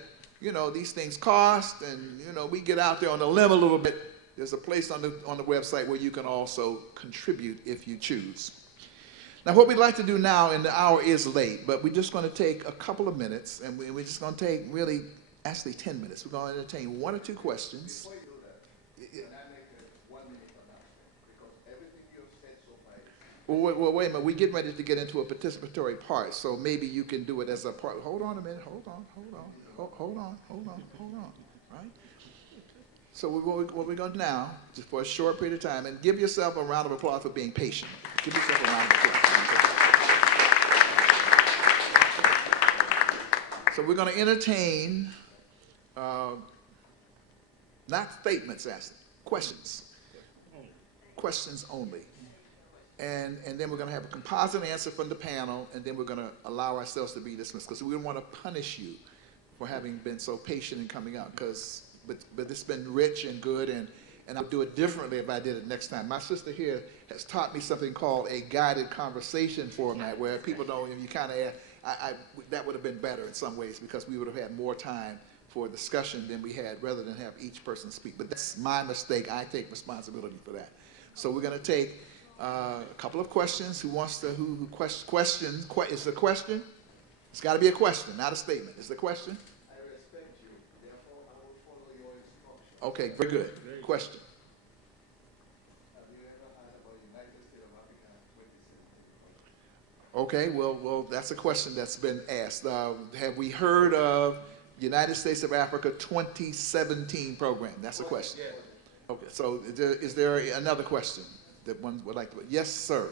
these things cost, and, we get out there on the limb a little bit. There's a place on the website where you can also contribute if you choose. Now, what we'd like to do now, and the hour is late, but we're just going to take a couple of minutes, and we're just going to take actually 10 minutes. We're going to entertain one or two questions. Well, wait a minute. We're getting ready to get into a participatory part, so maybe you can do it as a part. Hold on a minute. Hold on. Right? So what we're going to do now, just for a short period of time, and give yourself a round of applause for being patient. Give yourself a round of applause. So we're going to entertain, not statements asked, questions. Questions only. And then we're going to have a composite answer from the panel, and then we're going to allow ourselves to be dismissed, because we don't want to punish you for having been so patient in coming out, but it's been rich and good, and I'll do it differently if I did it next time. My sister here has taught me something called a guided conversation format, where people don't, you kind of, that would have been better in some ways, because we would have had more time for discussion than we had, rather than have each person speak. But that's my mistake. I take responsibility for that. So we're going to take a couple of questions. Is the question? It's got to be a question, not a statement. Is the question? I respect you, therefore I will follow your instructions. Okay, very good. Question. Have you ever heard about United States of Africa 2017? Okay, well, that's a question that's been asked. Have we heard of United States of Africa 2017 program? That's a question. Yes. Okay, so is there another question that one would like to? Yes, sir.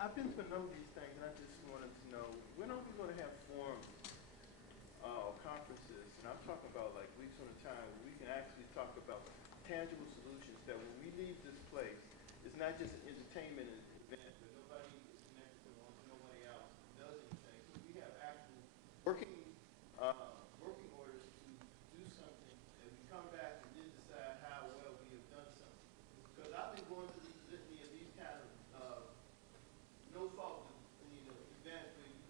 I've been to know these things, and I just wanted to know, when are we going to have forums or conferences, and I'm talking about like weeks at a time, where we can actually talk about tangible solutions that when we leave this place, it's not just an entertainment event that nobody is connected to, nobody else does anything. So we have actual working orders to do something, and we come back and then decide how well we have done something. Because I've been going to these kind of no fault, events where you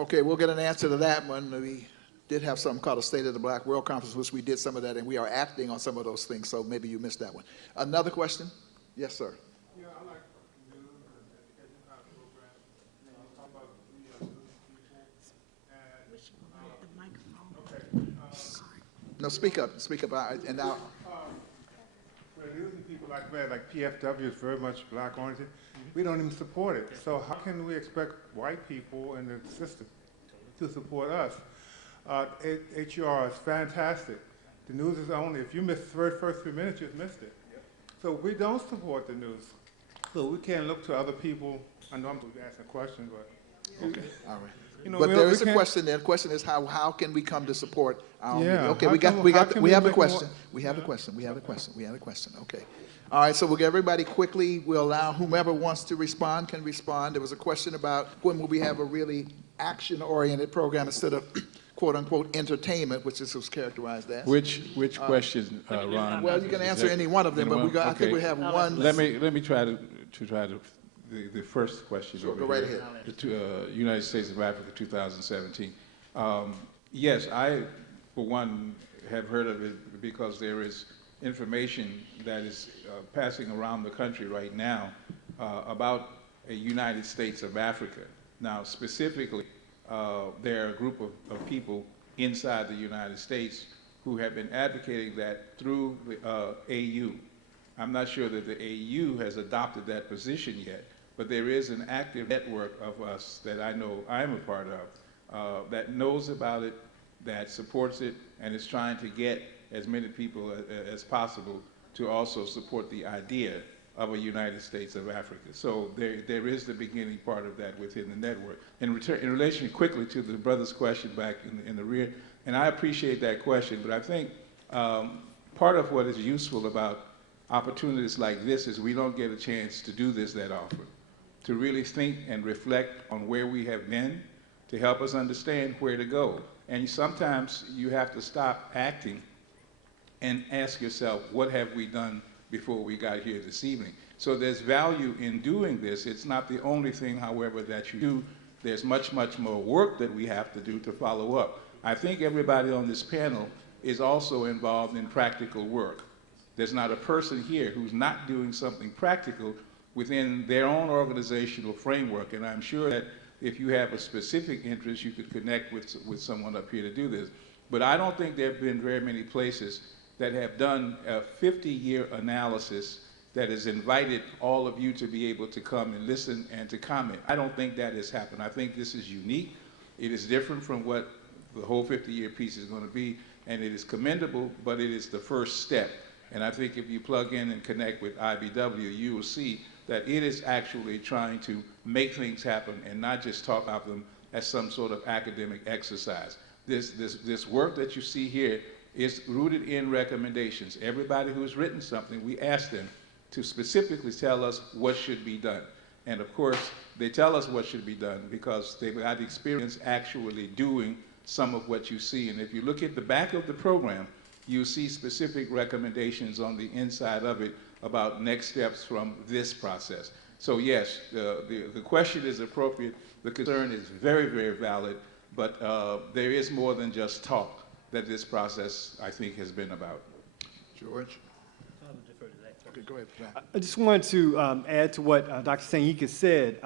Okay, we'll get an answer to that one. We did have something called a State of the Black World Conference, which we did some of that, and we are acting on some of those things, so maybe you missed that one. Another question? Yes, sir. Yeah, I like news and education kind of programs. You know, talk about news people and No, speak up, and now. for the news and people like that, like PFW is very much black oriented. We don't even support it. So how can we expect white people in the system to support us? HR is fantastic. The news is only, if you miss the very first 3 minutes, you've missed it. So we don't support the news. So we can't look to other people. I know I'm asking a question, but. Okay, all right. You know, but there is a can't- question there. The question is how can we come to support our own Yeah, media? Okay, how we can have we the make question. more- We have the question. We have the question. We have the question. Okay. All right, so we'll get everybody quickly. We'll allow whomever wants to respond can respond. There was a question about when will we have a really action-oriented program instead of quote-unquote entertainment, which this was characterized as. Which question, Ron? Well, you can Is answer that any one of them, but anyone? I think we Okay. have one. Let me try to the first question. Sure, over go right here. ahead. The United States of Africa 2017. Yes, I, for one, have heard of it because there is information that is passing around the country right now about a United States of Africa. Now, specifically, there are a group of people inside the United States who have been advocating that through the AU. I'm not sure that the AU has adopted that position yet, but there is an active network of us that I know I'm a part of that knows about it, that supports it, and is trying to get as many people as possible to also support the idea of a United States of Africa. So there is the beginning part of that within the network. In relation quickly to the brother's question back in the rear, and I appreciate that question, but I think part of what is useful about opportunities like this is we don't get a chance to do this that often, to really think and reflect on where we have been, to help us understand where to go. And sometimes you have to stop acting and ask yourself, what have we done before we got here this evening? So there's value in doing this. It's not the only thing, however, that you do. There's much, much more work that we have to do to follow up. I think everybody on this panel is also involved in practical work. There's not a person here who's not doing something practical within their own organizational framework, and I'm sure that if you have a specific interest, you could connect with someone up here to do this. But I don't think there have been very many places that have done a 50-year analysis that has invited all of you to be able to come and listen and to comment. I don't think that has happened. I think this is unique. It is different from what the whole 50-year piece is going to be, and it is commendable, but it is the first step. And I think if you plug in and connect with IBW, you will see that it is actually trying to make things happen and not just talk about them as some sort of academic exercise. This work that you see here is rooted in recommendations. Everybody who's written something, we ask them to specifically tell us what should be done. And of course, they tell us what should be done because they've had experience actually doing some of what you see. And if you look at the back of the program, you see specific recommendations on the inside of it about next steps from this process. So yes, the question is appropriate. The concern is very, very valid, but there is more than just talk that this process, I think, has been about. George? Okay, go ahead. I just wanted to add to what Dr. Sanyika said.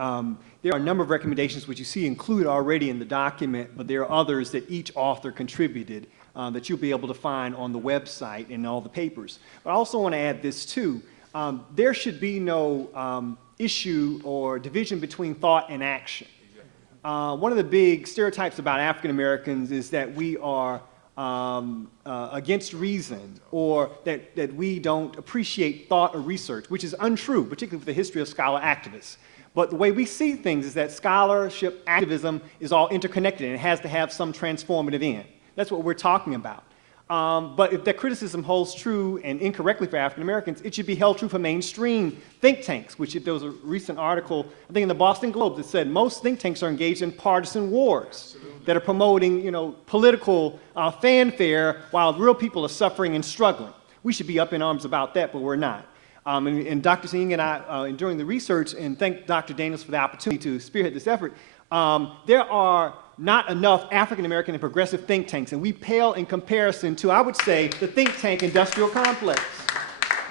There are a number of recommendations which you see included already in the document, but there are others that each author contributed that you'll be able to find on the website and all the papers. But I also want to add this too. There should be no issue or division between thought and action. One of the big stereotypes about African Americans is that we are against reason, or that we don't appreciate thought or research, which is untrue, particularly for the history of scholar activists. But the way we see things is that scholarship activism is all interconnected and it has to have some transformative end. That's what we're talking about. But if that criticism holds true and incorrectly for African Americans, it should be held true for mainstream think tanks, which if there was a recent article, I think in the Boston Globe, that said most think tanks are engaged in partisan wars that are promoting, political fanfare while real people are suffering and struggling. We should be up in arms about that, but we're not. And Dr. Singh and I, during the research, and thank Dr. Daniels for the opportunity to spearhead this effort, there are not enough African American and progressive think tanks, and we pale in comparison to, I would say, the think tank industrial complex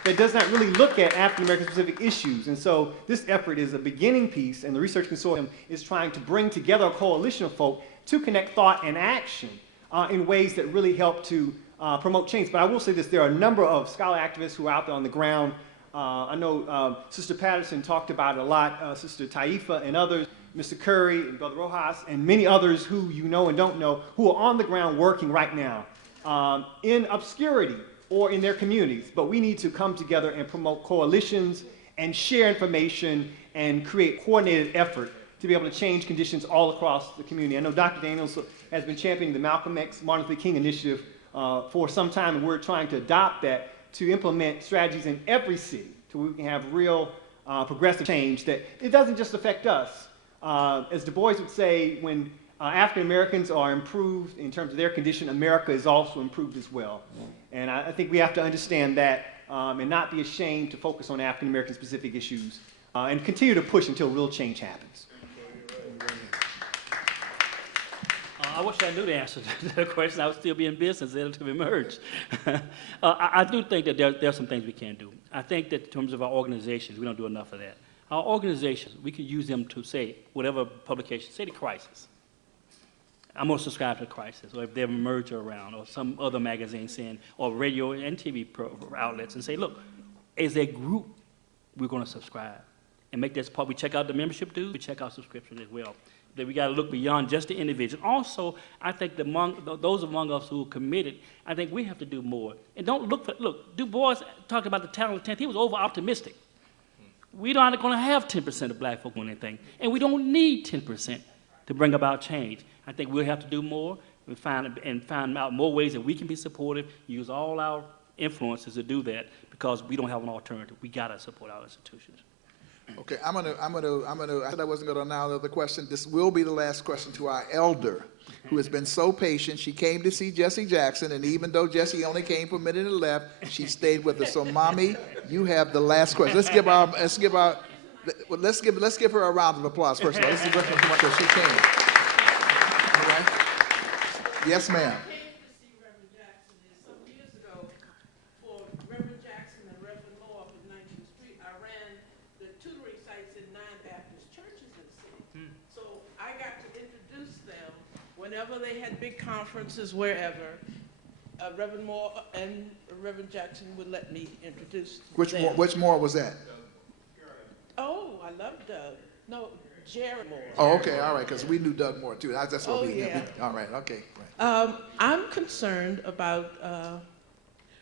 that does not really look at African American specific issues. And so this effort is a beginning piece, and the Research Consortium is trying to bring together a coalition of folk to connect thought and action in ways that really help to promote change. But I will say this, there are a number of scholar activists who are out there on the ground. I know Sister Patterson talked about it a lot, Sister Taifa and others, Mr. Curry and Brother Rojas, and many others who you know and don't know, who are on the ground working right now in obscurity or in their communities. But we need to come together and promote coalitions and share information and create coordinated effort to be able to change conditions all across the community. I know Dr. Daniels has been championing the Malcolm X, Martin Luther King initiative for some time, and we're trying to adopt that to implement strategies in every city so we can have real progressive change that it doesn't just affect us. As Du Bois would say, when African Americans are improved in terms of their condition, America is also improved as well. And I think we have to understand that and not be ashamed to focus on African American specific issues and continue to push until real change happens. I wish I knew the answer to that question. I would still be in business to emerge. I do think that there are some things we can do. I think that in terms of our organizations, we don't do enough of that. Our organizations, we can use them to say, whatever publication, say the Crisis. I'm going to subscribe to Crisis, or if they have Emerge around, or some other magazine saying, or radio and TV outlets, and say, look, as a group, we're going to subscribe. And make this part, we check out the membership dues, we check out subscription as well. That we got to look beyond just the individual. Also, I think those among us who are committed, I think we have to do more. And don't look for, look, Du Bois talked about the talent of 10th, he was over-optimistic. We're not going to have 10% of black folk on anything, and we don't need 10% to bring about change. I think we'll have to do more and find out more ways that we can be supportive, use all our influences to do that, because we don't have an alternative. We got to support our institutions. Okay, I said I wasn't gonna allow another question. This will be the last question to our elder, who has been so patient. She came to see Jesse Jackson, and even though Jesse only came for a minute and left, she stayed with us. So, Mommy, you have the last question. Let's give her a round of applause first of all. Let's give her because she came. All right? Yes, ma'am. Whenever they had big conferences, wherever, Reverend Moore and Reverend Jackson would let me introduce them. Which Moore was that? Oh, I love Doug. No, Jerry Moore. Oh, okay, all right, because we knew Doug Moore too. That's what we knew. All right, okay. Right. I'm concerned about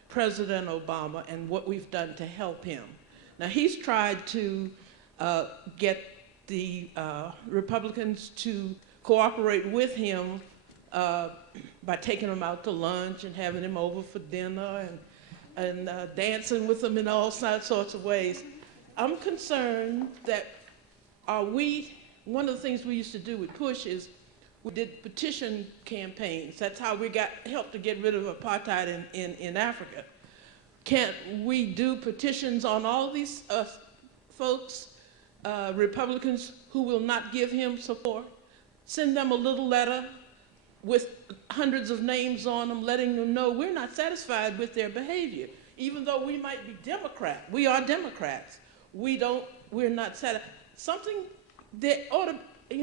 President Obama and what we've done to help him. Now, he's tried to get the Republicans to cooperate with him by taking him out to lunch and having him over for dinner and dancing with him in all sorts of ways. I'm concerned that one of the things we used to do with PUSH is we did petition campaigns. That's how we helped to get rid of apartheid in Africa. Can't we do petitions on all these folks, Republicans who will not give him support? Send them a little letter with hundreds of names on them, letting them know we're not satisfied with their behavior. Even though we might be Democrat, we are Democrats. We're not satisfied. Something that ought to,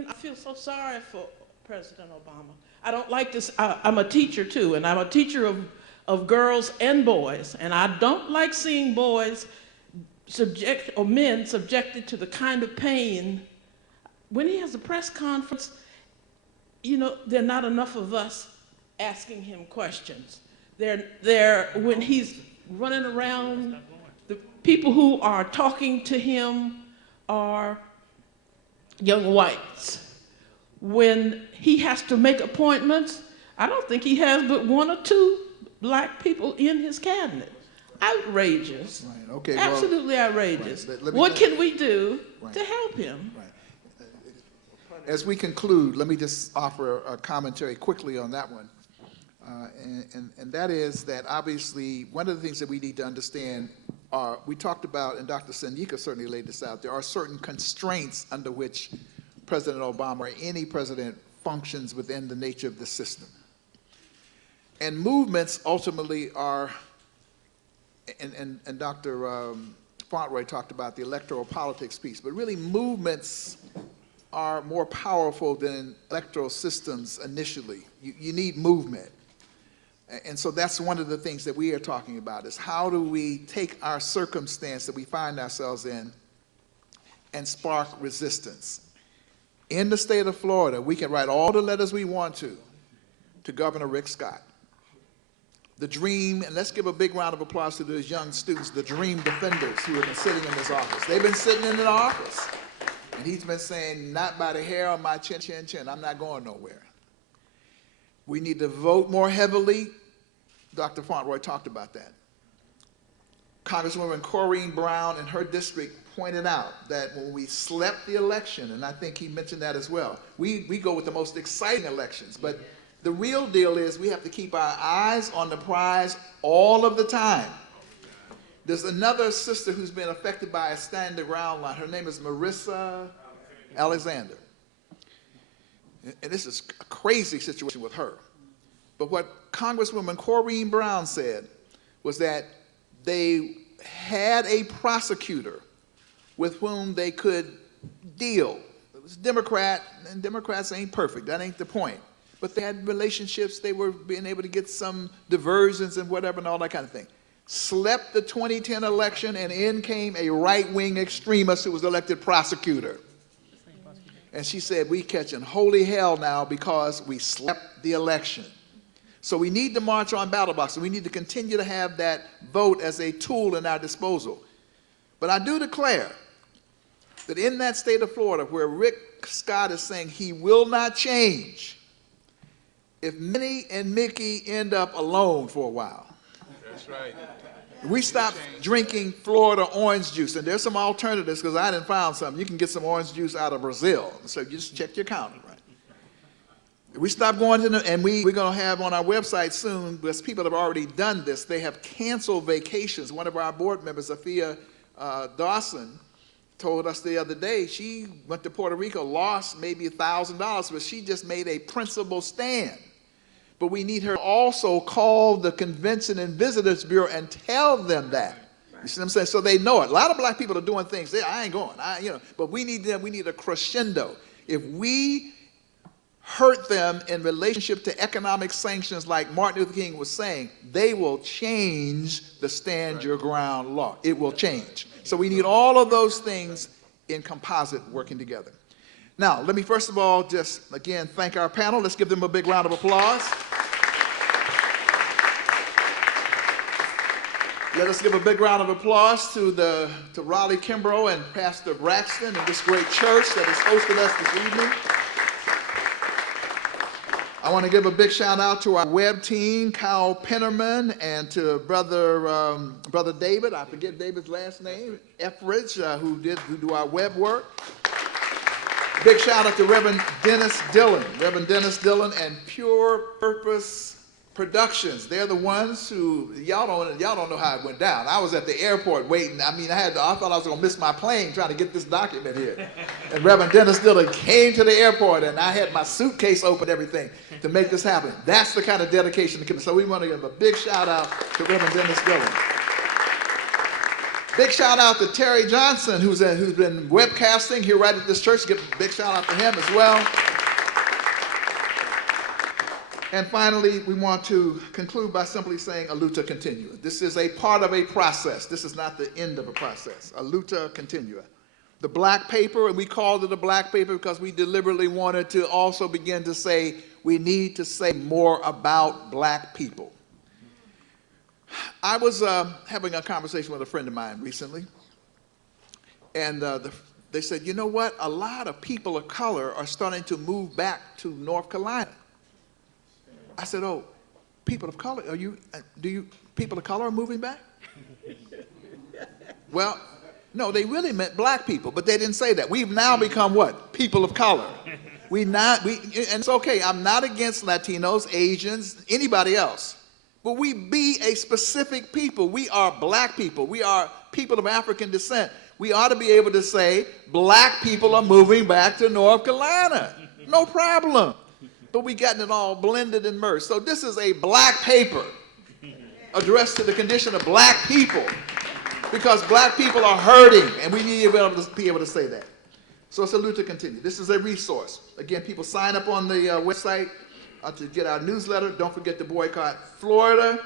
I feel so sorry for President Obama. I don't like this. I'm a teacher too, and I'm a teacher of girls and boys, and I don't like seeing boys men subjected to the kind of pain. When he has a press conference, there are not enough of us asking him questions. When he's running around, the people who are talking to him are young whites. When he has to make appointments, I don't think he has but one or two black people in his cabinet. Outrageous. Right, okay. Absolutely outrageous. Right, what can we do to help him? Right. As we conclude, let me just offer a commentary quickly on that one. And that is that obviously one of the things that we need to understand are, we talked about, and Dr. Sanyika certainly laid this out, there are certain constraints under which President Obama or any president functions within the nature of the system. And movements ultimately are, and Dr. Fauntleroy talked about the electoral politics piece, but really movements are more powerful than electoral systems initially. You need movement. And so that's one of the things that we are talking about, is how do we take our circumstance that we find ourselves in and spark resistance. In the state of Florida, we can write all the letters we want to Governor Rick Scott. The dream, and let's give a big round of applause to those young students, the dream defenders who have been sitting in this office. They've been sitting in the office, and he's been saying, not by the hair on my chin, chin, chin, I'm not going nowhere. We need to vote more heavily. Dr. Fauntleroy talked about that. Congresswoman Corrine Brown in her district pointed out that when we slept the election, and I think he mentioned that as well, we go with the most exciting elections, but the real deal is we have to keep our eyes on the prize all of the time. There's another sister who's been affected by a stand the ground line. Her name is Marissa Alexander. And this is a crazy situation with her. But what Congresswoman Corrine Brown said was that they had a prosecutor with whom they could deal. It was Democrat, and Democrats ain't perfect. That ain't the point. But they had relationships. They were being able to get some diversions and whatever and all that kind of thing. Slept the 2010 election, and in came a right-wing extremist who was elected prosecutor. And she said, we catching holy hell now because we slept the election. So we need to march on battle boxes. We need to continue to have that vote as a tool in our disposal. But I do declare that in that state of Florida where Rick Scott is saying he will not change, if Minnie and Mickey end up alone for a while, That's right. we stop drinking Florida orange juice, and there's some alternatives because I didn't find something. You can get some orange juice out of Brazil, so you just check your counter, right? We stop going to and we're going to have on our website soon, because people have already done this, they have canceled vacations. One of our board members, Afia Dawson, told us the other day she went to Puerto Rico, lost maybe $1,000, but she just made a principal stand. But we need her to also call the Convention and Visitors Bureau and tell them that. You see what I'm saying? So they know it. A lot of black people are doing things. I ain't going. But we need them. We need a crescendo. If we hurt them in relationship to economic sanctions, like Martin Luther King was saying, they will change the stand your ground law. It will change. So we need all of those things in composite working together. Now, let me first of all just, again, thank our panel. Let's give them a big round of applause. Let us give a big round of applause to Raleigh Kimbrough and Pastor Braxton and this great church that has hosted us this evening. I want to give a big shout out to our web team, Kyle Pennerman, and to Brother David, I forget David's last name, Etheridge, who do our web work. Big shout out to Reverend Dennis Dillon and Pure Purpose Productions. They're the ones who, y'all don't know how it went down. I was at the airport waiting. I thought I was gonna miss my plane trying to get this document here. And Reverend Dennis Dillon came to the airport, and I had my suitcase open and everything to make this happen. That's the kind of dedication to come. So we want to give a big shout out to Reverend Dennis Dillon. Big shout out to Terry Johnson, who's been webcasting here right at this church. Give a big shout out to him as well. And finally, we want to conclude by simply saying Aluta Continua. This is a part of a process. This is not the end of a process. Aluta Continua. The black paper, and we called it a black paper because we deliberately wanted to also begin to say we need to say more about black people. I was having a conversation with a friend of mine recently, and they said, you know what? A lot of people of color are starting to move back to North Carolina. I said, oh, people of color, people of color are moving back? Well, no, they really meant black people, but they didn't say that. We've now become what? People of color. And it's okay, I'm not against Latinos, Asians, anybody else. But we be a specific people. We are black people. We are people of African descent. We ought to be able to say, black people are moving back to North Carolina. No problem. but we gotten it all blended and merged. So this is a black paper addressed to the condition of black people, because black people are hurting, and we need to be able to say that. So salute to continue. This is a resource. Again, people sign up on the website to get our newsletter. Don't forget to boycott Florida.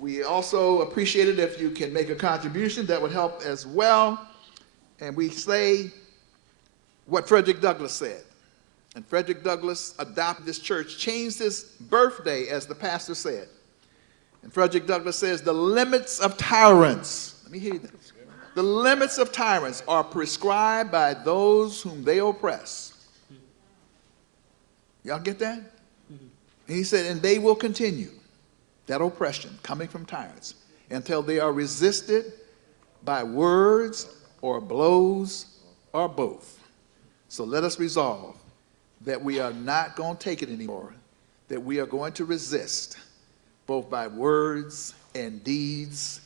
We also appreciate it if you can make a contribution. That would help as well. And we say what Frederick Douglass said. And Frederick Douglass adopted this church, changed his birthday, as the pastor said. And Frederick Douglass says, the limits of tyrants, let me hear that. The limits of tyrants are prescribed by those whom they oppress. Y'all get that? And he said, and they will continue that oppression coming from tyrants until they are resisted by words or blows or both. So let us resolve that we are not going to take it anymore, that we are going to resist both by words and deeds,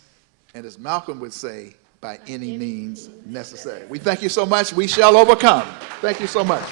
and as Malcolm would say, by any means necessary. We thank you so much. We shall overcome. Thank you so much.